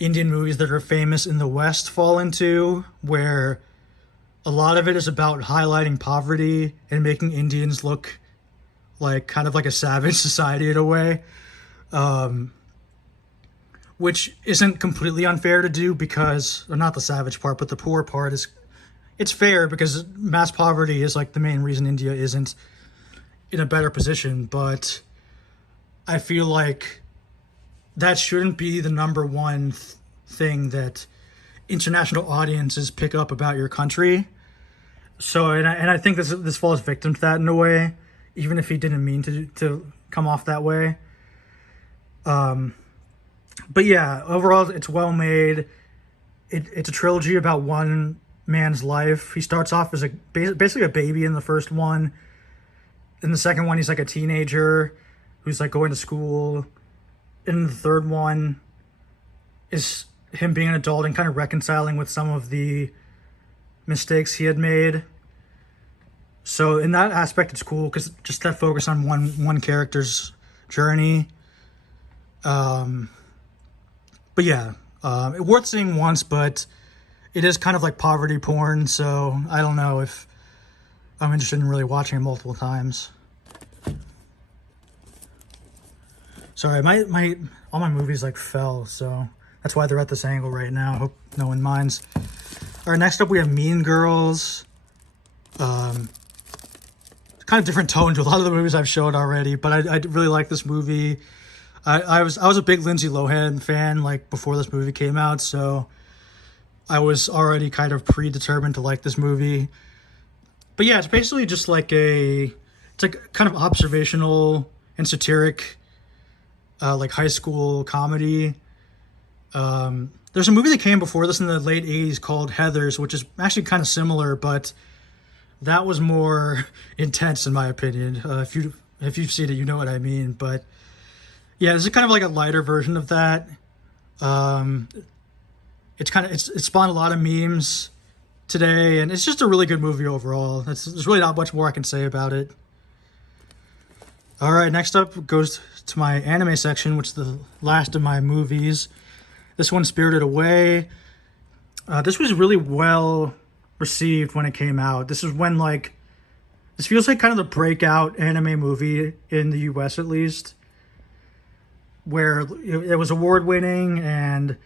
Indian movies that are famous in the West fall into, where a lot of it is about highlighting poverty and making Indians look like kind of like a savage society in a way, which isn't completely unfair to do because, or not the savage part, but the poor part it's fair because mass poverty is like the main reason India isn't in a better position, but I feel like that shouldn't be the number one thing that international audiences pick up about your country. So, and I think this falls victim to that in a way, even if he didn't mean to come off that way. But yeah, overall, it's well made. It's a trilogy about one man's life. He starts off as basically a baby in the first one. In the second one, he's like a teenager who's like going to school. In the third one is him being an adult and kind of reconciling with some of the mistakes he had made. So in that aspect, it's cool because just that focus on one character's journey. But yeah, it's worth seeing once, but it is kind of like poverty porn, so I don't know if I'm interested in really watching it multiple times. Sorry, my all my movies like fell, so that's why they're at this angle right now. Hope no one minds. All right, next up we have Mean Girls. Kind of different tone to a lot of the movies I've showed already, but I really like this movie. I was a big Lindsay Lohan fan like before this movie came out, so I was already kind of predetermined to like this movie. But yeah, it's basically just like it's like kind of observational and satiric, like high school comedy. There's a movie that came before this in the late 80s called Heathers, which is actually kind of similar, but that was more intense in my opinion. If you've seen it, you know what I mean. But yeah, this is kind of like a lighter version of that. It's spawned a lot of memes today, and it's just a really good movie overall. There's really not much more I can say about it. All right, next up goes to my anime section, which is the last of my movies. This one's Spirited Away. This was really well received when it came out. This is when this feels like kind of the breakout anime movie in the US at least, where it was award winning and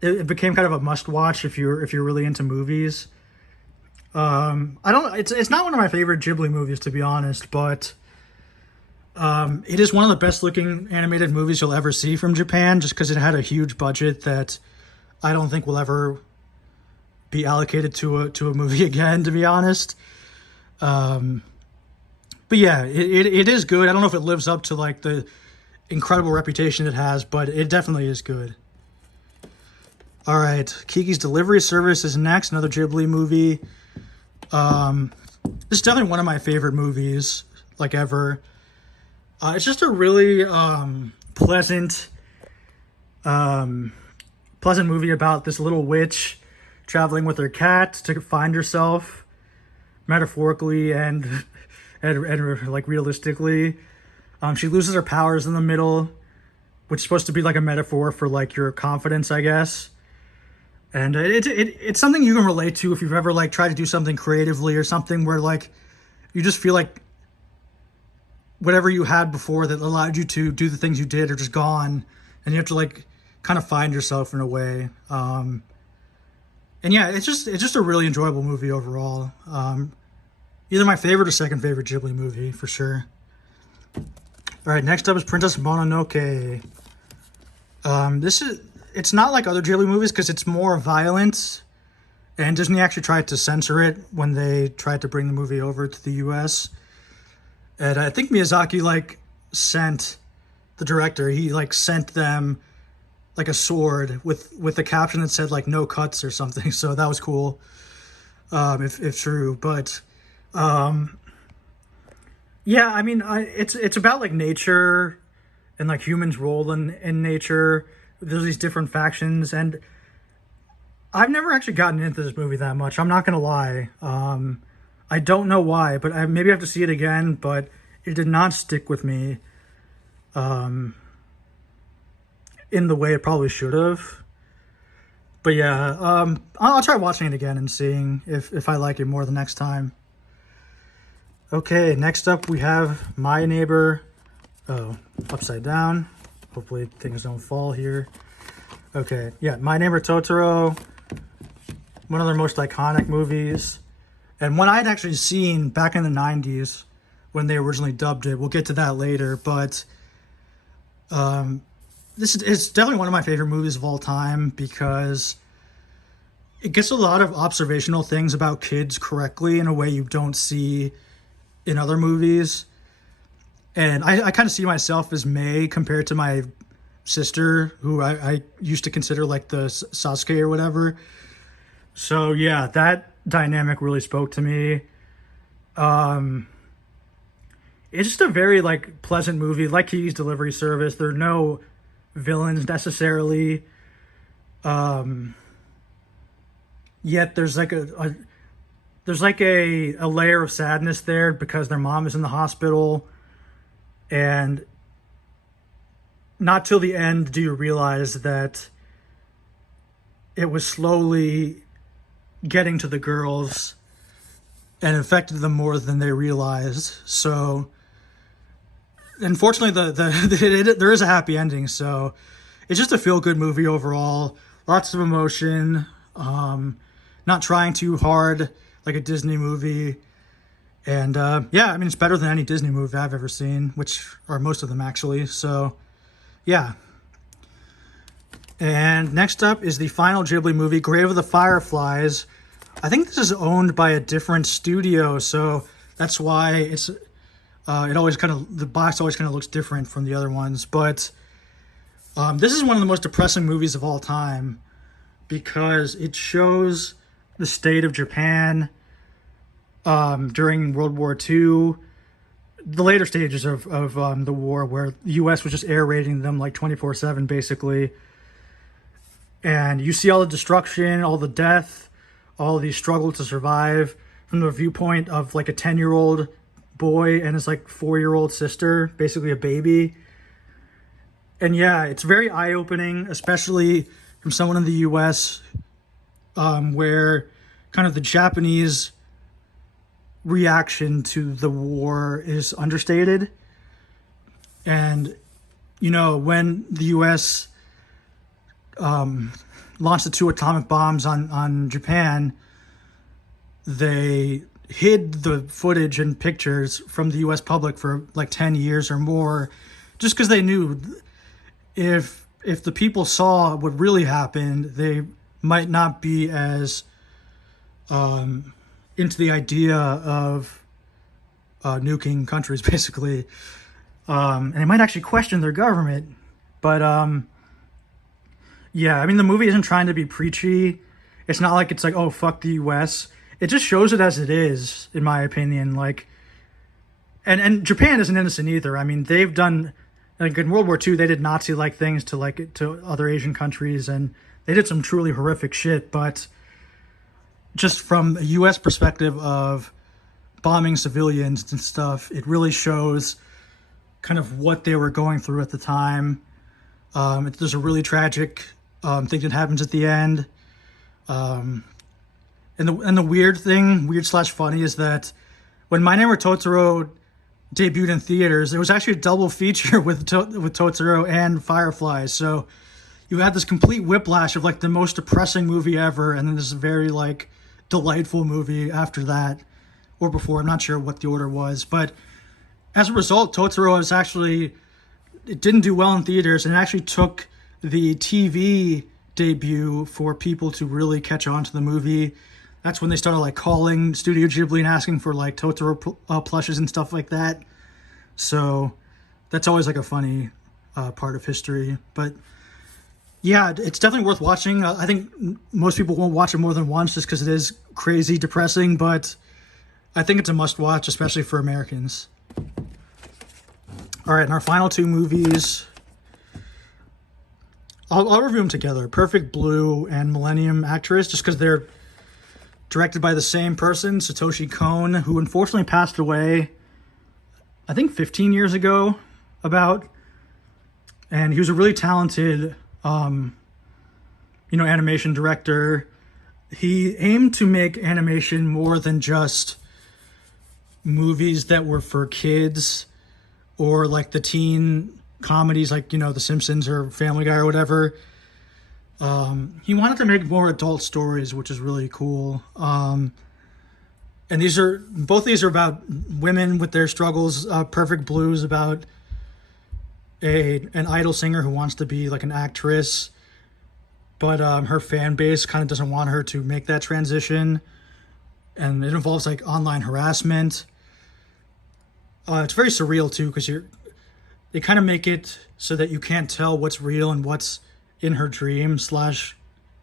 it became kind of a must watch if you're really into movies. It's not one of my favorite Ghibli movies, to be honest, but It is one of the best looking animated movies you'll ever see from Japan, just because it had a huge budget that I don't think will ever be allocated to a movie again, to be honest. But yeah, it is good. I don't know if it lives up to like the incredible reputation it has, but it definitely is good. All right, Kiki's Delivery Service is next, another Ghibli movie. This is definitely one of my favorite movies, like ever. It's just a really pleasant movie about this little witch traveling with her cat to find herself, metaphorically and like realistically. She loses her powers in the middle, which is supposed to be like a metaphor for like your confidence, I guess. And it's something you can relate to if you've ever like tried to do something creatively or something where like you just feel like whatever you had before that allowed you to do the things you did are just gone, and you have to like kind of find yourself in a way. And yeah, it's just a really enjoyable movie overall. Either my favorite or second favorite Ghibli movie for sure. All right, next up is Princess Mononoke. It's not like other Ghibli movies because it's more violent, and Disney actually tried to censor it when they tried to bring the movie over to the US. And I think Miyazaki like sent the director, he like sent them like a sword with a caption that said like no cuts or something. So that was cool, if true. But yeah, I mean, it's about like nature and like humans' role in nature. There's these different factions, and I've never actually gotten into this movie that much. I'm not gonna lie. I don't know why, but maybe I have to see it again. But it did not stick with me in the way it probably should have. But yeah, I'll try watching it again and seeing if I like it more the next time. Okay, next up we have My Neighbor. Oh, upside down. Hopefully things don't fall here. Okay, yeah, My Neighbor Totoro. One of their most iconic movies. And one I'd actually seen back in the 90s when they originally dubbed it. We'll get to that later, but it's definitely one of my favorite movies of all time because it gets a lot of observational things about kids correctly in a way you don't see in other movies. And I kind of see myself as Mei compared to my sister, who I used to consider like the Sasuke or whatever. So yeah, that dynamic really spoke to me. It's just a very like pleasant movie, like Kiki's Delivery Service. There are no villains necessarily. Yet there's like a layer of sadness there because their mom is in the hospital. And not till the end do you realize that it was slowly getting to the girls and affected them more than they realized. So, unfortunately, there is a happy ending. So, it's just a feel-good movie overall. Lots of emotion. Not trying too hard like a Disney movie. And yeah, I mean, it's better than any Disney movie I've ever seen, which are most of them actually. So, yeah. And next up is the final Ghibli movie, Grave of the Fireflies. I think this is owned by a different studio, so that's why it always kind of, the box always kind of looks different from the other ones. But this is one of the most depressing movies of all time because it shows the state of Japan during World War II, the later stages of the war, where the U.S. was just air raiding them like 24/7, basically. And you see all the destruction, all the death, all the struggle to survive from the viewpoint of like a 10-year-old boy and his like 4-year-old sister, basically a baby. And yeah, it's very eye-opening, especially from someone in the U.S. Where kind of the Japanese reaction to the war is understated. And, you know, when the U.S. Launched the 2 atomic bombs on Japan, they hid the footage and pictures from the US public for like 10 years or more, just because they knew if the people saw what really happened, they might not be as into the idea of nuking countries, basically. And they might actually question their government. But yeah, I mean, the movie isn't trying to be preachy. It's not like it's like, oh, fuck the US. It just shows it as it is, in my opinion. Like, and Japan isn't innocent either. I mean, they've done, like in World War II, they did Nazi-like things to other Asian countries, and they did some truly horrific shit. But just from a U.S. perspective of bombing civilians and stuff, it really shows kind of what they were going through at the time. There's a really tragic thing that happens at the end. And the weird thing, weird slash funny, is that when My Neighbor Totoro debuted in theaters, it was actually a double feature with Totoro and Firefly. So you had this complete whiplash of like the most depressing movie ever, and then this very like delightful movie after that, or before. I'm not sure what the order was, but as a result, Totoro is actually, it didn't do well in theaters, and it actually took the TV debut for people to really catch on to the movie. That's when they started like calling Studio Ghibli and asking for like Totoro plushes and stuff like that. So that's always like a funny part of history. But yeah, it's definitely worth watching. I think most people won't watch it more than once just because it is crazy depressing, but I think it's a must watch, especially for Americans. All right, and our final two movies, I'll review them together. Perfect Blue and Millennium Actress, just because they're directed by the same person, Satoshi Kon, who unfortunately passed away, I think 15 years ago, about. And he was a really talented, animation director. He aimed to make animation more than just movies that were for kids or like the teen comedies like, The Simpsons or Family Guy or whatever. He wanted to make more adult stories, which is really cool. And both these are about women with their struggles. Perfect Blue is about an idol singer who wants to be like an actress, but her fan base kind of doesn't want her to make that transition, and it involves like online harassment. It's very surreal too, because they kind of make it so that you can't tell what's real and what's in her dream slash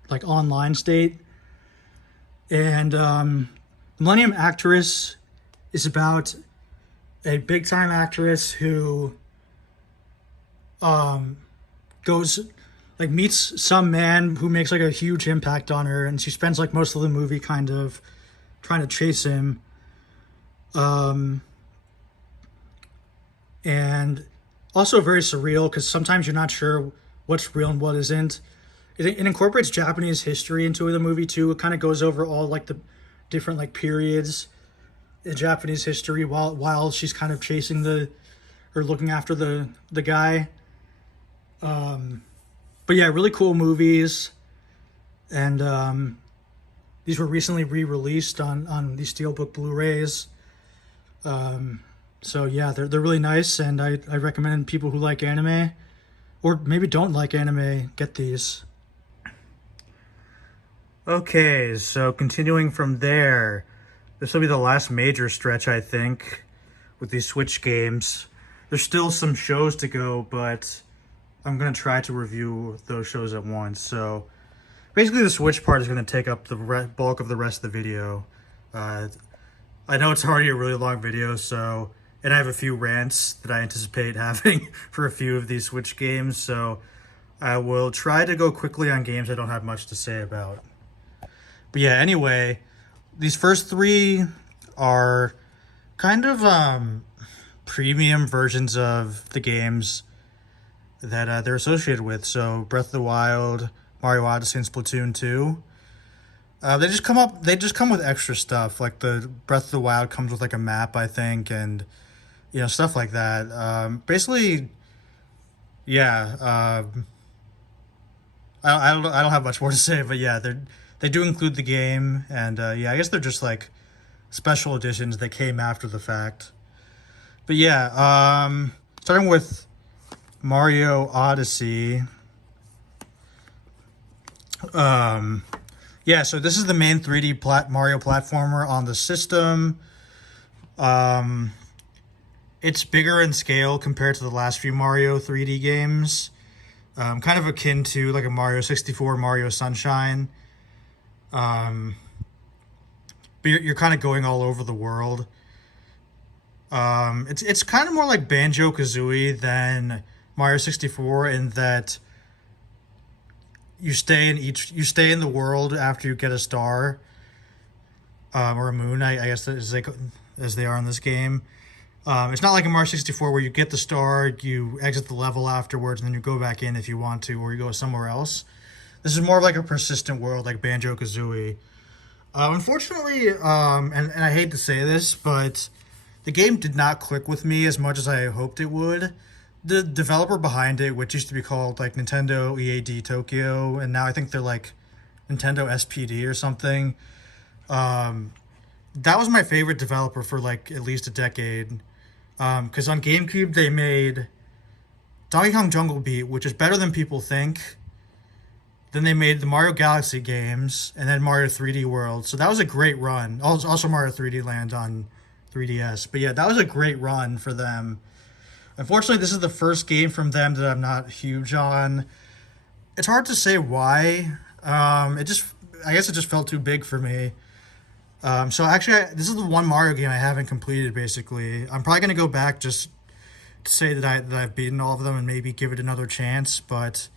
like online state. And Millennium Actress is about a big time actress who meets some man who makes like a huge impact on her, and she spends like most of the movie kind of trying to chase him. And also very surreal, because sometimes you're not sure what's real and what isn't. It incorporates Japanese history into the movie too. It kind of goes over all like the different like periods in Japanese history while she's kind of chasing or looking after the guy. But yeah, really cool movies. And these were recently re-released on these Steelbook Blu-rays. So yeah, they're really nice, and I recommend people who like anime, or maybe don't like anime, get these. Okay, so continuing from there, this will be the last major stretch, I think, with these Switch games. There's still some shows to go, but I'm going to try to review those shows at once. So basically the Switch part is going to take up the bulk of the rest of the video. I know it's already a really long video, and I have a few rants that I anticipate having for a few of these Switch games, so I will try to go quickly on games I don't have much to say about. But yeah, anyway, these first three are kind of premium versions of the games that they're associated with. So Breath of the Wild, Mario Odyssey, and Splatoon 2. They just come with extra stuff. Like the Breath of the Wild comes with like a map, I think, and stuff like that. Basically, yeah. I don't have much more to say, but yeah, they do include the game, and yeah, I guess they're just like special editions that came after the fact. But yeah, starting with Mario Odyssey. Yeah, so this is the main 3D Mario platformer on the system. It's bigger in scale compared to the last few Mario 3D games. Kind of akin to like a Mario 64, Mario Sunshine. But you're kind of going all over the world. It's kind of more like Banjo-Kazooie than Mario 64 in that you stay in the world after you get a star, or a moon, I guess as they are in this game. It's not like in Mario 64 where you get the star, you exit the level afterwards, and then you go back in if you want to, or you go somewhere else. This is more of like a persistent world, like Banjo-Kazooie. Unfortunately, and I hate to say this, but the game did not click with me as much as I hoped it would. The developer behind it, which used to be called like Nintendo EAD Tokyo, and now I think they're like Nintendo SPD or something. That was my favorite developer for like at least a decade. Because on GameCube they made Donkey Kong Jungle Beat, which is better than people think. Then they made the Mario Galaxy games, and then Mario 3D World. So that was a great run. Also Mario 3D Land on 3DS. But yeah, that was a great run for them. Unfortunately, this is the first game from them that I'm not huge on. It's hard to say why. I guess it just felt too big for me. So actually, this is the one Mario game I haven't completed, basically. I'm probably going to go back just to say that I've beaten all of them and maybe give it another chance. But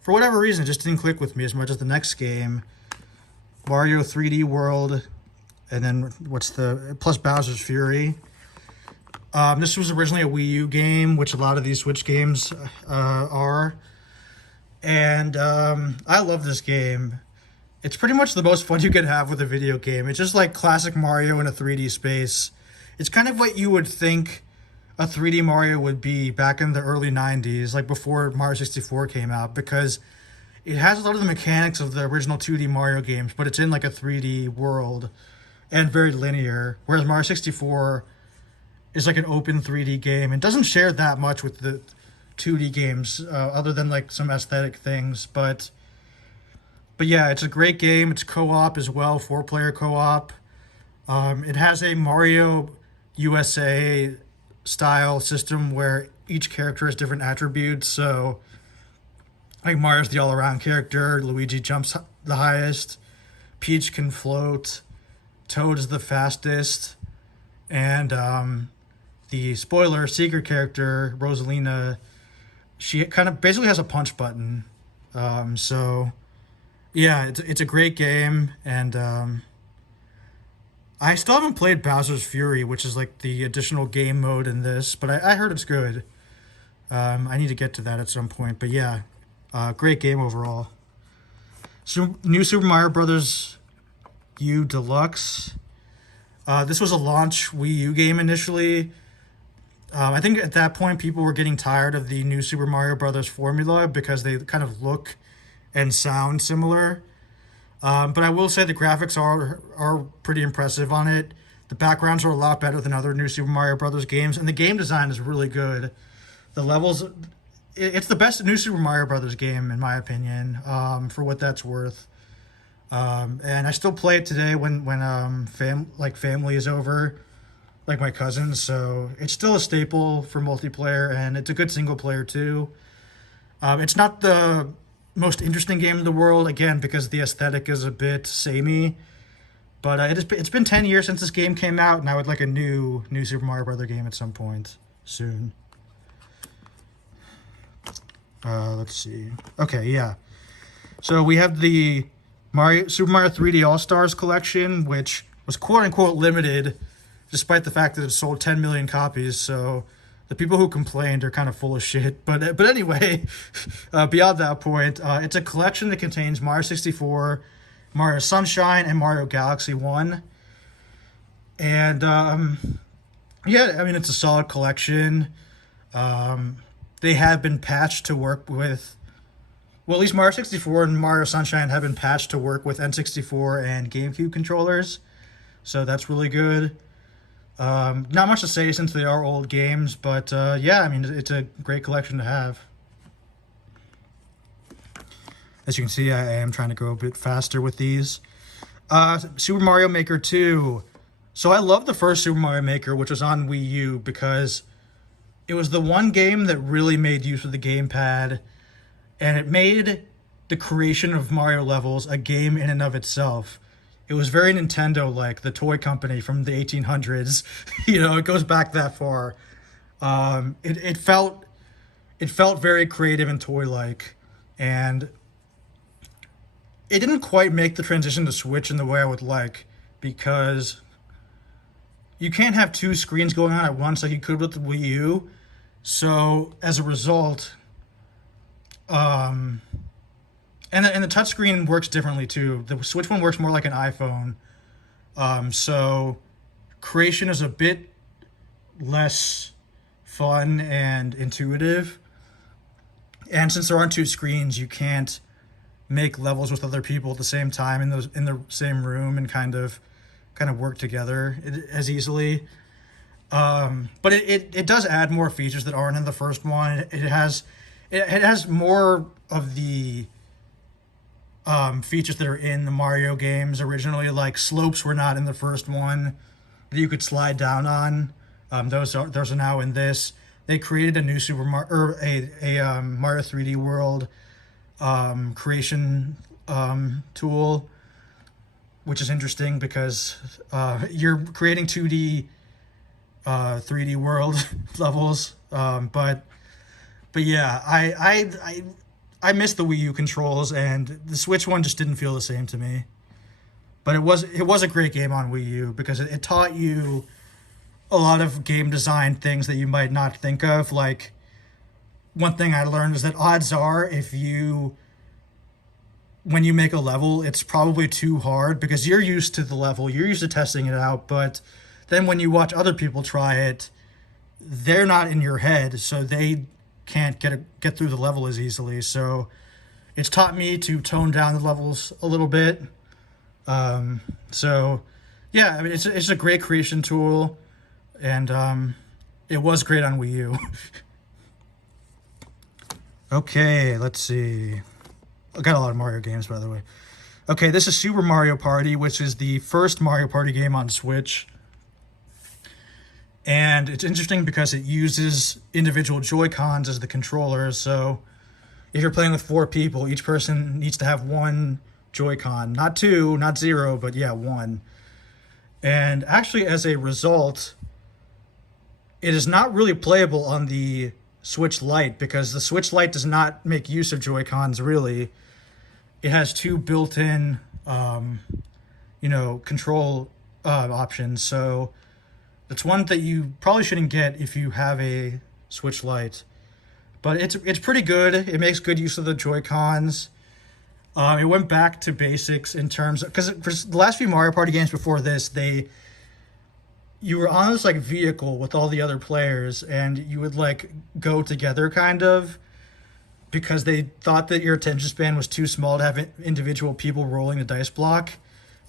for whatever reason, it just didn't click with me as much as the next game. Mario 3D World, and then plus Bowser's Fury. This was originally a Wii U game, which a lot of these Switch games are. And I love this game. It's pretty much the most fun you can have with a video game. It's just like classic Mario in a 3D space. It's kind of what you would think a 3D Mario would be back in the early 90s, like before Mario 64 came out, because it has a lot of the mechanics of the original 2D Mario games, but it's in like a 3D world and very linear, whereas Mario 64 is like an open 3D game and doesn't share that much with the 2D games, other than like some aesthetic things. But yeah, it's a great game. It's co-op as well, 4-player co-op. It has a Mario USA style system where each character has different attributes. So like Mario's the all-around character, Luigi jumps the highest, Peach can float, Toad's the fastest, and the spoiler secret character, Rosalina, she kind of basically has a punch button. So yeah, it's a great game, and I still haven't played Bowser's Fury, which is like the additional game mode in this, but I heard it's good. I need to get to that at some point, but yeah, great game overall. So, New Super Mario Brothers U Deluxe. This was a launch Wii U game initially. I think at that point people were getting tired of the New Super Mario Brothers formula because they kind of look and sound similar. But I will say the graphics are pretty impressive on it. The backgrounds are a lot better than other New Super Mario Brothers games, and the game design is really good. The levels, it's the best New Super Mario Brothers game in my opinion, for what that's worth. And I still play it today when family is over, like my cousins. So it's still a staple for multiplayer, and it's a good single player too. It's not the most interesting game in the world, again, because the aesthetic is a bit samey. But it's been 10 years since this game came out, and I would like a new Super Mario Brother game at some point soon. Let's see. Okay, yeah. So we have the Super Mario 3D All-Stars collection, which was quote-unquote limited, despite the fact that it sold 10 million copies. So the people who complained are kind of full of shit. But anyway, beyond that point, it's a collection that contains Mario 64, Mario Sunshine, and Mario Galaxy 1. And yeah, I mean, it's a solid collection. They have been patched to work with, well, at least Mario 64 and Mario Sunshine have been patched to work with N64 and GameCube controllers, so that's really good. Not much to say since they are old games, but yeah, I mean, it's a great collection to have. As you can see, I am trying to go a bit faster with these. Super Mario Maker 2. So I love the first Super Mario Maker, which was on Wii U, because it was the one game that really made use of the gamepad, and it made the creation of Mario levels a game in and of itself. It was very Nintendo-like, the toy company from the 1800s. You know, it goes back that far. It felt very creative and toy-like, and it didn't quite make the transition to Switch in the way I would like, because you can't have two screens going on at once like you could with the Wii U. So as a result, and the touchscreen works differently too. The Switch one works more like an iPhone. So creation is a bit less fun and intuitive. And since there aren't two screens, you can't make levels with other people at the same time in the same room and kind of work together as easily. But it does add more features that aren't in the first one. It has more of the features that are in the Mario games originally, like slopes were not in the first one that you could slide down on. Those are now in this. They created a new Super Mario, or a Mario 3D World creation tool, which is interesting because you're creating 2D 3D world levels, but yeah, I miss the Wii U controls, and the Switch one just didn't feel the same to me. But it was a great game on Wii U because it taught you a lot of game design things that you might not think of. Like, one thing I learned is that odds are when you make a level, it's probably too hard because you're used to the level, you're used to testing it out, but then when you watch other people try it, they're not in your head, so they can't get through the level as easily. So it's taught me to tone down the levels a little bit. So yeah, I mean, it's a great creation tool, and it was great on Wii U. Okay, let's see. I got a lot of Mario games, by the way. Okay, this is Super Mario Party, which is the first Mario Party game on Switch. And it's interesting because it uses individual Joy-Cons as the controllers. So if you're playing with 4 people, each person needs to have one Joy-Con. Not 2, not 0, but yeah, 1. And actually, as a result, it is not really playable on the Switch Lite because the Switch Lite does not make use of Joy-Cons, really. It has 2 built-in, control options. So it's one that you probably shouldn't get if you have a Switch Lite. But it's pretty good. It makes good use of the Joy-Cons. It went back to basics in terms of, because for the last few Mario Party games before this, you were on this like vehicle with all the other players, and you would like go together kind of, because they thought that your attention span was too small to have individual people rolling the dice block.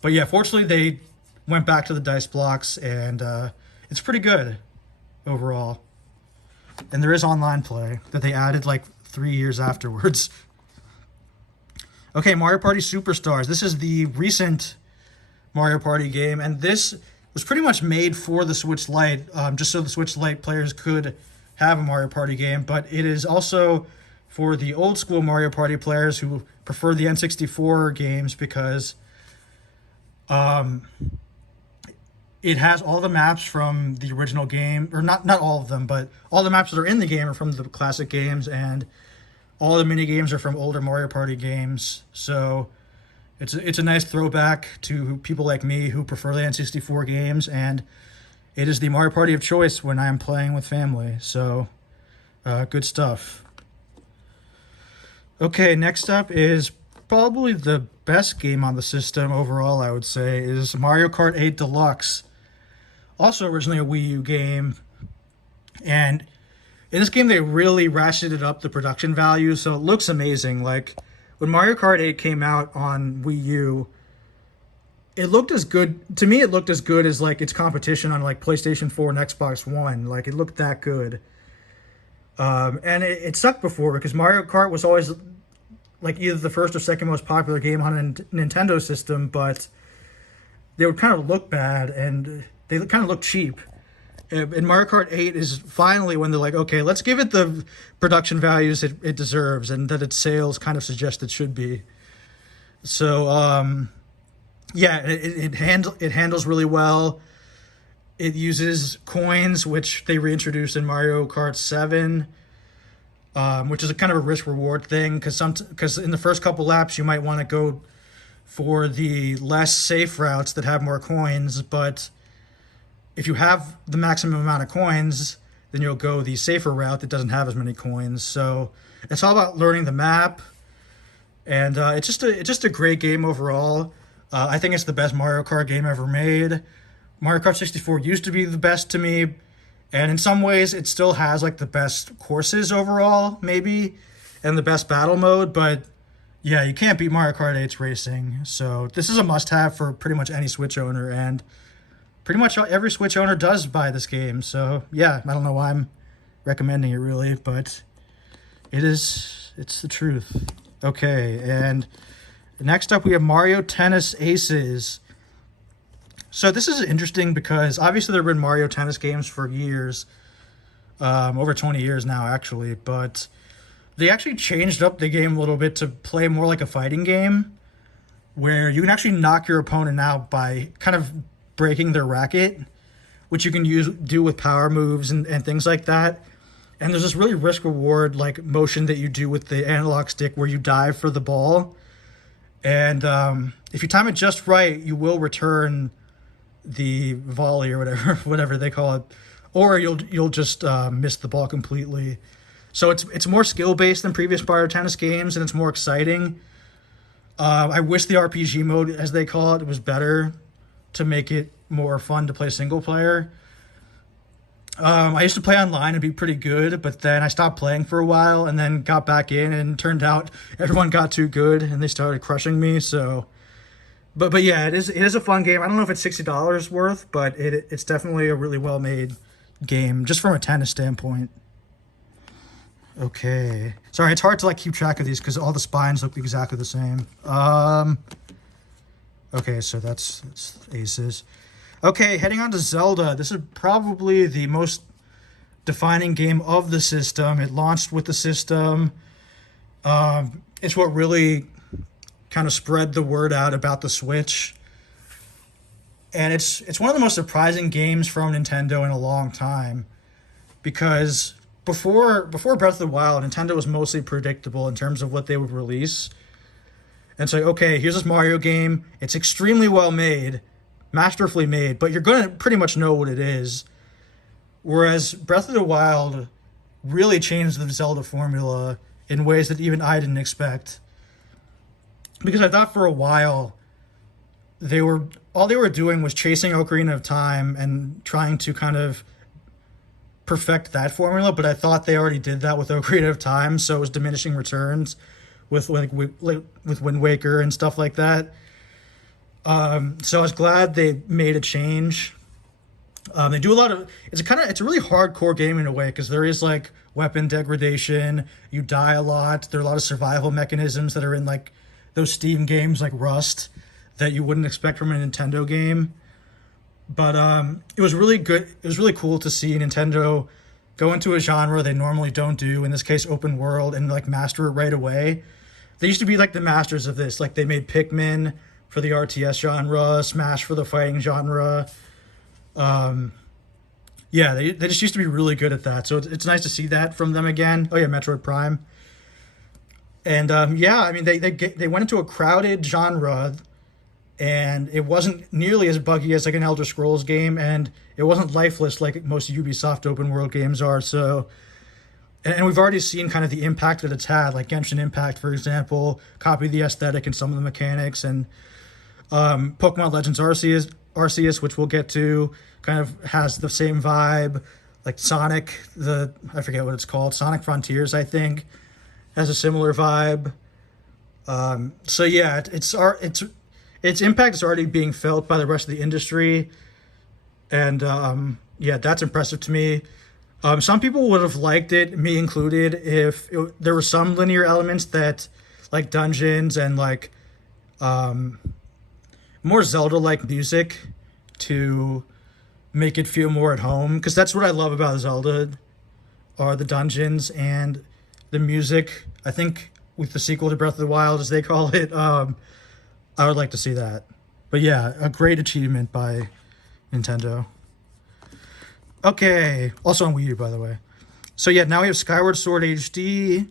But yeah, fortunately they went back to the dice blocks, and it's pretty good overall. And there is online play that they added like 3 years afterwards. Okay, Mario Party Superstars. This is the recent Mario Party game, and this was pretty much made for the Switch Lite, just so the Switch Lite players could have a Mario Party game. But it is also for the old school Mario Party players who prefer the N64 games, because it has all the maps from the original game, or not all of them, but all the maps that are in the game are from the classic games, and all the mini games are from older Mario Party games. So it's a nice throwback to people like me who prefer the N64 games, and it is the Mario Party of choice when I'm playing with family. So good stuff. Okay, next up is probably the best game on the system overall, I would say, is Mario Kart 8 Deluxe. Also originally a Wii U game. And in this game, they really ratcheted up the production value, so it looks amazing. Like, when Mario Kart 8 came out on Wii U, it looked as good to me. It looked as good as like its competition on like PlayStation 4 and Xbox One. Like it looked that good. And it sucked before because Mario Kart was always like either the first or second most popular game on a Nintendo system, but they would kind of look bad and they kind of look cheap. And Mario Kart 8 is finally when they're like, okay, let's give it the production values it deserves and that its sales kind of suggest it should be. So, yeah, it handles really well. It uses coins, which they reintroduced in Mario Kart 7, which is a kind of a risk reward thing because in the first couple laps you might want to go for the less safe routes that have more coins, but if you have the maximum amount of coins, then you'll go the safer route that doesn't have as many coins. So it's all about learning the map, and it's just a great game overall. I think it's the best Mario Kart game ever made. Mario Kart 64 used to be the best to me, and in some ways it still has like the best courses overall, maybe, and the best battle mode, but yeah, you can't beat Mario Kart 8's racing. So this is a must-have for pretty much any Switch owner, and pretty much every Switch owner does buy this game. So yeah, I don't know why I'm recommending it really, but it's the truth. Okay, and next up we have Mario Tennis Aces. So this is interesting because obviously there have been Mario Tennis games for years, over 20 years now actually, but they actually changed up the game a little bit to play more like a fighting game where you can actually knock your opponent out by kind of breaking their racket, which you can do with power moves and things like that. And there's this really risk reward like motion that you do with the analog stick where you dive for the ball. And if you time it just right, you will return the volley or whatever they call it, or you'll just miss the ball completely. So it's more skill based than previous Mario Tennis games, and it's more exciting. I wish the RPG mode, as they call it, was better to make it more fun to play single player. I used to play online and be pretty good, but then I stopped playing for a while and then got back in, and turned out everyone got too good and they started crushing me. So, but yeah, it is a fun game. I don't know if it's $60 worth, but it's definitely a really well made game just from a tennis standpoint. Okay, sorry, it's hard to like keep track of these because all the spines look exactly the same. Okay, so that's Aces. Okay, heading on to Zelda. This is probably the most defining game of the system. It launched with the system. It's what really kind of spread the word out about the Switch. And it's one of the most surprising games from Nintendo in a long time. Because before Breath of the Wild, Nintendo was mostly predictable in terms of what they would release. And so, okay, here's this Mario game. It's extremely well made, masterfully made, but you're going to pretty much know what it is. Whereas Breath of the Wild really changed the Zelda formula in ways that even I didn't expect. Because I thought for a while all they were doing was chasing Ocarina of Time and trying to kind of perfect that formula, but I thought they already did that with Ocarina of Time, so it was diminishing returns with Wind Waker and stuff like that. So I was glad they made a change. They do a lot of it's a really hardcore game in a way because there is like weapon degradation. You die a lot. There are a lot of survival mechanisms that are in like those Steam games like Rust that you wouldn't expect from a Nintendo game. But it was really good. It was really cool to see Nintendo go into a genre they normally don't do, in this case open world, and like master it right away. They used to be like the masters of this. Like they made Pikmin for the RTS genre, Smash for the fighting genre. Yeah, they just used to be really good at that. So it's nice to see that from them again. Oh yeah, Metroid Prime. And yeah, I mean they went into a crowded genre, and it wasn't nearly as buggy as like an Elder Scrolls game, and it wasn't lifeless like most Ubisoft open world games are. So, and we've already seen kind of the impact that it's had, like Genshin Impact, for example, copied the aesthetic and some of the mechanics, and Pokemon Legends Arceus, which we'll get to, kind of has the same vibe. Like Sonic, I forget what it's called, Sonic Frontiers, I think, has a similar vibe. So yeah, it's its impact is already being felt by the rest of the industry, and yeah, that's impressive to me. Some people would have liked it, me included, if there were some linear elements that, like dungeons and like more Zelda-like music to make it feel more at home. Because that's what I love about Zelda, are the dungeons and the music. I think with the sequel to Breath of the Wild, as they call it, I would like to see that. But yeah, a great achievement by Nintendo. Okay, also on Wii U, by the way. So yeah, now we have Skyward Sword HD.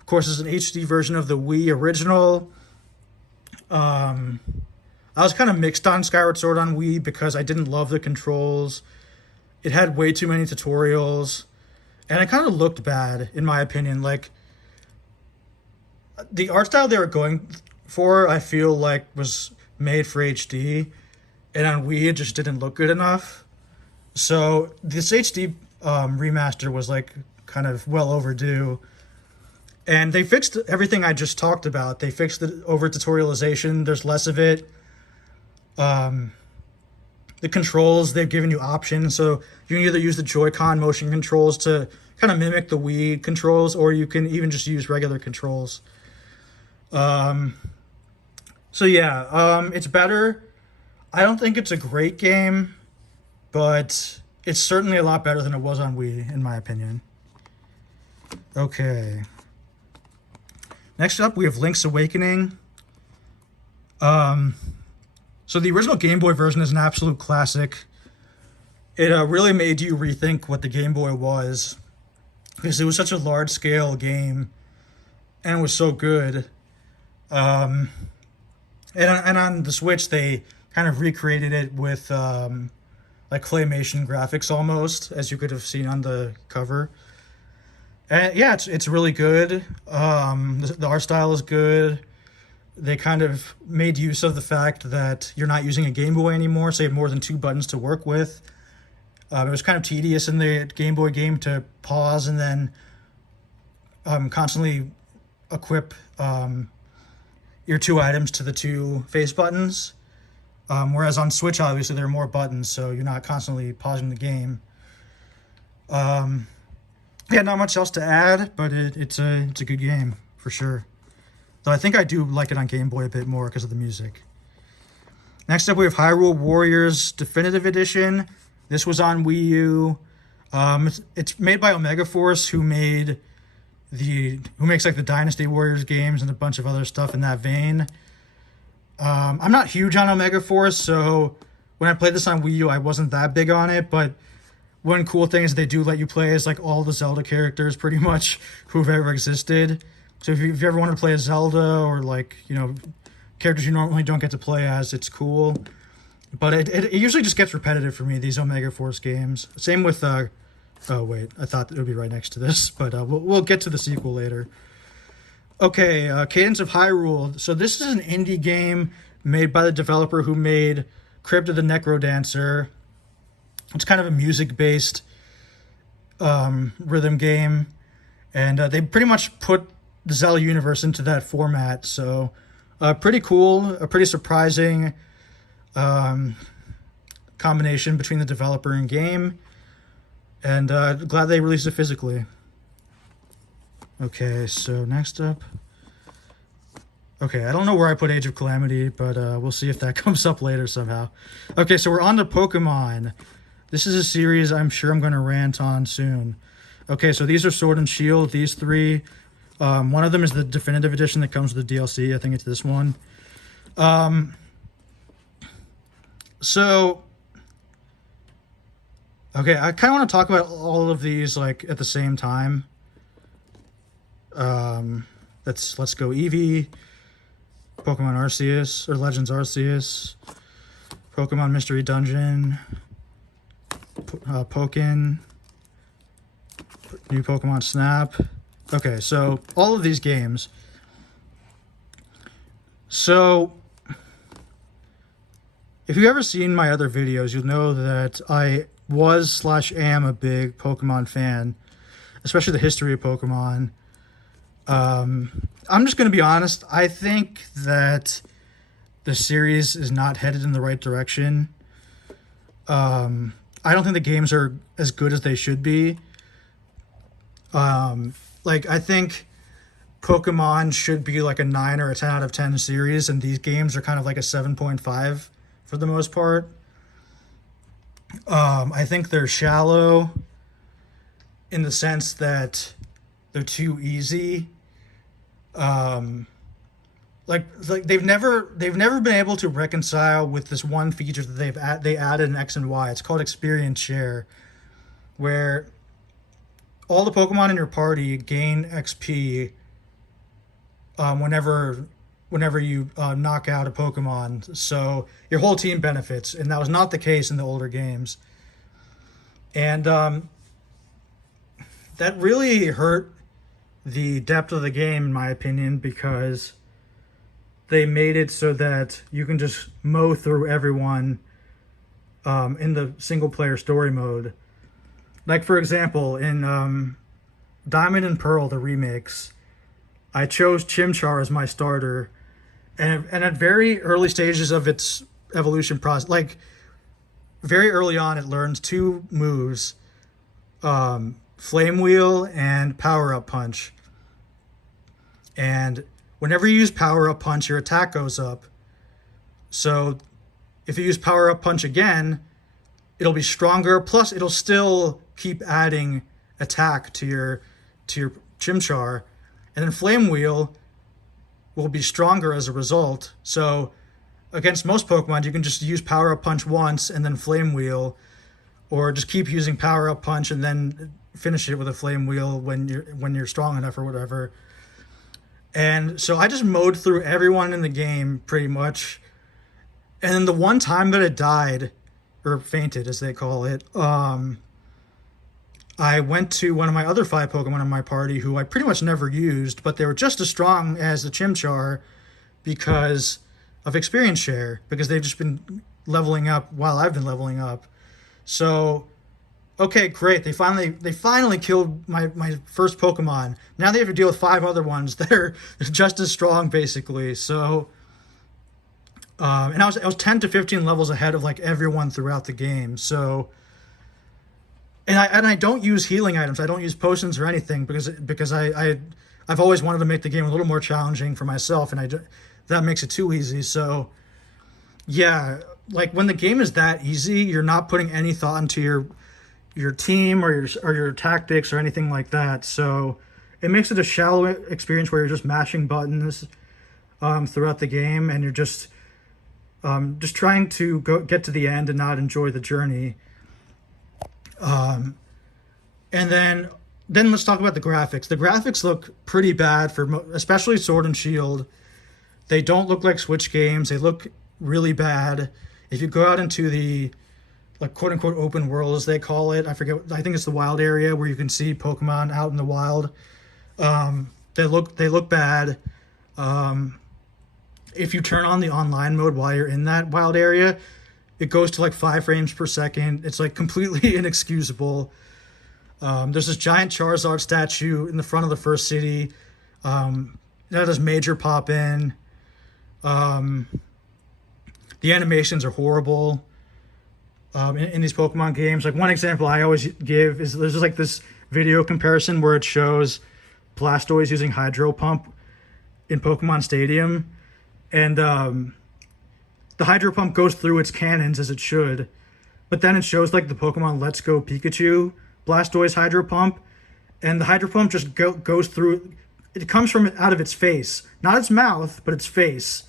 Of course, it's an HD version of the Wii original. I was kind of mixed on Skyward Sword on Wii because I didn't love the controls. It had way too many tutorials, and it kind of looked bad, in my opinion. Like, the art style they were going for, I feel like, was made for HD, and on Wii, it just didn't look good enough. So this HD remaster was like kind of well overdue, and they fixed everything I just talked about. They fixed the over tutorialization. There's less of it. The controls, they've given you options, so you can either use the Joy-Con motion controls to kind of mimic the Wii controls, or you can even just use regular controls. So yeah, it's better. I don't think it's a great game, but it's certainly a lot better than it was on Wii, in my opinion. Okay. Next up, we have Link's Awakening. So the original Game Boy version is an absolute classic. It really made you rethink what the Game Boy was, because it was such a large-scale game, and it was so good. And on the Switch, they kind of recreated it with like claymation graphics almost, as you could have seen on the cover. And yeah, it's really good. The art style is good. They kind of made use of the fact that you're not using a Game Boy anymore, so you have more than 2 buttons to work with. It was kind of tedious in the Game Boy game to pause and then constantly equip your 2 items to the 2 face buttons. Whereas on Switch, obviously, there are more buttons, so you're not constantly pausing the game. Yeah, not much else to add, but it's a good game, for sure. Though I think I do like it on Game Boy a bit more because of the music. Next up, we have Hyrule Warriors Definitive Edition. This was on Wii U. It's made by Omega Force, who makes like the Dynasty Warriors games and a bunch of other stuff in that vein. I'm not huge on Omega Force, so when I played this on Wii U, I wasn't that big on it, but one cool thing is they do let you play as like all the Zelda characters pretty much who've ever existed. So if you ever want to play a Zelda or like, you know, characters you normally don't get to play as, it's cool. But it usually just gets repetitive for me, these Omega Force games. Same with, oh wait, I thought it would be right next to this, but we'll get to the sequel later. Okay, Cadence of Hyrule. So this is an indie game made by the developer who made Crypt of the Necrodancer. It's kind of a music-based rhythm game, and they pretty much put the Zelda universe into that format. So pretty cool, a pretty surprising combination between the developer and game, and glad they released it physically. Okay, so next up. Okay, I don't know where I put Age of Calamity, but we'll see if that comes up later somehow. Okay, so we're on to Pokemon. This is a series I'm sure I'm going to rant on soon. Okay, so these are Sword and Shield, these 3. One of them is the Definitive Edition that comes with the DLC. I think it's this one. So, okay, I kind of want to talk about all of these like at the same time. Let's go Eevee, Pokemon Arceus, or Legends Arceus, Pokemon Mystery Dungeon, Pokken, new Pokemon Snap. Okay, so all of these games. So, if you've ever seen my other videos, you'll know that I was/am a big Pokemon fan, especially the history of Pokemon. I'm just going to be honest. I think that the series is not headed in the right direction. I don't think the games are as good as they should be. Like, I think Pokemon should be like a 9 or a 10 out of 10 series, and these games are kind of like a 7.5 for the most part. I think they're shallow in the sense that they're too easy. Like they've never been able to reconcile with this one feature that they added in X and Y. It's called experience share, where all the Pokemon in your party gain XP whenever you knock out a Pokemon. So your whole team benefits, and that was not the case in the older games. And that really hurt the depth of the game, in my opinion, because they made it so that you can just mow through everyone in the single player story mode. Like, for example, in Diamond and Pearl, the remakes, I chose Chimchar as my starter, and at very early stages of its evolution process, like very early on, it learns 2 moves, Flame Wheel and Power Up Punch. And whenever you use Power Up Punch, your attack goes up. So if you use Power Up Punch again, it'll be stronger. Plus, it'll still keep adding attack to your Chimchar. And then Flame Wheel will be stronger as a result. So against most Pokemon, you can just use Power Up Punch once and then Flame Wheel, or just keep using Power Up Punch and then finish it with a Flame Wheel when you're strong enough or whatever. And so I just mowed through everyone in the game pretty much. And then the one time that it died, or fainted as they call it, I went to one of my other 5 Pokemon in my party who I pretty much never used, but they were just as strong as the Chimchar because of experience share, because they've just been leveling up while I've been leveling up. So, okay, great. They finally killed my first Pokemon. Now they have to deal with 5 other ones that are just as strong, basically. So, and I was 10 to 15 levels ahead of like everyone throughout the game. So, and I don't use healing items. I don't use potions or anything because I've always wanted to make the game a little more challenging for myself, and that makes it too easy. So, yeah, like when the game is that easy, you're not putting any thought into your team or your tactics or anything like that. So it makes it a shallow experience where you're just mashing buttons throughout the game, and you're just trying to get to the end and not enjoy the journey. And then let's talk about the graphics. The graphics look pretty bad especially Sword and Shield. They don't look like Switch games. They look really bad. If you go out into the, like, quote unquote open world as they call it, I think it's the wild area where you can see Pokemon out in the wild. They look bad. If you turn on the online mode while you're in that wild area, it goes to like 5 frames per second. It's like completely inexcusable. There's this giant Charizard statue in the front of the first city. That has major pop in. The animations are horrible in these Pokemon games. Like, one example I always give is there's just like this video comparison where it shows Blastoise using Hydro Pump in Pokemon Stadium, and the Hydro Pump goes through its cannons as it should, but then it shows like the Pokemon Let's Go Pikachu Blastoise Hydro Pump, and the Hydro Pump just goes through. It comes from out of its face, not its mouth, but its face,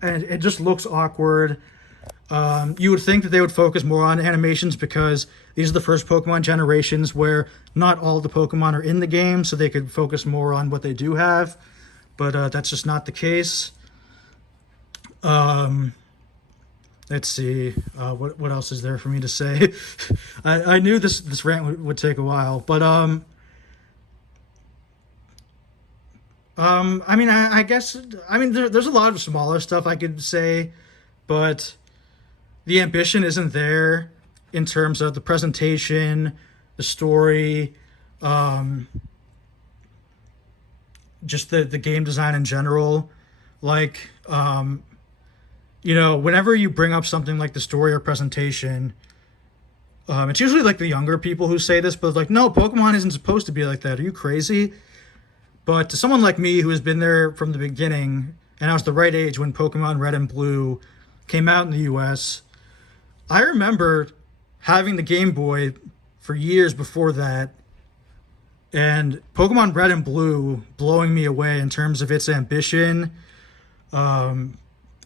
and it just looks awkward. You would think that they would focus more on animations because these are the first Pokemon generations where not all the Pokemon are in the game, so they could focus more on what they do have, but that's just not the case. Let's see. What else is there for me to say? I knew this rant would take a while, but I mean, I guess there's a lot of smaller stuff I could say, but the ambition isn't there in terms of the presentation, the story, just the game design in general. Like, whenever you bring up something like the story or presentation, it's usually like the younger people who say this, but like, no, Pokemon isn't supposed to be like that. Are you crazy? But to someone like me who has been there from the beginning, and I was the right age when Pokemon Red and Blue came out in the US, I remember having the Game Boy for years before that, and Pokemon Red and Blue blowing me away in terms of its ambition. And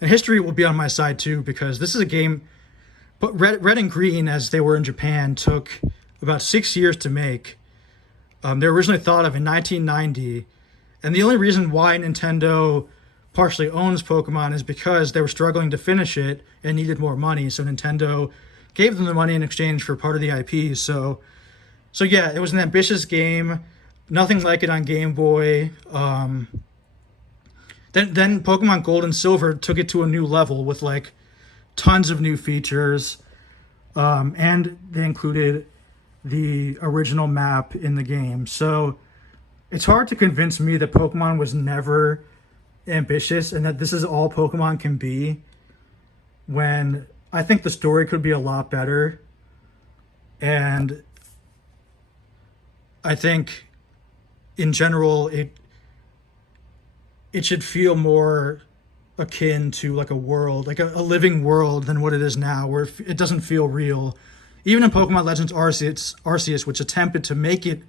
history will be on my side too, because this is a game, but Red and Green, as they were in Japan, took about 6 years to make. They were originally thought of in 1990, and the only reason why Nintendo partially owns Pokemon is because they were struggling to finish it and needed more money, so Nintendo gave them the money in exchange for part of the IP. So yeah, it was an ambitious game, nothing like it on Game Boy. Then Pokemon Gold and Silver took it to a new level with like tons of new features, and they included the original map in the game. So it's hard to convince me that Pokemon was never ambitious and that this is all Pokemon can be, when I think the story could be a lot better. And I think in general it should feel more akin to like a world, like a living world, than what it is now, where it doesn't feel real. Even in Pokemon Legends Arceus, which attempted to make it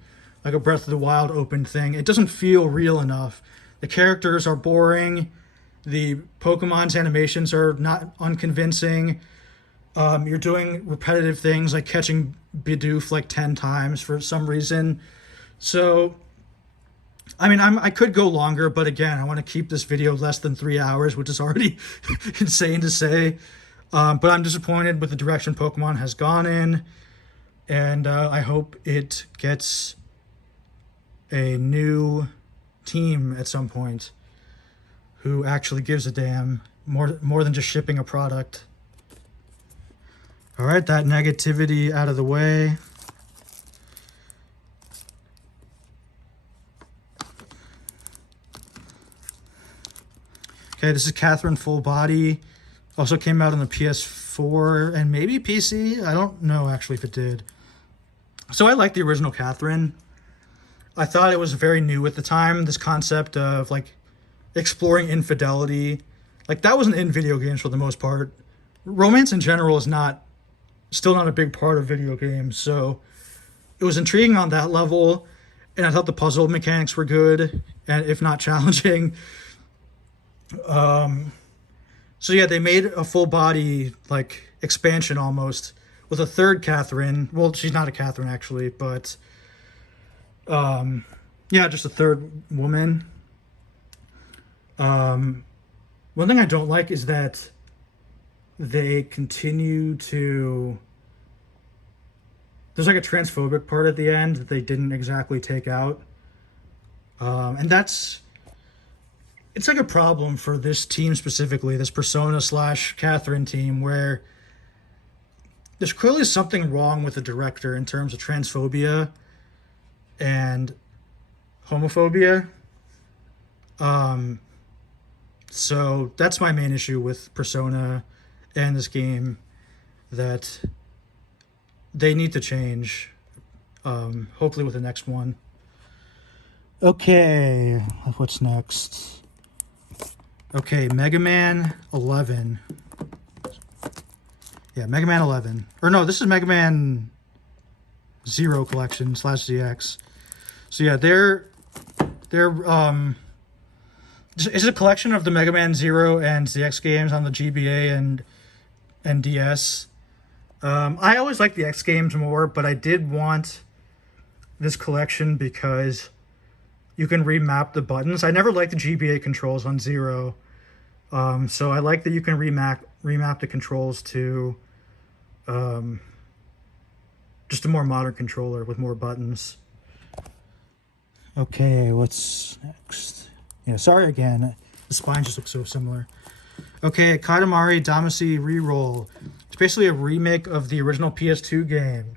like a Breath of the Wild open thing, it doesn't feel real enough. The characters are boring. The Pokemon's animations are not unconvincing. You're doing repetitive things like catching Bidoof like 10 times for some reason. So, I mean, I could go longer, but again, I want to keep this video less than 3 hours, which is already insane to say. But I'm disappointed with the direction Pokemon has gone in, and I hope it gets a new team at some point who actually gives a damn, more than just shipping a product. All right, that negativity out of the way. Okay, this is Catherine Full Body. Also came out on the PS4 and maybe PC. I don't know actually if it did. So I like the original Catherine. I thought it was very new at the time, this concept of like exploring infidelity. Like that wasn't in video games for the most part. Romance in general is still not a big part of video games. So it was intriguing on that level. And I thought the puzzle mechanics were good, and if not challenging. So yeah, they made a full body like expansion almost with a third Catherine. Well, she's not a Catherine actually, but yeah, just a third woman. One thing I don't like is that they continue to... There's like a transphobic part at the end that they didn't exactly take out. And it's like a problem for this team specifically, this Persona / Catherine team, where there's clearly something wrong with the director in terms of transphobia and homophobia. So that's my main issue with Persona and this game, that they need to change, hopefully with the next one. Okay, what's next? Okay, Mega Man 11. Yeah, Mega Man 11. Or no, this is Mega Man 0 collection / ZX. So yeah, it's a collection of the Mega Man 0 and ZX games on the GBA and DS. I always liked the X games more, but I did want this collection because you can remap the buttons. I never liked the GBA controls on 0. So I like that you can remap the controls to just a more modern controller with more buttons. Okay, what's next? Yeah, sorry again. The spine just looks so similar. Okay, Katamari Damacy Reroll. It's basically a remake of the original PS2 game.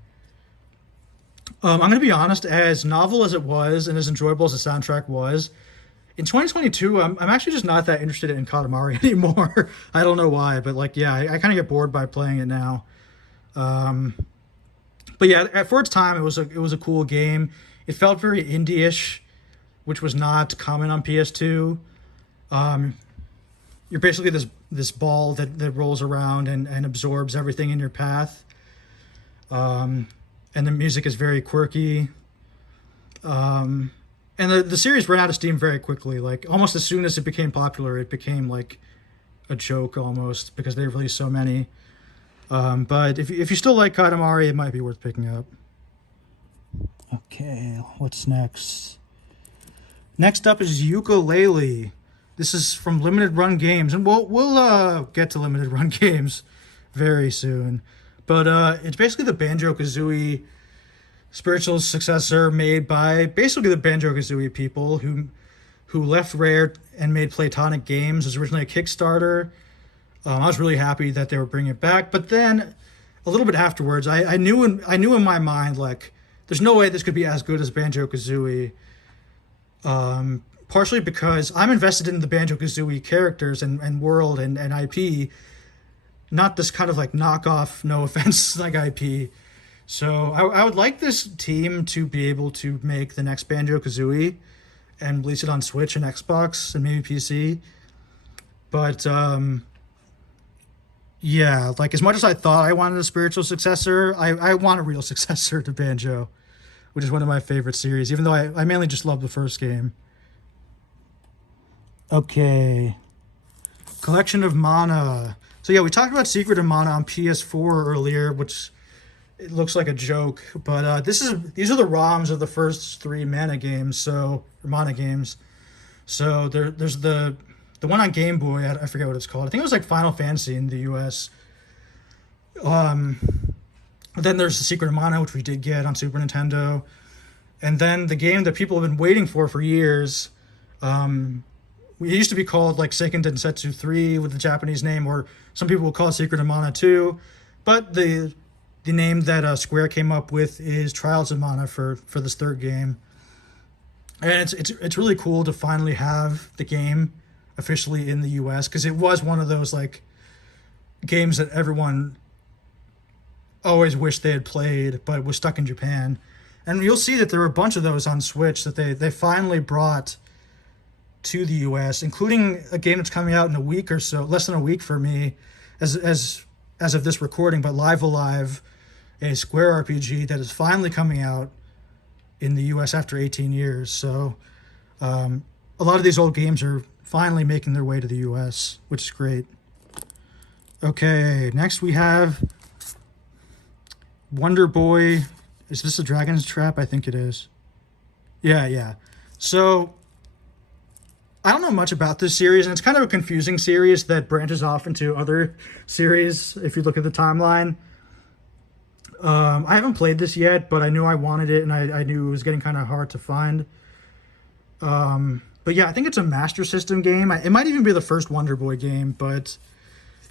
I'm going to be honest, as novel as it was and as enjoyable as the soundtrack was, In 2022, I'm actually just not that interested in Katamari anymore. I don't know why, but like, yeah, I kind of get bored by playing it now. Um, but yeah, for its time, it was a cool game. It felt very indie-ish, which was not common on PS2. Um, you're basically this ball that rolls around and absorbs everything in your path. And the music is very quirky. And the series ran out of steam very quickly. Like almost as soon as it became popular, it became like a joke almost because they released so many. But if you still like Katamari, it might be worth picking up. Okay, what's next? Next up is Ukulele. This is from Limited Run Games, and we'll get to Limited Run Games very soon. But it's basically the Banjo-Kazooie spiritual successor made by basically the Banjo-Kazooie people who left Rare and made Playtonic Games. It was originally a Kickstarter. I was really happy that they were bringing it back, but then a little bit afterwards, I knew in my mind like there's no way this could be as good as Banjo-Kazooie. Partially because I'm invested in the Banjo-Kazooie characters and world and IP, not this kind of like knockoff, no offense, like IP. So I would like this team to be able to make the next Banjo-Kazooie and release it on Switch and Xbox and maybe PC. But yeah, like as much as I thought I wanted a spiritual successor, I want a real successor to Banjo, which is one of my favorite series, even though I mainly just love the first game. Okay. Collection of Mana. So yeah, we talked about Secret of Mana on PS4 earlier, which it looks like a joke, but these are the ROMs of the first three Mana games. So Mana games. So there's the one on Game Boy. I forget what it's called. I think it was like Final Fantasy in the US. Then there's the Secret of Mana, which we did get on Super Nintendo, and then the game that people have been waiting for years. It used to be called like Seiken Densetsu 3 with the Japanese name, or some people will call it Secret of Mana 2. But the name that Square came up with is Trials of Mana for this third game. And it's really cool to finally have the game officially in the US, because it was one of those like games that everyone always wished they had played but was stuck in Japan. And you'll see that there were a bunch of those on Switch that they finally brought to the US, including a game that's coming out in a week or so, less than a week for me, as of this recording, but Live Alive, a Square RPG that is finally coming out in the US after 18 years. So a lot of these old games are finally making their way to the US, which is great. Okay, next we have Wonder Boy. Is this a Dragon's Trap? I think it is. Yeah. So I don't know much about this series, and it's kind of a confusing series that branches off into other series if you look at the timeline. I haven't played this yet, but I knew I wanted it, and I knew it was getting kind of hard to find. But yeah, I think it's a Master System game. It might even be the first Wonder Boy game, but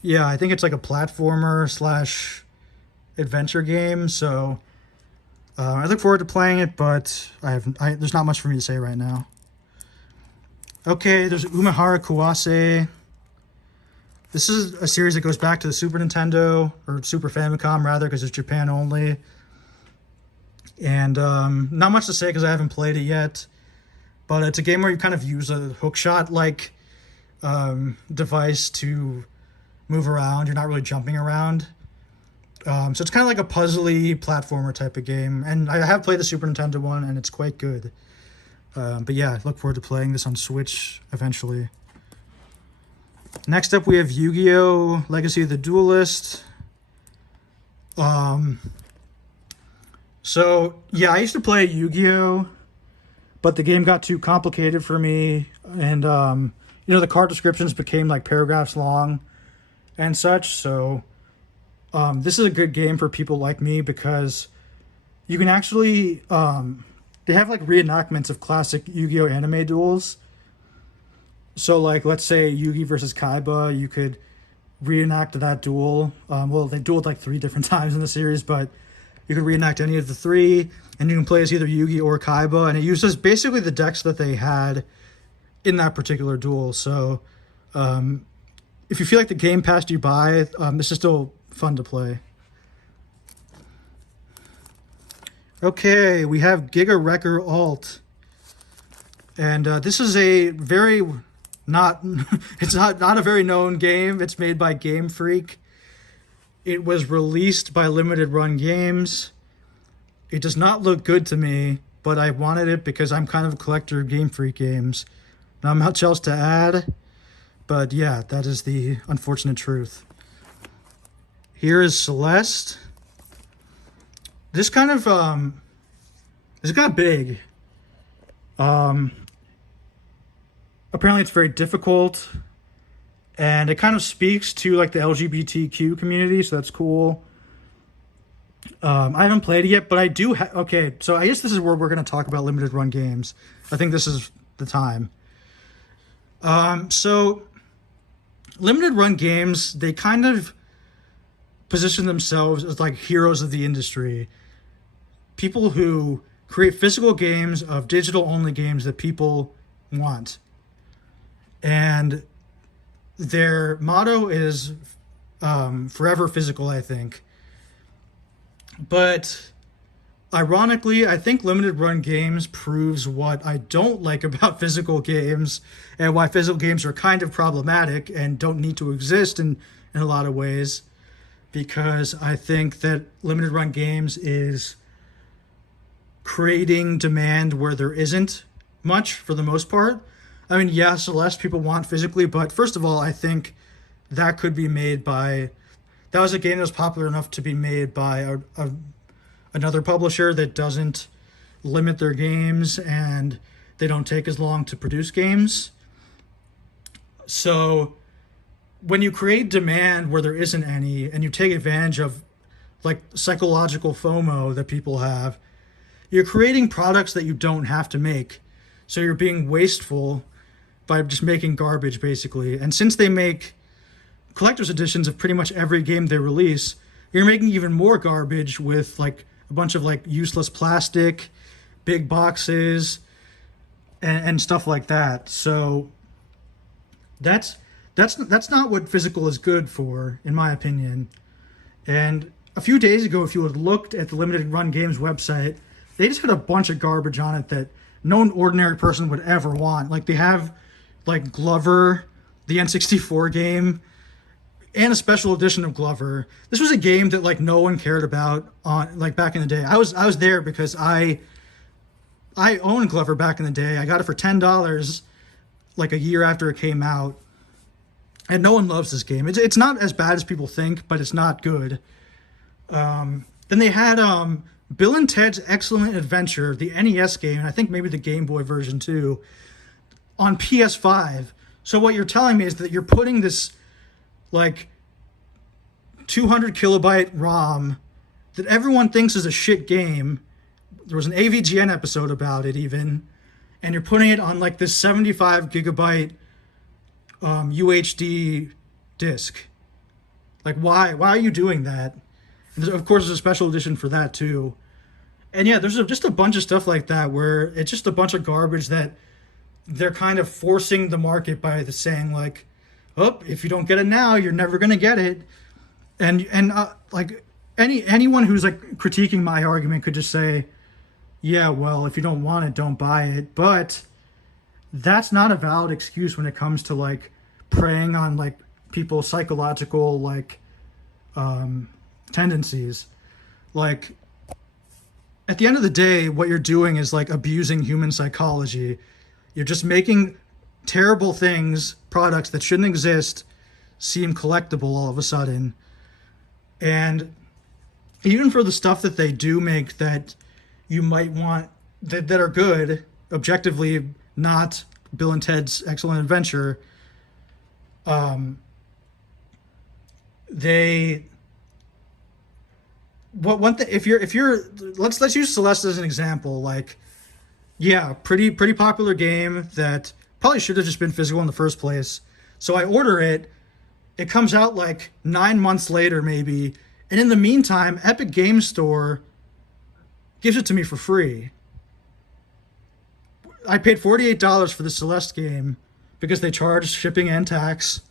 yeah, I think it's like a platformer / adventure game. So I look forward to playing it, but there's not much for me to say right now. Okay, there's Umehara Kawase. This is a series that goes back to the Super Nintendo, or Super Famicom rather, because it's Japan only. And not much to say because I haven't played it yet. But it's a game where you kind of use a hookshot-like device to move around. You're not really jumping around. So it's kind of like a puzzly platformer type of game. And I have played the Super Nintendo one, and it's quite good. But yeah, I look forward to playing this on Switch eventually. Next up, we have Yu-Gi-Oh! Legacy of the Duelist. So yeah, I used to play Yu-Gi-Oh! But the game got too complicated for me, and the card descriptions became like paragraphs long and such. So this is a good game for people like me because you can actually they have like reenactments of classic Yu-Gi-Oh! Anime duels. So like, let's say Yugi versus Kaiba, you could reenact that duel. Well, they dueled like 3 different times in the series, but you could reenact any of the 3, and you can play as either Yugi or Kaiba, and it uses basically the decks that they had in that particular duel. So if you feel like the game passed you by, this is still fun to play. Okay, we have Giga Wrecker Alt. And this is a very it's not a very known game. It's made by Game Freak. It was released by Limited Run Games. It does not look good to me, but I wanted it because I'm kind of a collector of Game Freak games. Not much else to add, but yeah, that is the unfortunate truth. Here is Celeste. This kind of this got big. Apparently it's very difficult, and it kind of speaks to like the LGBTQ community, so that's cool. I haven't played it yet, but I do okay, so I guess this is where we're going to talk about limited run games. I think this is the time. So limited run games, they kind of position themselves as like heroes of the industry. People who create physical games of digital only games that people want. And their motto is forever physical, I think. But ironically, I think limited run games proves what I don't like about physical games and why physical games are kind of problematic and don't need to exist in a lot of ways. Because I think that limited run games is creating demand where there isn't much for the most part. I mean, yeah, Celeste people want physically, but first of all, I think that could be made by... That was a game that was popular enough to be made by another publisher that doesn't limit their games and they don't take as long to produce games. So when you create demand where there isn't any and you take advantage of like psychological FOMO that people have, you're creating products that you don't have to make. So you're being wasteful by just making garbage, basically. And since they make collector's editions of pretty much every game they release, you're making even more garbage with like a bunch of like useless plastic, big boxes, and stuff like that. So that's not what physical is good for, in my opinion. And a few days ago, if you had looked at the Limited Run Games website, they just had a bunch of garbage on it that no ordinary person would ever want. Like they have like Glover, the N64 game, and a special edition of Glover. This was a game that like no one cared about on like back in the day. I was there because I owned Glover back in the day. I got it for $10 like a year after it came out. And no one loves this game. It's not as bad as people think, but it's not good. Then they had Bill and Ted's Excellent Adventure, the NES game, and I think maybe the Game Boy version too, on PS5. So what you're telling me is that you're putting this like 200 kilobyte ROM that everyone thinks is a shit game. There was an AVGN episode about it even, and you're putting it on like this 75 gigabyte UHD disc. Like why are you doing that? And of course, there's a special edition for that too. And yeah, there's just a bunch of stuff like that where it's just a bunch of garbage that they're kind of forcing the market by saying like, oh, if you don't get it now, you're never going to get it. And like anyone who's like critiquing my argument could just say, yeah, well, if you don't want it, don't buy it. But that's not a valid excuse when it comes to like preying on like people's psychological like tendencies. Like at the end of the day, what you're doing is like abusing human psychology. You're just making terrible things, products that shouldn't exist, seem collectible all of a sudden. And even for the stuff that they do make that you might want, that are good, objectively not Bill and Ted's Excellent Adventure, if you're let's use Celeste as an example. Like, yeah, pretty popular game that probably should have just been physical in the first place. So I order it. It comes out like 9 months later, maybe. And in the meantime, Epic Games Store gives it to me for free. I paid $48 for the Celeste game because they charged shipping and tax,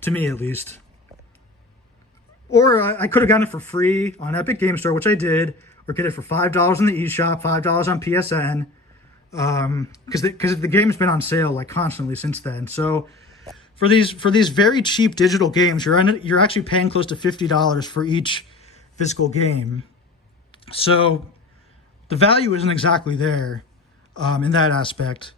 to me at least. Or I could have gotten it for free on Epic Game Store, which I did, or get it for $5 in the eShop, $5 on PSN, because the game's been on sale like constantly since then. So for these very cheap digital games, you're actually paying close to $50 for each physical game. So the value isn't exactly there in that aspect.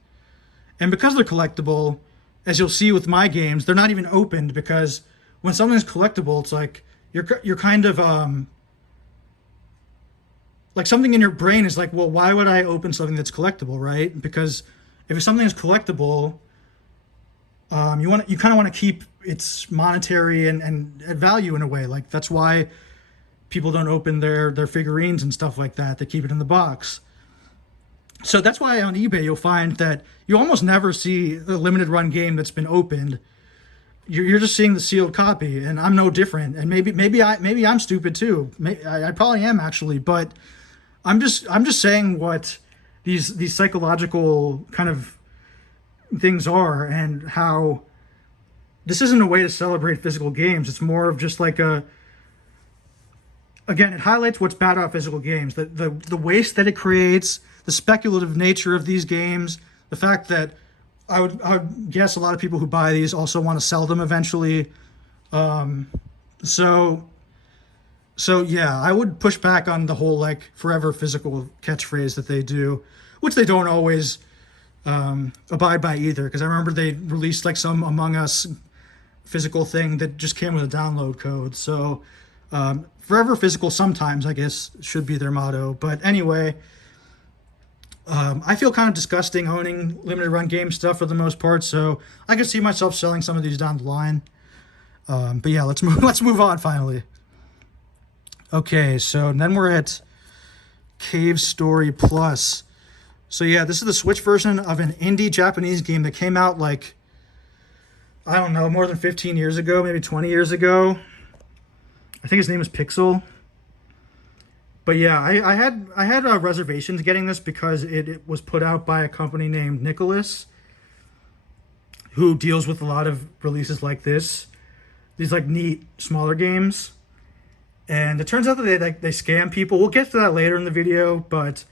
And because they're collectible, as you'll see with my games, they're not even opened, because when something's collectible, it's like you're kind of like something in your brain is like, well, why would I open something that's collectible, right? Because if something is collectible, you kind of want to keep its monetary and value in a way. Like that's why people don't open their figurines and stuff like that. They keep it in the box. So that's why on eBay you'll find that you almost never see a limited run game that's been opened. You're just seeing the sealed copy, and I'm no different. And maybe I'm stupid too. I probably am actually, but I'm just saying what these psychological kind of things are, and how this isn't a way to celebrate physical games. It's more of just like again, it highlights what's bad about physical games, the waste that it creates, the speculative nature of these games, the fact that I would guess a lot of people who buy these also want to sell them eventually. So yeah, I would push back on the whole like forever physical catchphrase that they do, which they don't always abide by either. Because I remember they released like some Among Us physical thing that just came with a download code. So forever physical sometimes, I guess, should be their motto. But anyway, I feel kind of disgusting owning limited run game stuff for the most part, so I can see myself selling some of these down the line. But yeah, let's move on finally. Okay, so then we're at Cave Story Plus. So yeah, this is the Switch version of an indie Japanese game that came out like, I don't know, more than 15 years ago, maybe 20 years ago. I think his name is Pixel. But yeah, I had reservations getting this because it was put out by a company named Nicholas, who deals with a lot of releases like this, these like neat smaller games. And it turns out that they scam people. We'll get to that later in the video, but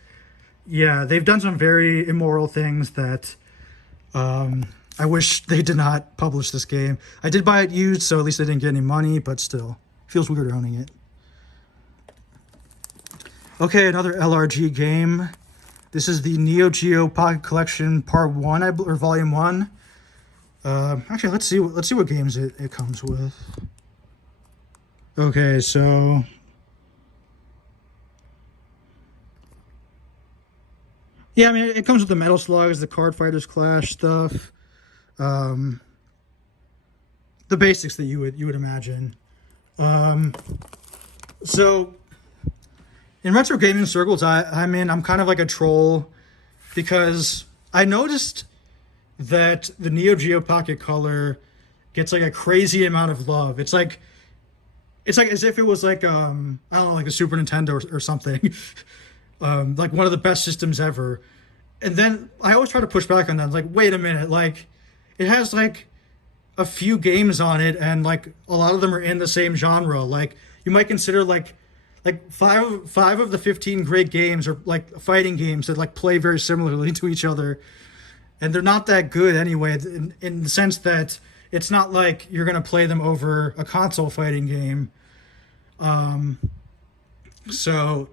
yeah, they've done some very immoral things that I wish they did not publish this game. I did buy it used, so at least I didn't get any money, but still, feels weird owning it. Okay, another LRG game. This is the Neo Geo Pocket Collection Part 1, or Volume 1. Actually, let's see what games it comes with. Okay, so yeah, I mean, it comes with the Metal Slugs, the Card Fighters Clash stuff, the basics that you would imagine. So in retro gaming circles, I'm kind of like a troll, because I noticed that the Neo Geo Pocket Color gets like a crazy amount of love. It's like as if it was like I don't know, like a Super Nintendo or something. Like one of the best systems ever. And then I always try to push back on that. Like, wait a minute, like it has like a few games on it, and like a lot of them are in the same genre. Like you might consider like five of the 15 great games are like fighting games that like play very similarly to each other, and they're not that good anyway, in the sense that it's not like you're gonna play them over a console fighting game. So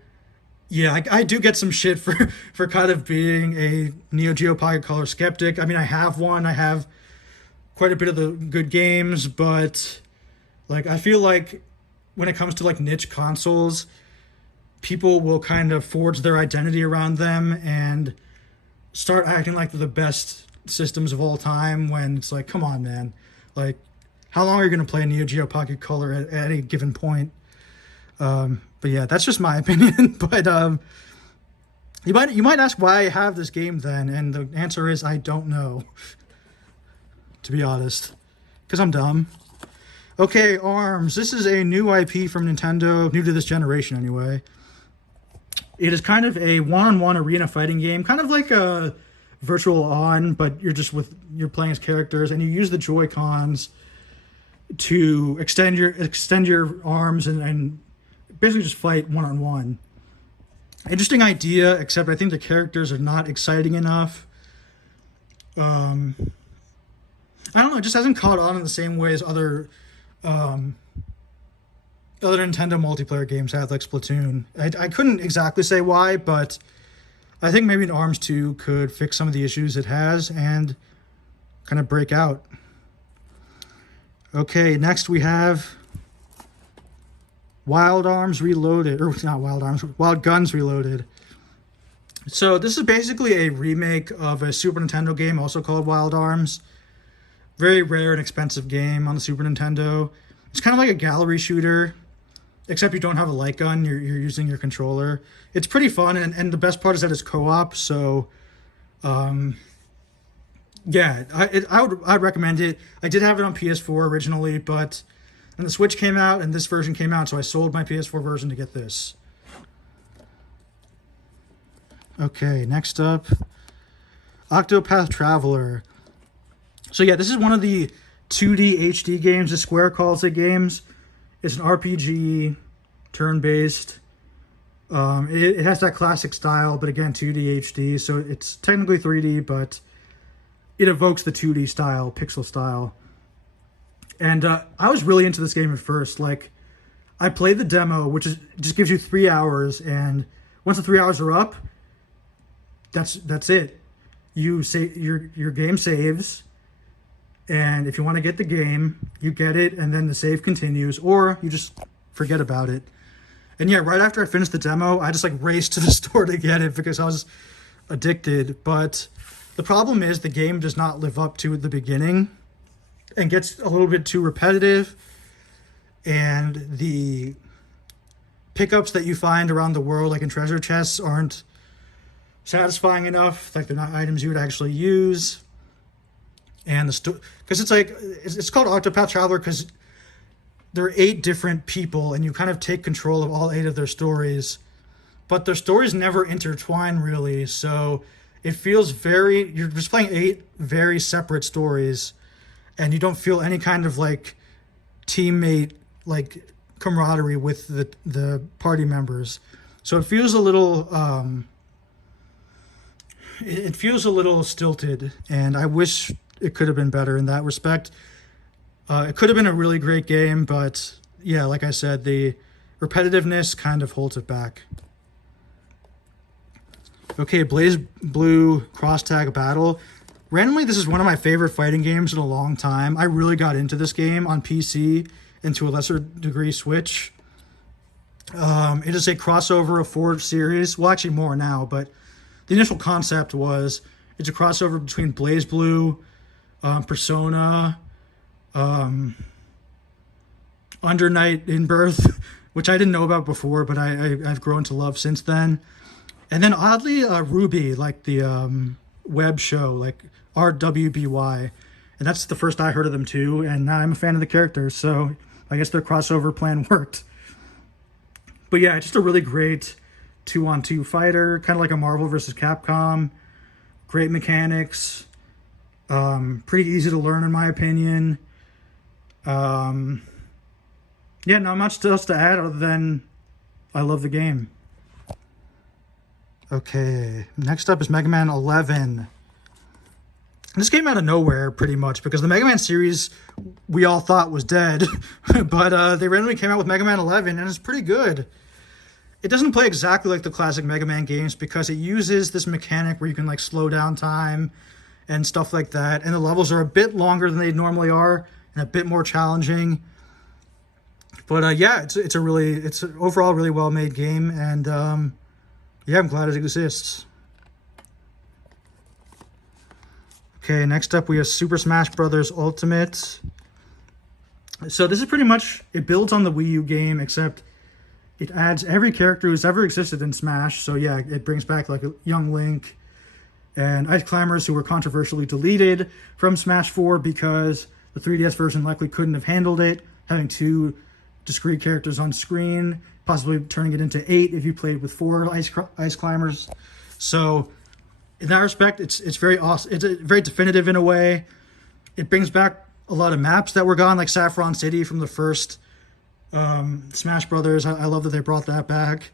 yeah, I do get some shit for kind of being a Neo Geo Pocket Color skeptic. I mean, I have one. I have quite a bit of the good games, but like I feel like when it comes to like niche consoles, people will kind of forge their identity around them and start acting like they're the best systems of all time, when it's like, come on, man. Like, how long are you going to play Neo Geo Pocket Color at any given point? But yeah, that's just my opinion. But you might ask why I have this game then, and the answer is I don't know, to be honest, because I'm dumb. Okay, ARMS. This is a new IP from Nintendo, new to this generation anyway. It is kind of a one-on-one arena fighting game, kind of like a virtual on, but you're playing as characters, and you use the Joy-Cons to extend your arms and basically just fight one-on-one. Interesting idea, except I think the characters are not exciting enough. I don't know, it just hasn't caught on in the same way as other Nintendo multiplayer games have, like Splatoon. I couldn't exactly say why, but I think maybe an ARMS 2 could fix some of the issues it has and kind of break out. Okay, next we have Wild Arms Reloaded, or not Wild Arms, Wild Guns Reloaded. So this is basically a remake of a Super Nintendo game, also called Wild Arms. Very rare and expensive game on the Super Nintendo. It's kind of like a gallery shooter, except you don't have a light gun, you're using your controller. It's pretty fun, and the best part is that it's co-op, so yeah, I'd recommend it. I did have it on PS4 originally, but then the Switch came out and this version came out, so I sold my PS4 version to get this. Okay, next up, Octopath Traveler. So yeah, this is one of the 2D HD games, the Square calls it games. It's an RPG, turn-based. It has that classic style, but again, 2D HD, so it's technically 3D, but it evokes the 2D style, pixel style. And I was really into this game at first. Like, I played the demo, which just gives you 3 hours, and once the 3 hours are up, that's it. You say your game saves, and if you want to get the game, you get it, and then the save continues, or you just forget about it. And yeah, right after I finished the demo, I just like raced to the store to get it because I was addicted. But the problem is the game does not live up to the beginning and gets a little bit too repetitive, and the pickups that you find around the world, like in treasure chests, aren't satisfying enough. Like, they're not items you would actually use. And because it's called Octopath Traveler because there are 8 different people, and you kind of take control of all 8 of their stories, but their stories never intertwine really. So it feels you're just playing 8 very separate stories, and you don't feel any kind of like teammate, like camaraderie with the party members. So it feels a little stilted, and I wish it could have been better in that respect. It could have been a really great game, but yeah, like I said, the repetitiveness kind of holds it back. Okay, Blaze Blue Cross Tag Battle. Randomly, this is one of my favorite fighting games in a long time. I really got into this game on PC and to a lesser degree Switch. It is a crossover of 4 series. Well, actually more now, but the initial concept was it's a crossover between Blaze Blue, Persona, Under Night in Birth, which I didn't know about before, but I've grown to love since then. And then oddly, Ruby, like the web show, like RWBY. And that's the first I heard of them too, and now I'm a fan of the characters, so I guess their crossover plan worked. But yeah, it's just a really great 2-on-2 fighter, kind of like a Marvel vs. Capcom. Great mechanics. Pretty easy to learn in my opinion. Yeah, not much else to add other than I love the game. Okay, next up is Mega Man 11. This came out of nowhere pretty much because the Mega Man series we all thought was dead, but they randomly came out with Mega Man 11 and it's pretty good. It doesn't play exactly like the classic Mega Man games because it uses this mechanic where you can like slow down time and stuff like that, and the levels are a bit longer than they normally are and a bit more challenging. But yeah, it's an overall really well made game, and yeah, I'm glad it exists. Okay, next up we have Super Smash Bros. Ultimate. So this is pretty much, it builds on the Wii U game, except it adds every character who's ever existed in Smash. So yeah, it brings back like a young Link and Ice Climbers, who were controversially deleted from Smash 4 because the 3DS version likely couldn't have handled it, having 2 discrete characters on screen, possibly turning it into 8 if you played with 4 Ice Climbers. So in that respect, it's very awesome. It's very definitive in a way. It brings back a lot of maps that were gone, like Saffron City from the first Smash Brothers. I love that they brought that back.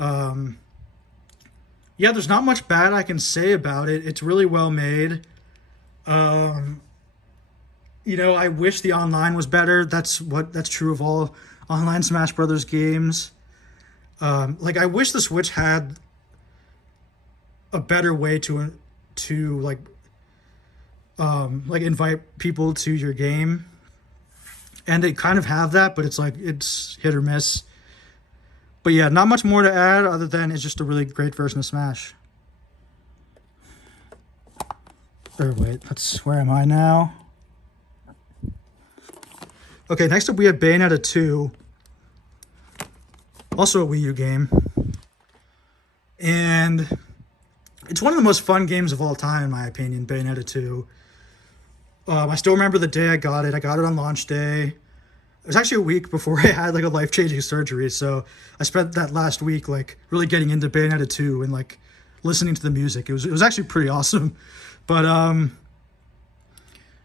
Yeah, there's not much bad I can say about it. It's really well made. You know, I wish the online was better. That's true of all online Smash Brothers games. Like, I wish the Switch had a better way to invite people to your game, and they kind of have that, but it's hit or miss. But yeah, not much more to add other than it's just a really great version of Smash. Or wait, where am I now? Okay, next up we have Bayonetta 2. Also a Wii U game. And it's one of the most fun games of all time, in my opinion, Bayonetta 2. I still remember the day I got it. I got it on launch day. It was actually a week before I had like a life-changing surgery, so I spent that last week like really getting into Bayonetta 2 and like listening to the music. It was actually pretty awesome. But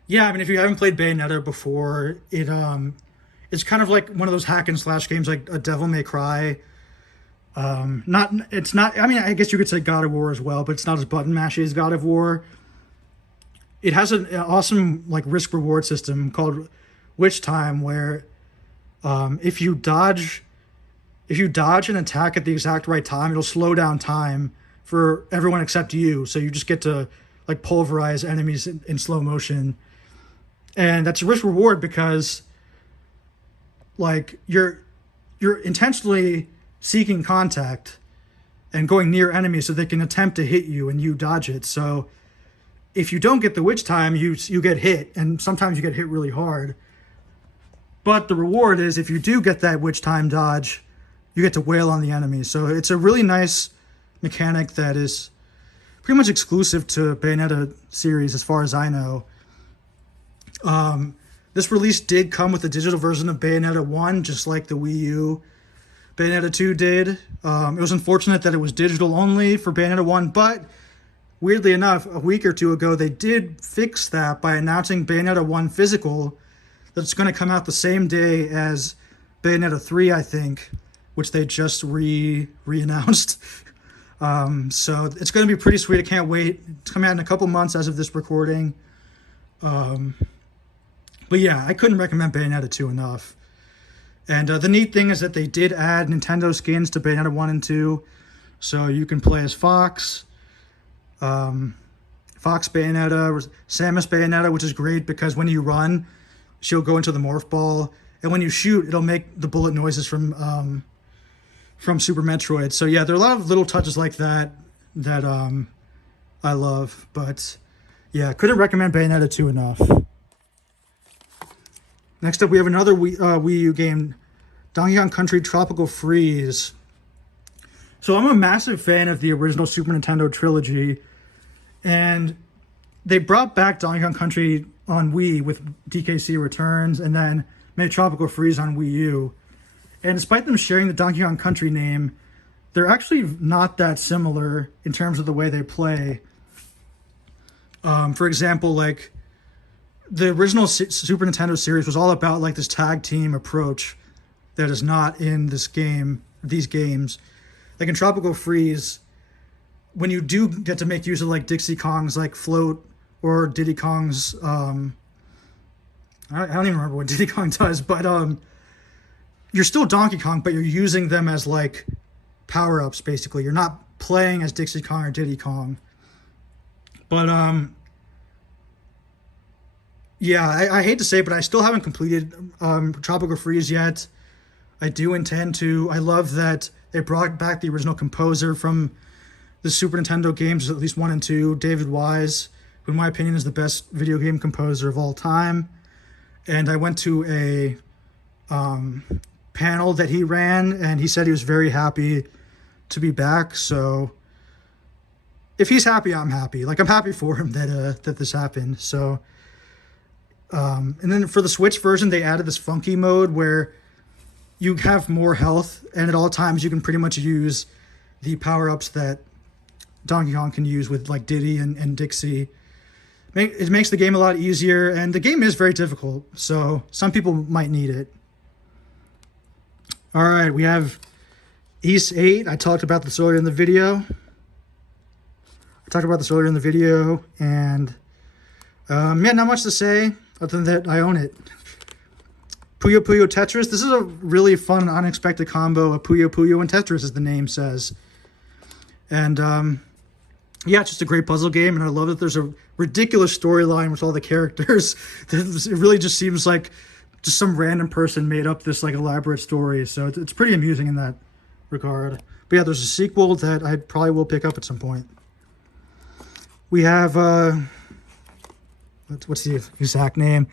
yeah, I mean, if you haven't played Bayonetta before, it's kind of like one of those hack and slash games like a Devil May Cry. It's not, I mean, I guess you could say God of War as well, but it's not as button mashy as God of War. It has an awesome like risk reward system called Witch Time, where if you dodge an attack at the exact right time, it'll slow down time for everyone except you. So you just get to like pulverize enemies in slow motion. And that's a risk reward because like you're intentionally seeking contact and going near enemies so they can attempt to hit you and you dodge it. So if you don't get the witch time, you get hit, and sometimes you get hit really hard. But the reward is if you do get that witch time dodge, you get to wail on the enemy. So it's a really nice mechanic that is pretty much exclusive to Bayonetta series as far as I know. This release did come with a digital version of Bayonetta 1, just like the Wii U Bayonetta 2 did. It was unfortunate that it was digital only for Bayonetta 1, but weirdly enough, a week or two ago, they did fix that by announcing Bayonetta 1 physical, that's going to come out the same day as Bayonetta 3, I think, which they just re-announced. So it's going to be pretty sweet. I can't wait. It's coming out in a couple months as of this recording. But yeah, I couldn't recommend Bayonetta 2 enough. And the neat thing is that they did add Nintendo skins to Bayonetta 1 and 2. So you can play as Fox, Fox Bayonetta, Samus Bayonetta, which is great because when you run, she'll go into the morph ball. And when you shoot, it'll make the bullet noises from Super Metroid. So yeah, there are a lot of little touches like that I love. But yeah, couldn't recommend Bayonetta 2 enough. Next up, we have another Wii U game, Donkey Kong Country Tropical Freeze. So I'm a massive fan of the original Super Nintendo trilogy, and they brought back Donkey Kong Country on Wii with DKC Returns, and then made Tropical Freeze on Wii U. And despite them sharing the Donkey Kong Country name, they're actually not that similar in terms of the way they play. For example, like the original Super Nintendo series was all about like this tag team approach that is not in these games. Like in Tropical Freeze, when you do get to make use of like Dixie Kong's like float or Diddy Kong's I don't even remember what Diddy Kong does, but you're still Donkey Kong, but you're using them as like power-ups basically. You're not playing as Dixie Kong or Diddy Kong. But yeah, I hate to say it, but I still haven't completed Tropical Freeze yet. I do intend to. I love that they brought back the original composer from the Super Nintendo games, at least 1 and 2, David Wise, who in my opinion is the best video game composer of all time. And I went to a panel that he ran, and he said he was very happy to be back. So if he's happy, I'm happy. Like, I'm happy for him that this happened. So and then for the Switch version, they added this funky mode where you have more health, and at all times you can pretty much use the power-ups that Donkey Kong can use with like Diddy and Dixie. It makes the game a lot easier, and the game is very difficult, so some people might need it. All right, we have Ys 8. I talked about this earlier in the video. And yeah, not much to say other than that I own it. Puyo Puyo Tetris. This is a really fun, unexpected combo of Puyo Puyo and Tetris, as the name says. And yeah, it's just a great puzzle game, and I love that there's a ridiculous storyline with all the characters. It really just seems like just some random person made up this like elaborate story, so it's pretty amusing in that regard. But yeah, there's a sequel that I probably will pick up at some point. We have what's the exact name?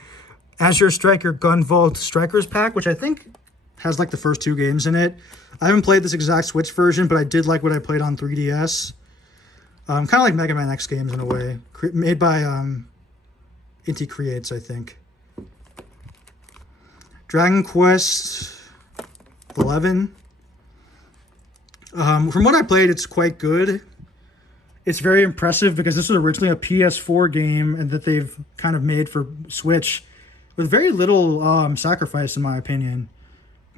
Azure Striker Gun Vault Strikers Pack, which I think has like the first 2 games in it. I haven't played this exact Switch version, but I did like what I played on 3DS. Kind of like Mega Man X games in a way, made by Inti Creates, I think. Dragon Quest 11. From what I played, it's quite good. It's very impressive because this was originally a PS4 game and that they've kind of made for Switch with very little sacrifice, in my opinion.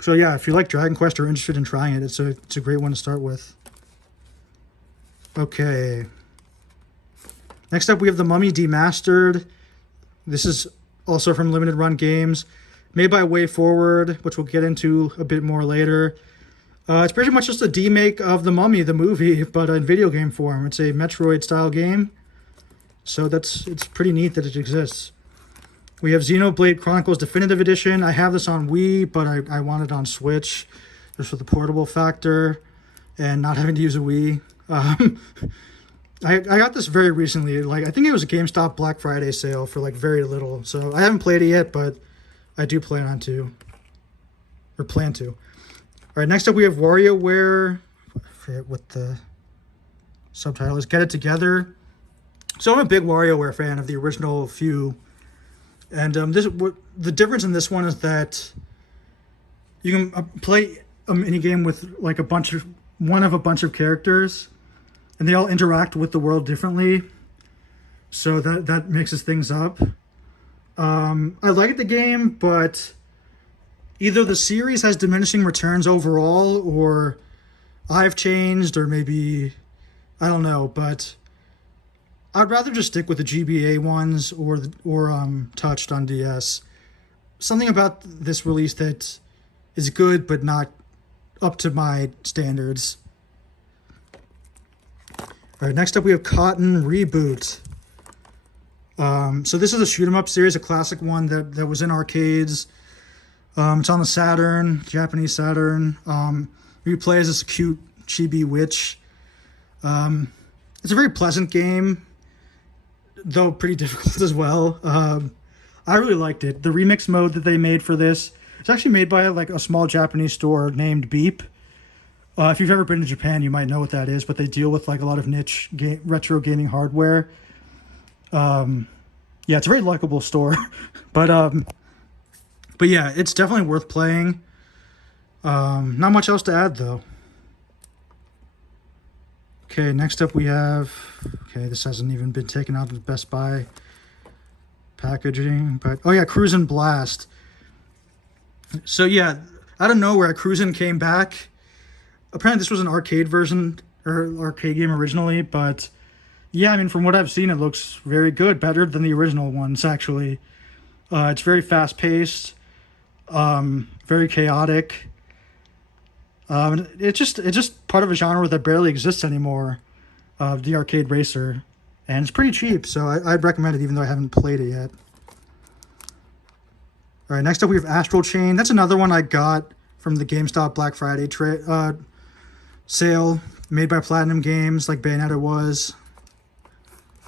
So yeah, if you like Dragon Quest or are interested in trying it, it's a great one to start with. Okay. Next up, we have The Mummy Demastered. This is also from Limited Run Games, made by Way Forward, which we'll get into a bit more later. It's pretty much just a demake of The Mummy, the movie, but in video game form. It's a Metroid-style game, so it's pretty neat that it exists. We have Xenoblade Chronicles Definitive Edition. I have this on Wii, but I want it on Switch, just for the portable factor and not having to use a Wii. I got this very recently. Like, I think it was a GameStop Black Friday sale for like very little. So I haven't played it yet, but I do plan to. All right, next up we have WarioWare. I forget what the subtitle is. Get It Together. So I'm a big WarioWare fan of the original few. And the difference in this one is that you can play a mini game with like a bunch of characters, and they all interact with the world differently. So that mixes things up. I like the game, but either the series has diminishing returns overall, or I've changed, or maybe I don't know, but I'd rather just stick with the GBA ones or Touched on DS. Something about this release that is good but not up to my standards. All right, next up we have Cotton Reboot. So this is a shoot 'em up series, a classic one that was in arcades. It's on the Saturn, Japanese Saturn. You play as this cute chibi witch. It's a very pleasant game, though pretty difficult as well. I really liked it. The remix mode that they made for this, it's actually made by like a small Japanese store named Beep. If you've ever been to Japan, you might know what that is, but they deal with like a lot of niche retro gaming hardware. Yeah, it's a very likable store, but yeah, it's definitely worth playing. Not much else to add though. Okay, next up we have, this hasn't even been taken out of the Best Buy packaging, but, oh yeah, Cruisin' Blast. So yeah, out of nowhere, Cruisin' came back. Apparently this was an arcade version, or arcade game originally, but yeah, I mean, from what I've seen, it looks very good, better than the original ones, actually. It's very fast-paced, very chaotic. It's just part of a genre that barely exists anymore, the arcade racer, and it's pretty cheap, so I'd recommend it even though I haven't played it yet. All right, next up we have Astral Chain. That's another one I got from the GameStop Black Friday sale, made by Platinum Games, like Bayonetta was.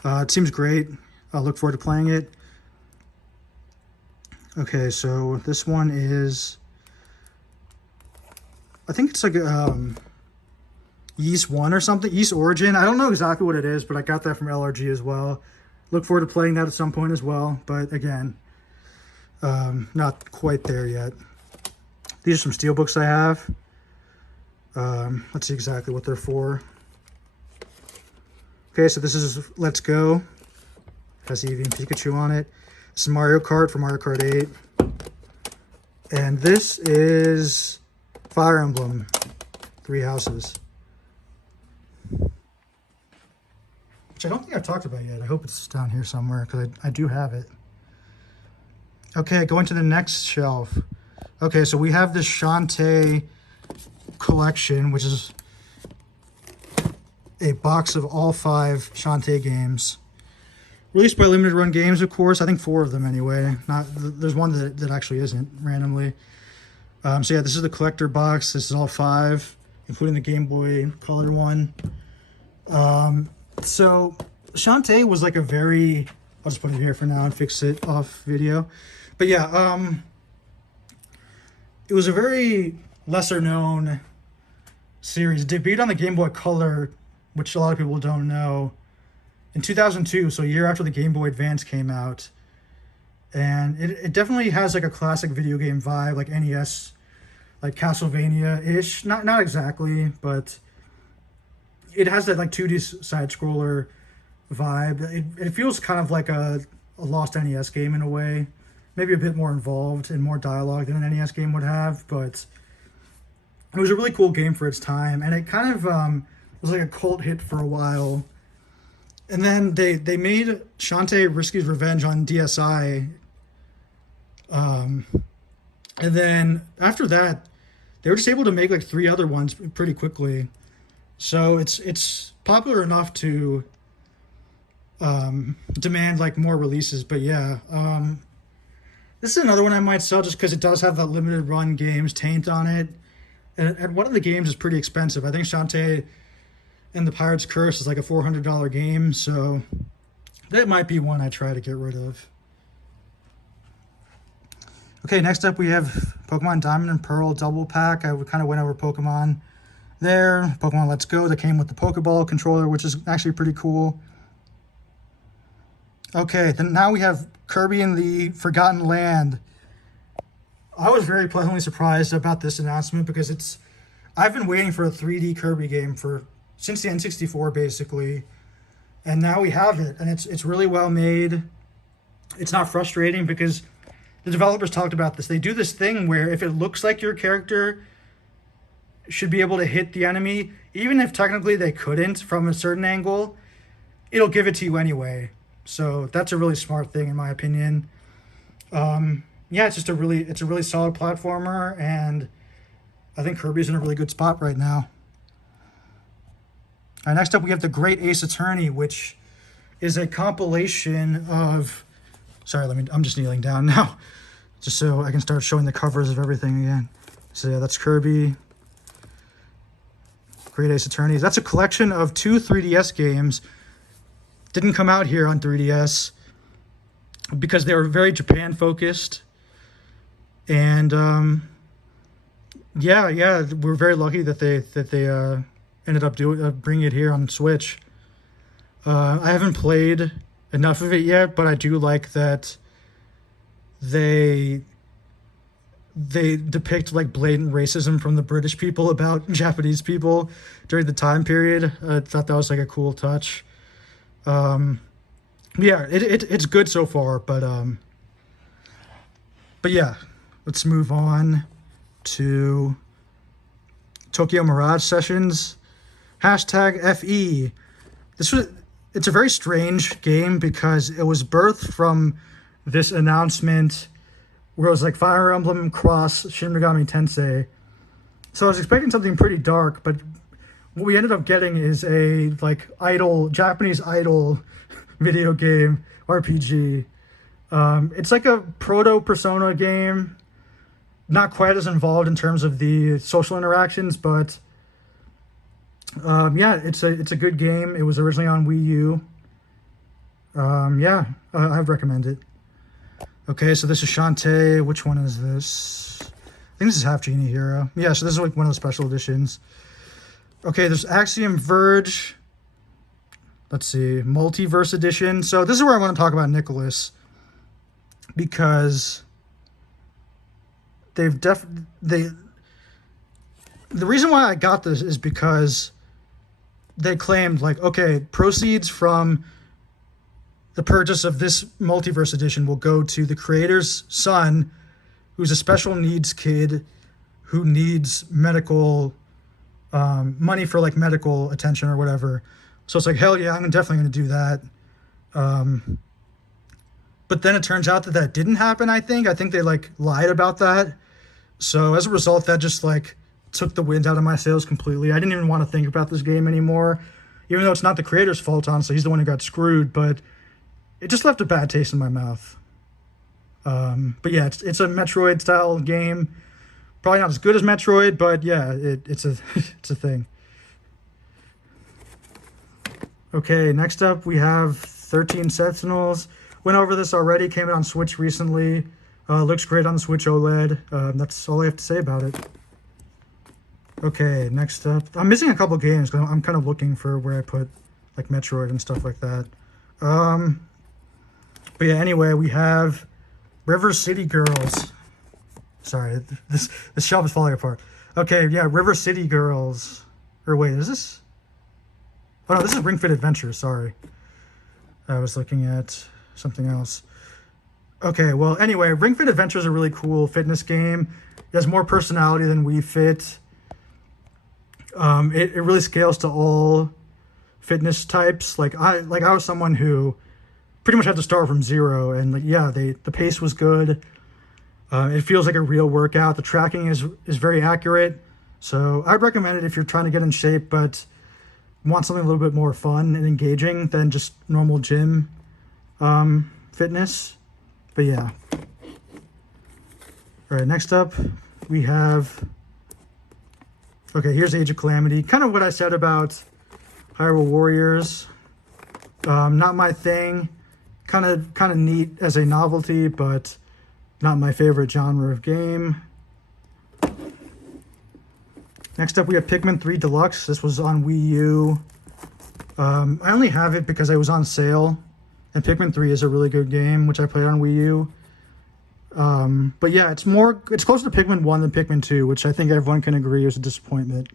It seems great. I'll look forward to playing it. Okay, so this one is, I think it's like Ys 1 or something, Ys Origin. I don't know exactly what it is, but I got that from LRG as well. Look forward to playing that at some point as well, but again, not quite there yet. These are some steelbooks I have. Let's see exactly what they're for. Okay, so this is Let's Go. Has Eevee and Pikachu on it. This is Mario Kart for Mario Kart 8. And this is Fire Emblem, 3 Houses. Which I don't think I've talked about yet. I hope it's down here somewhere, because I do have it. Okay, going to the next shelf. Okay, so we have this Shantae collection, which is a box of all 5 Shantae games. Released by Limited Run Games, of course. I think 4 of them anyway. There's one that actually isn't, randomly. So yeah, this is the collector box. This is all 5, including the Game Boy Color one. So Shantae was like a very... I'll just put it here for now and fix it off video. But yeah, it was a very lesser known series. It debuted on the Game Boy Color, which a lot of people don't know, in 2002, so a year after the Game Boy Advance came out. And it definitely has like a classic video game vibe, like NES, like Castlevania-ish. Not exactly, but it has that like 2D side-scroller vibe. It feels kind of like a lost NES game in a way. Maybe a bit more involved and more dialogue than an NES game would have, but it was a really cool game for its time. And it kind of was like a cult hit for a while. And then they made Shantae Risky's Revenge on DSi. And then after that, they were just able to make like 3 other ones pretty quickly. So it's popular enough to demand like more releases. But yeah, this is another one I might sell just because it does have that Limited Run Games taint on it. And one of the games is pretty expensive. I think Shantae and the Pirate's Curse is like a $400 game, so that might be one I try to get rid of. Okay, next up we have Pokemon Diamond and Pearl Double Pack. I kind of went over Pokemon there. Pokemon Let's Go that came with the Pokeball controller, which is actually pretty cool. Okay, then now we have Kirby and the Forgotten Land. I was very pleasantly surprised about this announcement because I've been waiting for a 3D Kirby game since the N64 basically, and now we have it, and it's really well made. It's not frustrating because the developers talked about this. They do this thing where if it looks like your character should be able to hit the enemy, even if technically they couldn't from a certain angle, it'll give it to you anyway. So that's a really smart thing in my opinion. Yeah, it's a really solid platformer, and I think Kirby's in a really good spot right now. All right, next up we have The Great Ace Attorney, which is a compilation of... Sorry, I'm just kneeling down now, just so I can start showing the covers of everything again. So yeah, that's Kirby. Great Ace Attorney. That's a collection of 2 3DS games. Didn't come out here on 3DS because they were very Japan focused. And yeah, we're very lucky that they ended up bringing it here on Switch. I haven't played enough of it yet, but I do like that they depict like blatant racism from the British people about Japanese people during the time period. I thought that was like a cool touch. Yeah, it's good so far, but yeah, let's move on to Tokyo Mirage Sessions. #FE. It's a very strange game because it was birthed from this announcement where it was like Fire Emblem cross Shin Megami Tensei. So I was expecting something pretty dark, but what we ended up getting is a like Japanese idol video game RPG. It's like a proto Persona game, not quite as involved in terms of the social interactions, but yeah, it's a good game. It was originally on Wii U. Yeah, I'd recommend it. Okay, so this is Shantae. Which one is this? I think this is Half Genie Hero. Yeah, so this is like one of the special editions. Okay, there's Axiom Verge. Let's see, Multiverse Edition. So this is where I want to talk about Nicholas, because the reason why I got this is because they claimed like, okay, proceeds from the purchase of this multiverse edition will go to the creator's son, who's a special needs kid who needs medical money for like medical attention or whatever. So it's like, hell yeah, I'm definitely going to do that. But then it turns out that that didn't happen. I think they like lied about that. So as a result, that just like took the wind out of my sails completely. I didn't even want to think about this game anymore, even though it's not the creator's fault, honestly. He's the one who got screwed, but it just left a bad taste in my mouth. But yeah, it's a Metroid style game. Probably not as good as Metroid, but yeah, it's a it's a thing. Okay, next up we have 13 Sentinels. Went over this already, came out on Switch recently. Looks great on the Switch OLED. That's all I have to say about it. Okay, next up. I'm missing a couple games because I'm kind of looking for where I put like Metroid and stuff like that. But yeah, anyway, we have River City Girls. Sorry, this shelf is falling apart. Okay, yeah, River City Girls. Or wait, is this? Oh no, this is Ring Fit Adventure, sorry. I was looking at something else. Okay, well, anyway, Ring Fit Adventure is a really cool fitness game. It has more personality than Wii Fit. It really scales to all fitness types. Like I was someone who pretty much had to start from zero, and like yeah, the pace was good. It feels like a real workout. The tracking is very accurate. So I'd recommend it if you're trying to get in shape, but want something a little bit more fun and engaging than just normal gym fitness. But yeah. All right, next up we have, okay, here's Age of Calamity. Kind of what I said about Hyrule Warriors. Not my thing. Kind of neat as a novelty, but not my favorite genre of game. Next up we have Pikmin 3 Deluxe. This was on Wii U. I only have it because it was on sale, and Pikmin 3 is a really good game, which I played on Wii U. But yeah, it's closer to Pikmin 1 than Pikmin 2, which I think everyone can agree is a disappointment.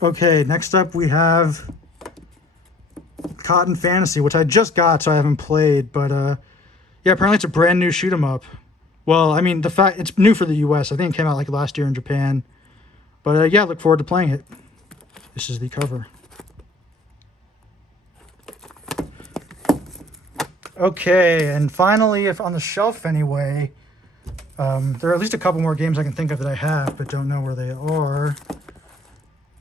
Okay, next up we have Cotton Fantasy, which I just got, so I haven't played, but yeah, apparently it's a brand new shoot 'em up. Well, I mean, it's new for the US. I think it came out like last year in Japan. But yeah, look forward to playing it. This is the cover. Okay, and finally, if on the shelf anyway, there are at least a couple more games I can think of that I have, but don't know where they are.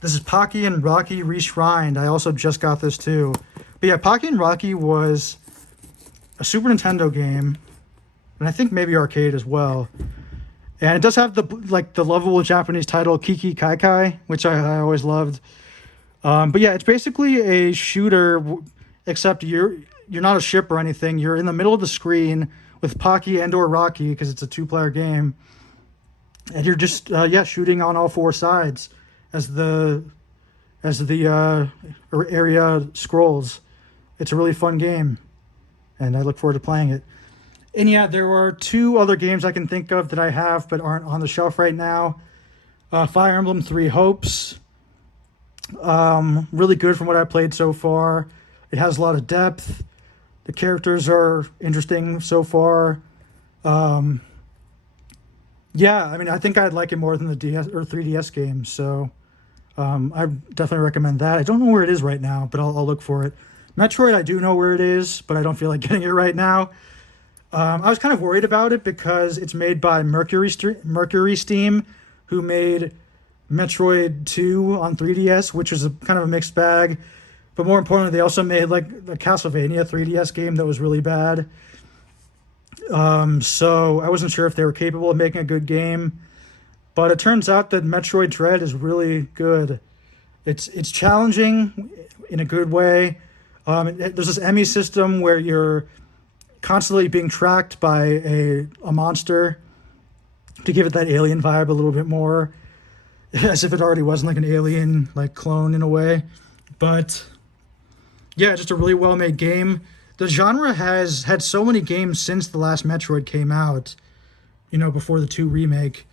This is Pocky and Rocky Reshrined. I also just got this too. But yeah, Pocky and Rocky was a Super Nintendo game, and I think maybe arcade as well. And it does have the lovable Japanese title Kiki Kai Kai, which I always loved. But yeah, it's basically a shooter, except you're not a ship or anything. You're in the middle of the screen with Pocky and or Rocky, because it's a 2-player game, and you're just shooting on all 4 sides as the area scrolls. It's a really fun game, and I look forward to playing it. And yeah, there are 2 other games I can think of that I have but aren't on the shelf right now. Fire Emblem 3 Hopes. Really good from what I played so far. It has a lot of depth. The characters are interesting so far. Yeah, I mean, I think I'd like it more than the DS or 3DS games, so I definitely recommend that. I don't know where it is right now, but I'll look for it. Metroid, I do know where it is, but I don't feel like getting it right now. I was kind of worried about it because it's made by Mercury Steam, who made Metroid 2 on 3DS, which was kind of a mixed bag. But more importantly, they also made like a Castlevania 3DS game that was really bad. So I wasn't sure if they were capable of making a good game. But it turns out that Metroid Dread is really good. It's challenging in a good way. There's this Emmy system where you're constantly being tracked by a monster to give it that alien vibe a little bit more, as if it already wasn't like an alien like clone in a way. But yeah, just a really well-made game. The genre has had so many games since the last Metroid came out, before the 2 remake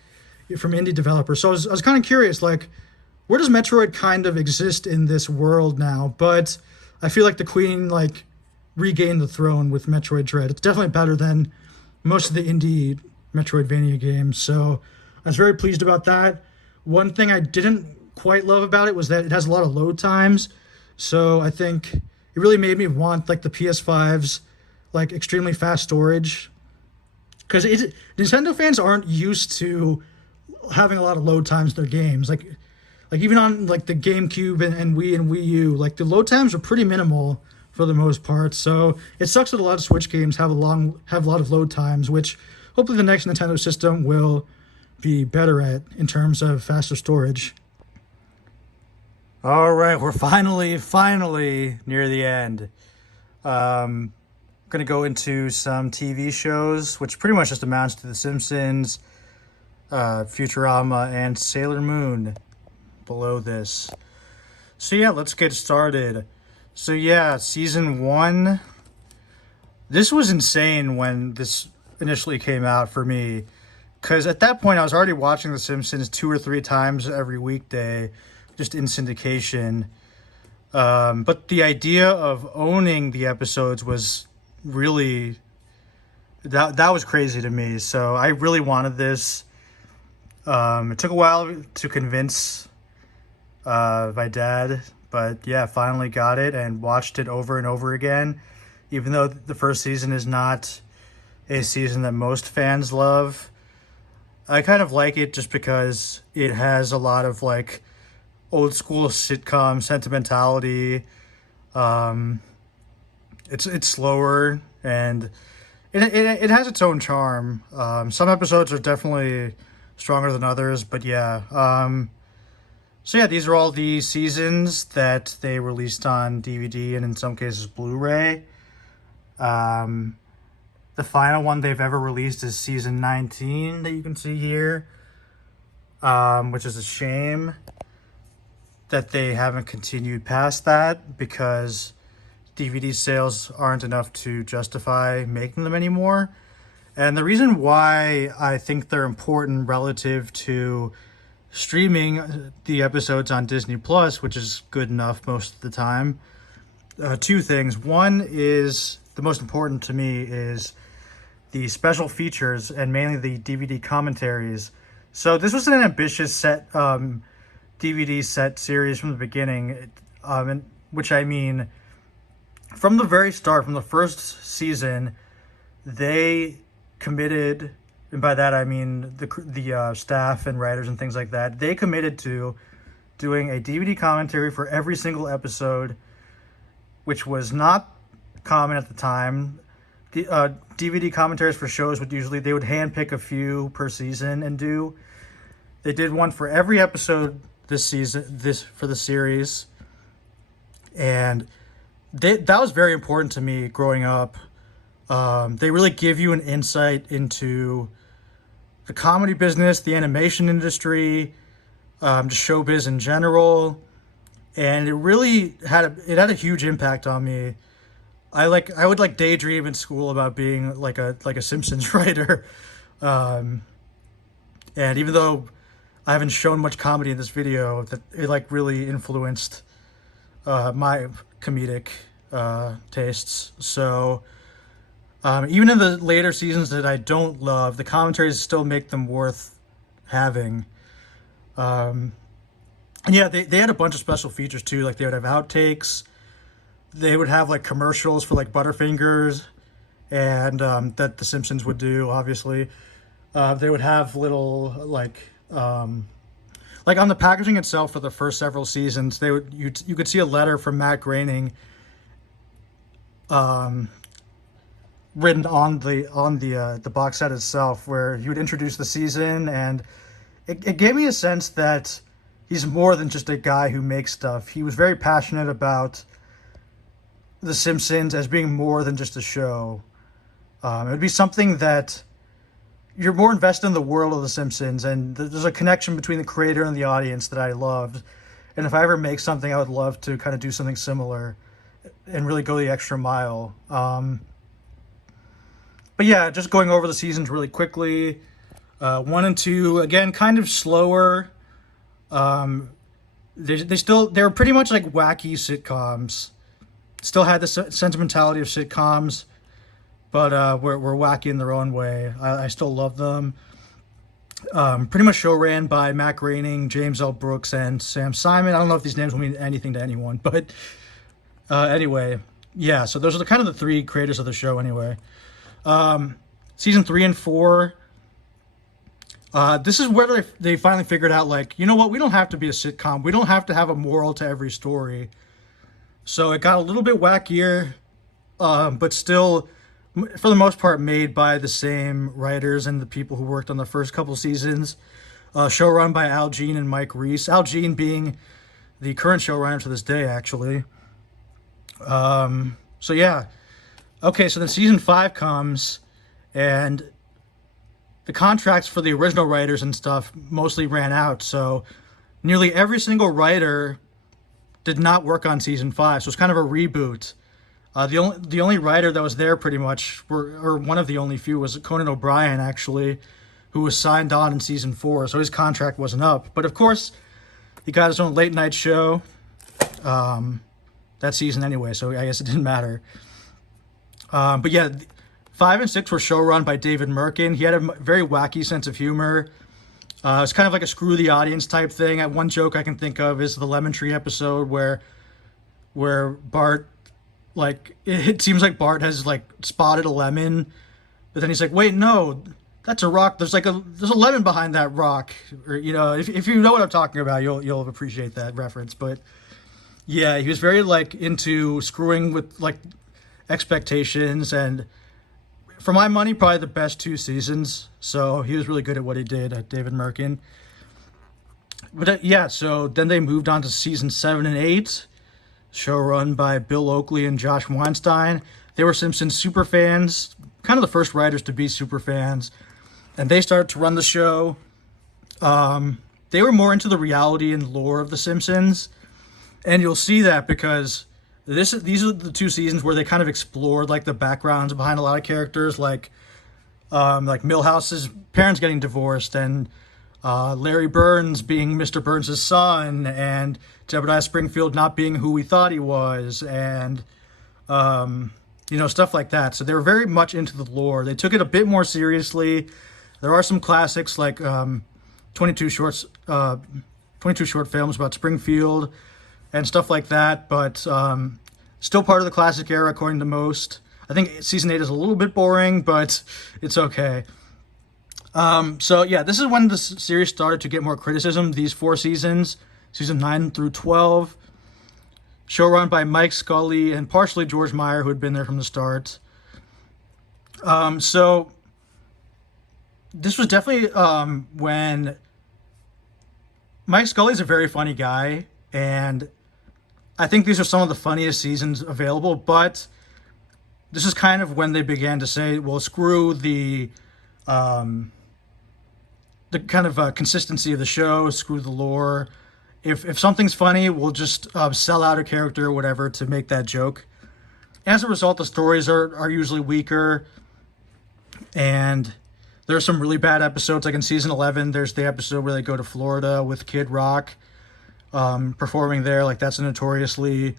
from indie developers. So I was kind of curious, like, where does Metroid kind of exist in this world now? But I feel like the Queen like regained the throne with Metroid Dread. It's definitely better than most of the indie Metroidvania games. So I was very pleased about that. One thing I didn't quite love about it was that it has a lot of load times. So I think it really made me want like the PS5's like extremely fast storage, because Nintendo fans aren't used to having a lot of load times in their games. Like even on like the GameCube and Wii and Wii U, like the load times are pretty minimal for the most part. So it sucks that a lot of Switch games have a lot of load times, which hopefully the next Nintendo system will be better at in terms of faster storage. All right, we're finally near the end. Going to go into some TV shows, which pretty much just amounts to The Simpsons, Futurama, and Sailor Moon below this. So yeah, let's get started. So yeah, season 1. This was insane when this initially came out for me, because at that point I was already watching The Simpsons 2 or 3 times every weekday, just in syndication. But the idea of owning the episodes was really, that was crazy to me. So I really wanted this. It took a while to convince my dad, but yeah, finally got it and watched it over and over again. Even though the first season is not a season that most fans love, I kind of like it just because it has a lot of like old school sitcom sentimentality. It's slower, and it has its own charm. Some episodes are definitely stronger than others, but yeah. So yeah, these are all the seasons that they released on DVD and in some cases Blu-ray. The final one they've ever released is season 19 that you can see here, which is a shame that they haven't continued past that, because DVD sales aren't enough to justify making them anymore. And the reason why I think they're important relative to streaming the episodes on Disney Plus, which is good enough most of the time, 2 things. One is, the most important to me, is the special features and mainly the DVD commentaries. So this was an ambitious set DVD set series from the beginning, which I mean, from the very start, from the first season, they committed, and by that I mean the staff and writers and things like that, they committed to doing a DVD commentary for every single episode, which was not common at the time. The DVD commentaries for shows would handpick a few per season and do. They did one for every episode for the series, and that was very important to me growing up. They really give you an insight into the comedy business, the animation industry, just showbiz in general, and it really had a huge impact on me. I would daydream in school about being like a Simpsons writer, and even though I haven't shown much comedy in this video, that it really influenced my comedic tastes. So even in the later seasons that I don't love, the commentaries still make them worth having. And yeah, they had a bunch of special features too. Like they would have outtakes. They would have like commercials for like Butterfingers, and that the Simpsons would do, obviously. They would have little like on the packaging itself for the first several seasons, you could see a letter from Matt Groening written on the box set itself, where he would introduce the season, and it gave me a sense that he's more than just a guy who makes stuff. He was very passionate about The Simpsons as being more than just a show. It would be something that you're more invested in the world of The Simpsons, and there's a connection between the creator and the audience that I loved. And if I ever make something, I would love to kind of do something similar and really go the extra mile. But yeah, just going over the seasons really quickly. 1 and 2, again, kind of slower. they were pretty much like wacky sitcoms. Still had the sentimentality of sitcoms, but were wacky in their own way. I still love them. Pretty much show ran by Matt Groening, James L. Brooks, and Sam Simon. I don't know if these names will mean anything to anyone, but anyway, yeah. So those are kind of the three creators of the show. Anyway, season 3 and 4. This is where they finally figured out, like, you know what? We don't have to be a sitcom. We don't have to have a moral to every story. So it got a little bit wackier, but still, for the most part, made by the same writers and the people who worked on the first couple seasons. Show run by Al Jean and Mike Reiss. Al Jean being the current showrunner to this day, actually. So yeah. Okay, so then season 5 comes, and the contracts for the original writers and stuff mostly ran out. So nearly every single writer did not work on season 5. So it's kind of a reboot. The only writer that was there pretty much, or one of the only few, was Conan O'Brien, actually, who was signed on in season 4. So his contract wasn't up. But of course, he got his own late night show that season anyway. So I guess it didn't matter. But yeah, 5 and 6 were showrun by David Merkin. He had a very wacky sense of humor. It's kind of like a screw the audience type thing. One joke I can think of is the Lemon Tree episode where Bart, like, it seems like Bart has, like, spotted a lemon, but then he's like, wait, no, that's a rock. There's a lemon behind that rock. Or, you know, if you know what I'm talking about, you'll appreciate that reference. But yeah, he was very, like, into screwing with, like, expectations, and for my money, probably the best 2 seasons. So he was really good at what he did, David Merkin. But yeah, so then they moved on to season 7 and 8, show run by Bill Oakley and Josh Weinstein. They were Simpsons super fans, kind of the first writers to be super fans, and they started to run the show. They were more into the reality and lore of The Simpsons, and you'll see that because these are the 2 seasons where they kind of explored, like, the backgrounds behind a lot of characters, like Milhouse's parents getting divorced, and Larry Burns being Mr. Burns' son, and Jebediah Springfield not being who we thought he was, and you know, stuff like that. So they were very much into the lore. They took it a bit more seriously. There are some classics like 22 short films about Springfield and stuff like that, but still part of the classic era according to most. I think season 8 is a little bit boring, but it's okay. So yeah, this is when the series started to get more criticism. These 4 seasons, season 9 through 12, show run by Mike Scully and partially George Meyer, who had been there from the start. So this was definitely when Mike Scully's a very funny guy, and I think these are some of the funniest seasons available, but this is kind of when they began to say, well, screw the kind of consistency of the show, screw the lore. If something's funny, we'll just sell out a character or whatever to make that joke. As a result, the stories are usually weaker, and there are some really bad episodes. Like in season 11, there's the episode where they go to Florida with Kid Rock performing there. Like, that's a notoriously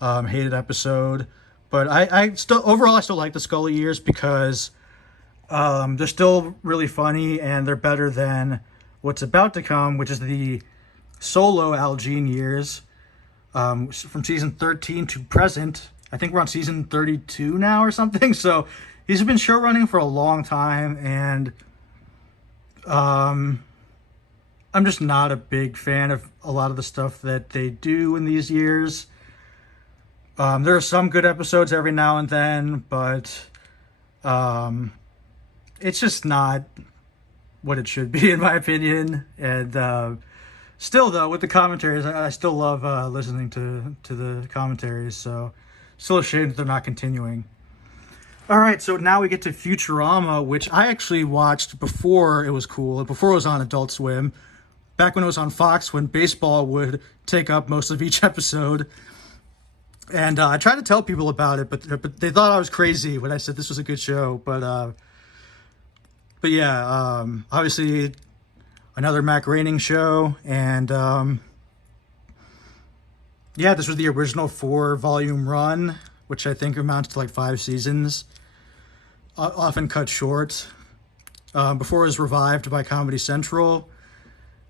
hated episode. But I still like the Scully years because they're still really funny, and they're better than what's about to come, which is the solo Al Jean years from season 13 to present. I think we're on season 32 now or something. So he's been show running for a long time, and I'm just not a big fan of a lot of the stuff that they do in these years. There are some good episodes every now and then, but it's just not what it should be, in my opinion. And still, though, with the commentaries, I still love listening to the commentaries, so still ashamed that they're not continuing. All right, so now we get to Futurama, which I actually watched before it was cool, before it was on Adult Swim, back when it was on Fox, when baseball would take up most of each episode. And I tried to tell people about it, but they thought I was crazy when I said this was a good show. But yeah, obviously another Matt Groening show, and Yeah, this was the original 4-volume run, which I think amounts to like 5 seasons, often cut short. Before it was revived by Comedy Central.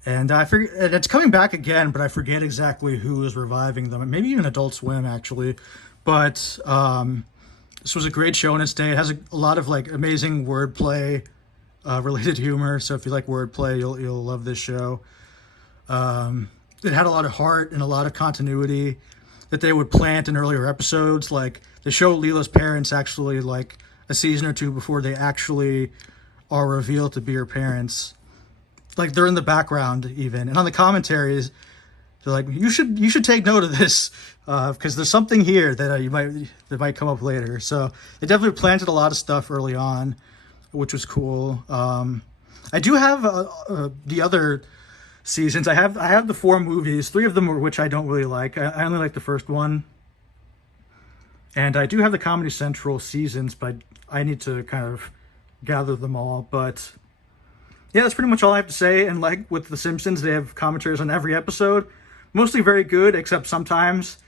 And I forget, and it's coming back again, but I forget exactly who is reviving them. Maybe even Adult Swim, actually. But this was a great show in its day. It has a lot of like amazing wordplay, related humor. So if you like wordplay, you'll love this show. It had a lot of heart and a lot of continuity that they would plant in earlier episodes. Like they show Leela's parents actually like a season or two before they actually are revealed to be her parents. Like they're in the background even, and on the commentaries, they're like, "You should take note of this because there's something here that might come up later." So they definitely planted a lot of stuff early on, which was cool. I do have the other seasons. I have the 4 movies, 3 of them which I don't really like. I only like the first one, and I do have the Comedy Central seasons, but I need to kind of gather them all. But yeah, that's pretty much all I have to say. And like with The Simpsons, they have commentaries on every episode, mostly very good, except sometimes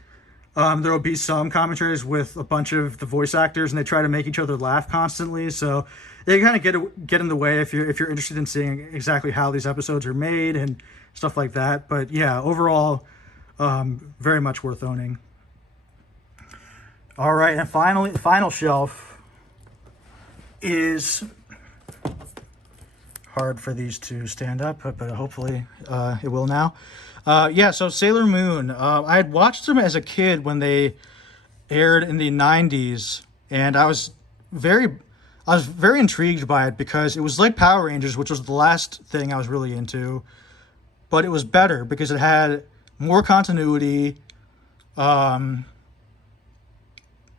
there will be some commentaries with a bunch of the voice actors, and they try to make each other laugh constantly. So they kind of get in the way if you're interested in seeing exactly how these episodes are made and stuff like that. But yeah, overall, very much worth owning. All right, and finally, the final shelf is hard for these to stand up, but hopefully it will now. Yeah, so Sailor Moon. I had watched them as a kid when they aired in the 90s, and I was very intrigued by it because it was like Power Rangers, which was the last thing I was really into, but it was better because it had more continuity. It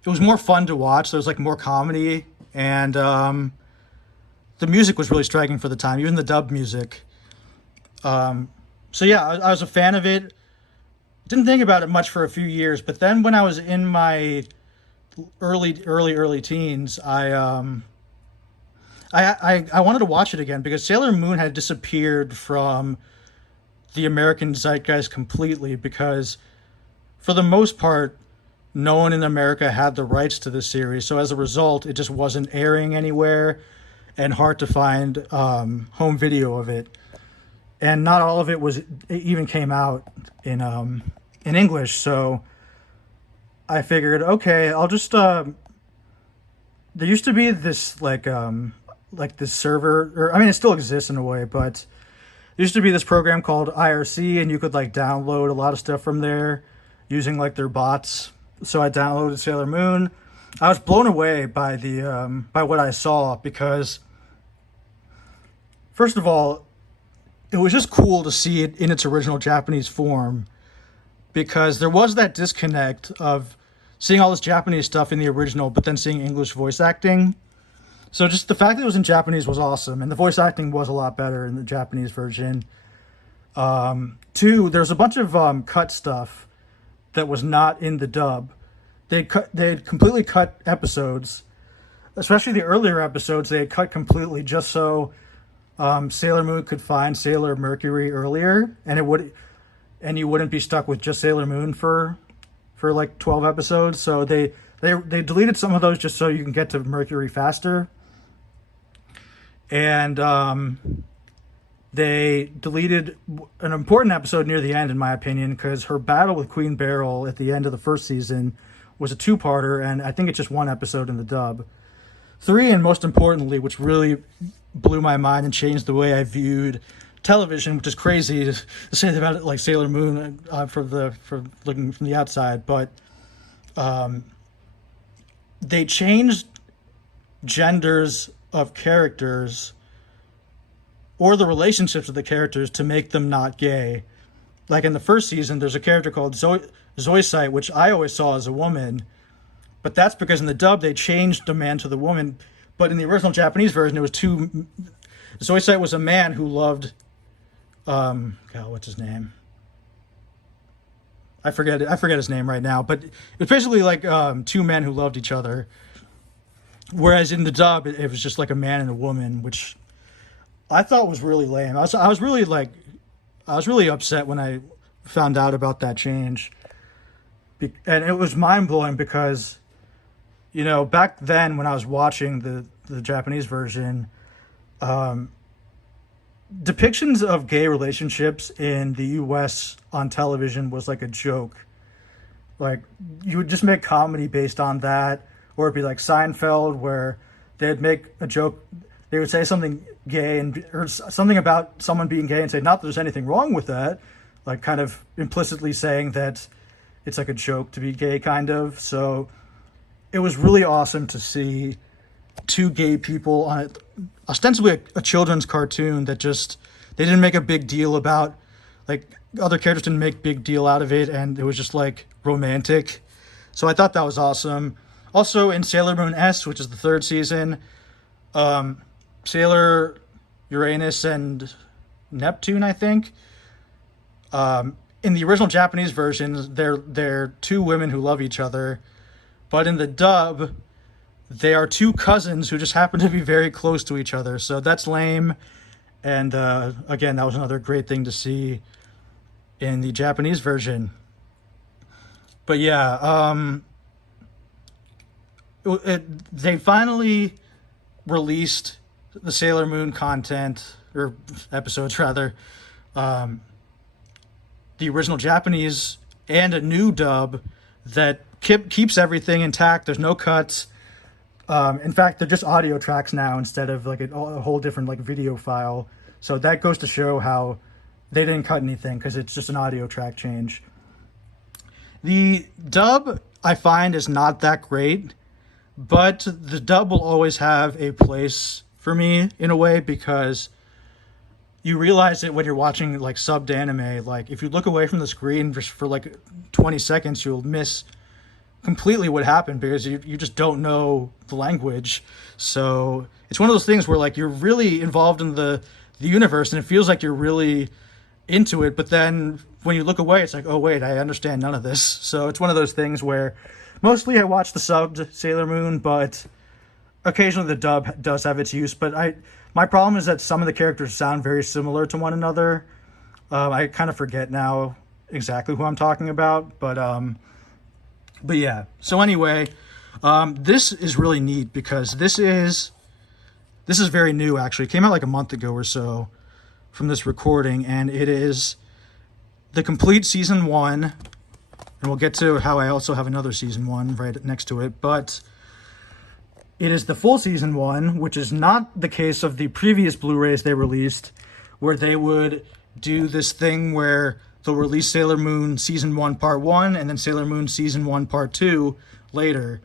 was more fun to watch. There was like more comedy, and the music was really striking for the time, even the dub music. So yeah, I was a fan of it. Didn't think about it much for a few years, but then when I was in my early teens, I wanted to watch it again because Sailor Moon had disappeared from the American zeitgeist completely because, for the most part, no one in America had the rights to the series. So as a result, it just wasn't airing anywhere, and hard to find home video of it. And not all of it even came out in English. So I figured, okay, I'll just there used to be this like this server, or I mean it still exists in a way, but there used to be this program called IRC, and you could like download a lot of stuff from there using like their bots. So I downloaded Sailor Moon. I was blown away by the by what I saw because, first of all, it was just cool to see it in its original Japanese form, because there was that disconnect of seeing all this Japanese stuff in the original, but then seeing English voice acting. So just the fact that it was in Japanese was awesome, and the voice acting was a lot better in the Japanese version. 2, there's a bunch of cut stuff that was not in the dub. They'd completely cut episodes, especially the earlier episodes. They had cut completely just so Sailor Moon could find Sailor Mercury earlier, and you wouldn't be stuck with just Sailor Moon for like 12 episodes. So they deleted some of those just so you can get to Mercury faster. And they deleted an important episode near the end, in my opinion, because her battle with Queen Beryl at the end of the first season was a 2-parter, and I think it's just 1 episode in the dub. 3, and most importantly, which really blew my mind and changed the way I viewed television, which is crazy to say about it like Sailor Moon for looking from the outside, but they changed genders of characters or the relationships of the characters to make them not gay. Like in the first season, there's a character called Zoisite, which I always saw as a woman, but that's because in the dub they changed the man to the woman. But in the original Japanese version, it was Zoisite was a man who loved, God, what's his name? I forget his name right now, but it was basically like 2 men who loved each other. Whereas in the dub, it was just like a man and a woman, which I thought was really lame. I was really upset when I found out about that change. And it was mind-blowing because, you know, back then when I was watching the Japanese version, depictions of gay relationships in the US on television was like a joke. Like, you would just make comedy based on that, or it'd be like Seinfeld, where they'd make a joke. They would say something gay or something about someone being gay and say, not that there's anything wrong with that, like kind of implicitly saying that it's like a joke to be gay, kind of. So it was really awesome to see two gay people on it, ostensibly a children's cartoon that just, they didn't make a big deal about, like, other characters didn't make big deal out of it, and it was just like romantic. So I thought that was awesome. Also in Sailor Moon S, which is the third season, Sailor Uranus and Neptune, I think. In the original Japanese version, they're two women who love each other, but in the dub, they are two cousins who just happen to be very close to each other. So that's lame. And again, that was another great thing to see in the Japanese version. But yeah, they finally released the Sailor Moon content, or episodes rather, the original Japanese and a new dub that keeps everything intact. There's no cuts. In fact, they're just audio tracks now instead of like a whole different like video file. So that goes to show how they didn't cut anything, because it's just an audio track change. The dub, I find, is not that great, but the dub will always have a place for me in a way, because you realize it when you're watching like subbed anime. Like, if you look away from the screen just for like 20 seconds, you'll miss completely what happened, because you just don't know the language. So it's one of those things where like you're really involved in the universe, and it feels like you're really into it, but then when you look away, it's like, oh wait, I understand none of this. So it's one of those things where mostly I watch the subbed Sailor Moon, but occasionally the dub does have its use. But my problem is that some of the characters sound very similar to one another. I kind of forget now exactly who I'm talking about, but yeah. So anyway, this is really neat, because this is very new, actually. It came out like a month ago or so from this recording, and it is the complete season 1, and we'll get to how I also have another season 1 right next to it, but it is the full season 1, which is not the case of the previous Blu-rays they released, where they would do this thing where they'll release Sailor Moon season 1 part 1 and then Sailor Moon season 1 part 2 later.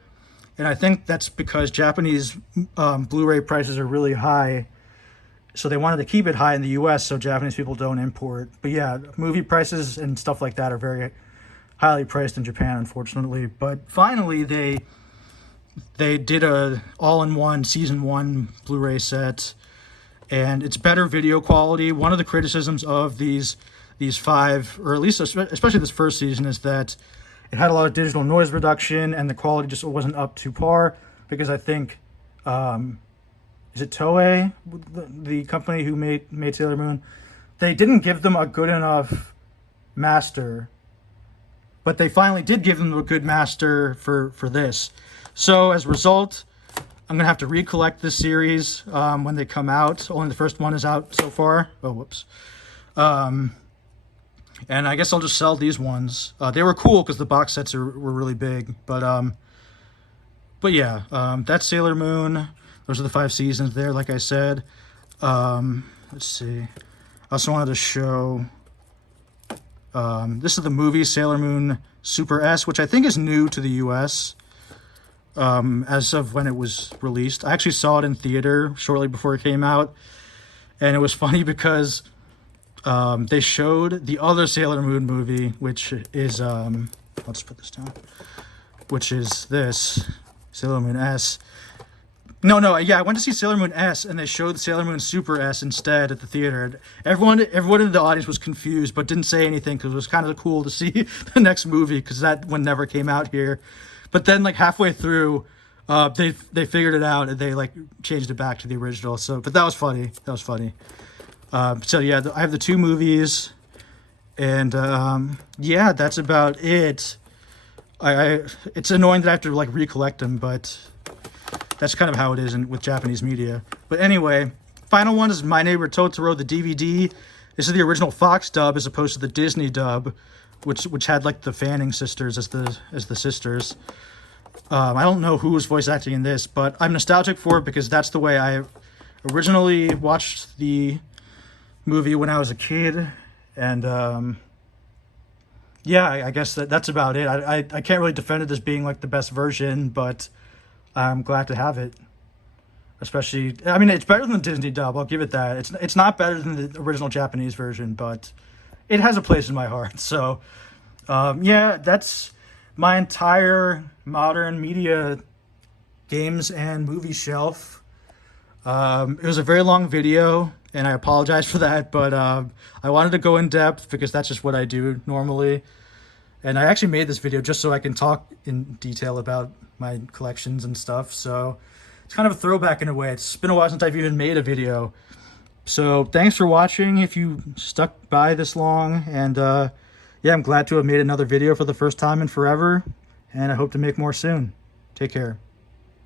And I think that's because Japanese Blu-ray prices are really high, so they wanted to keep it high in the US so Japanese people don't import. But yeah, movie prices and stuff like that are very highly priced in Japan, unfortunately. But finally, they did a all-in-one season 1 Blu-ray set, and it's better video quality. One of the criticisms of these 5, or at least especially this first season, is that it had a lot of digital noise reduction, and the quality just wasn't up to par, because I think is it Toei, the company who made Sailor Moon? They didn't give them a good enough master, but they finally did give them a good master for this. So as a result, I'm going to have to recollect this series when they come out. Only the first one is out so far. Oh, whoops. And I guess I'll just sell these ones. They were cool because the box sets were really big. But yeah, that's Sailor Moon. Those are the 5 seasons there, like I said. Let's see. I also wanted to show... this is the movie Sailor Moon Super S, which I think is new to the US as of when it was released. I actually saw it in theater shortly before it came out. And it was funny because they showed the other Sailor Moon movie, which is... let's put this down. Which is this, Sailor Moon S. No, yeah, I went to see Sailor Moon S, and they showed Sailor Moon Super S instead at the theater. Everyone in the audience was confused, but didn't say anything, because it was kind of cool to see the next movie, because that one never came out here. But then, like, halfway through, they figured it out, and they, like, changed it back to the original. So, but that was funny. So, yeah, I have the 2 movies, and, yeah, that's about it. it's annoying that I have to like recollect them, but that's kind of how it is with Japanese media. But anyway, final one is My Neighbor Totoro, the DVD. This is the original Fox dub as opposed to the Disney dub, which had like the Fanning sisters as the sisters. I don't know who was voice acting in this, but I'm nostalgic for it because that's the way I originally watched the movie when I was a kid. And yeah, I guess that's about it. I can't really defend it as being like the best version, but I'm glad to have it. Especially, I mean, it's better than the Disney dub. I'll give it that. It's not better than the original Japanese version, but it has a place in my heart. So, yeah, that's my entire modern media games and movie shelf. It was a very long video, and I apologize for that, but I wanted to go in depth because that's just what I do normally. And I actually made this video just so I can talk in detail about my collections and stuff. So it's kind of a throwback in a way. It's been a while since I've even made a video. So thanks for watching if you stuck by this long. And yeah, I'm glad to have made another video for the first time in forever. And I hope to make more soon. Take care.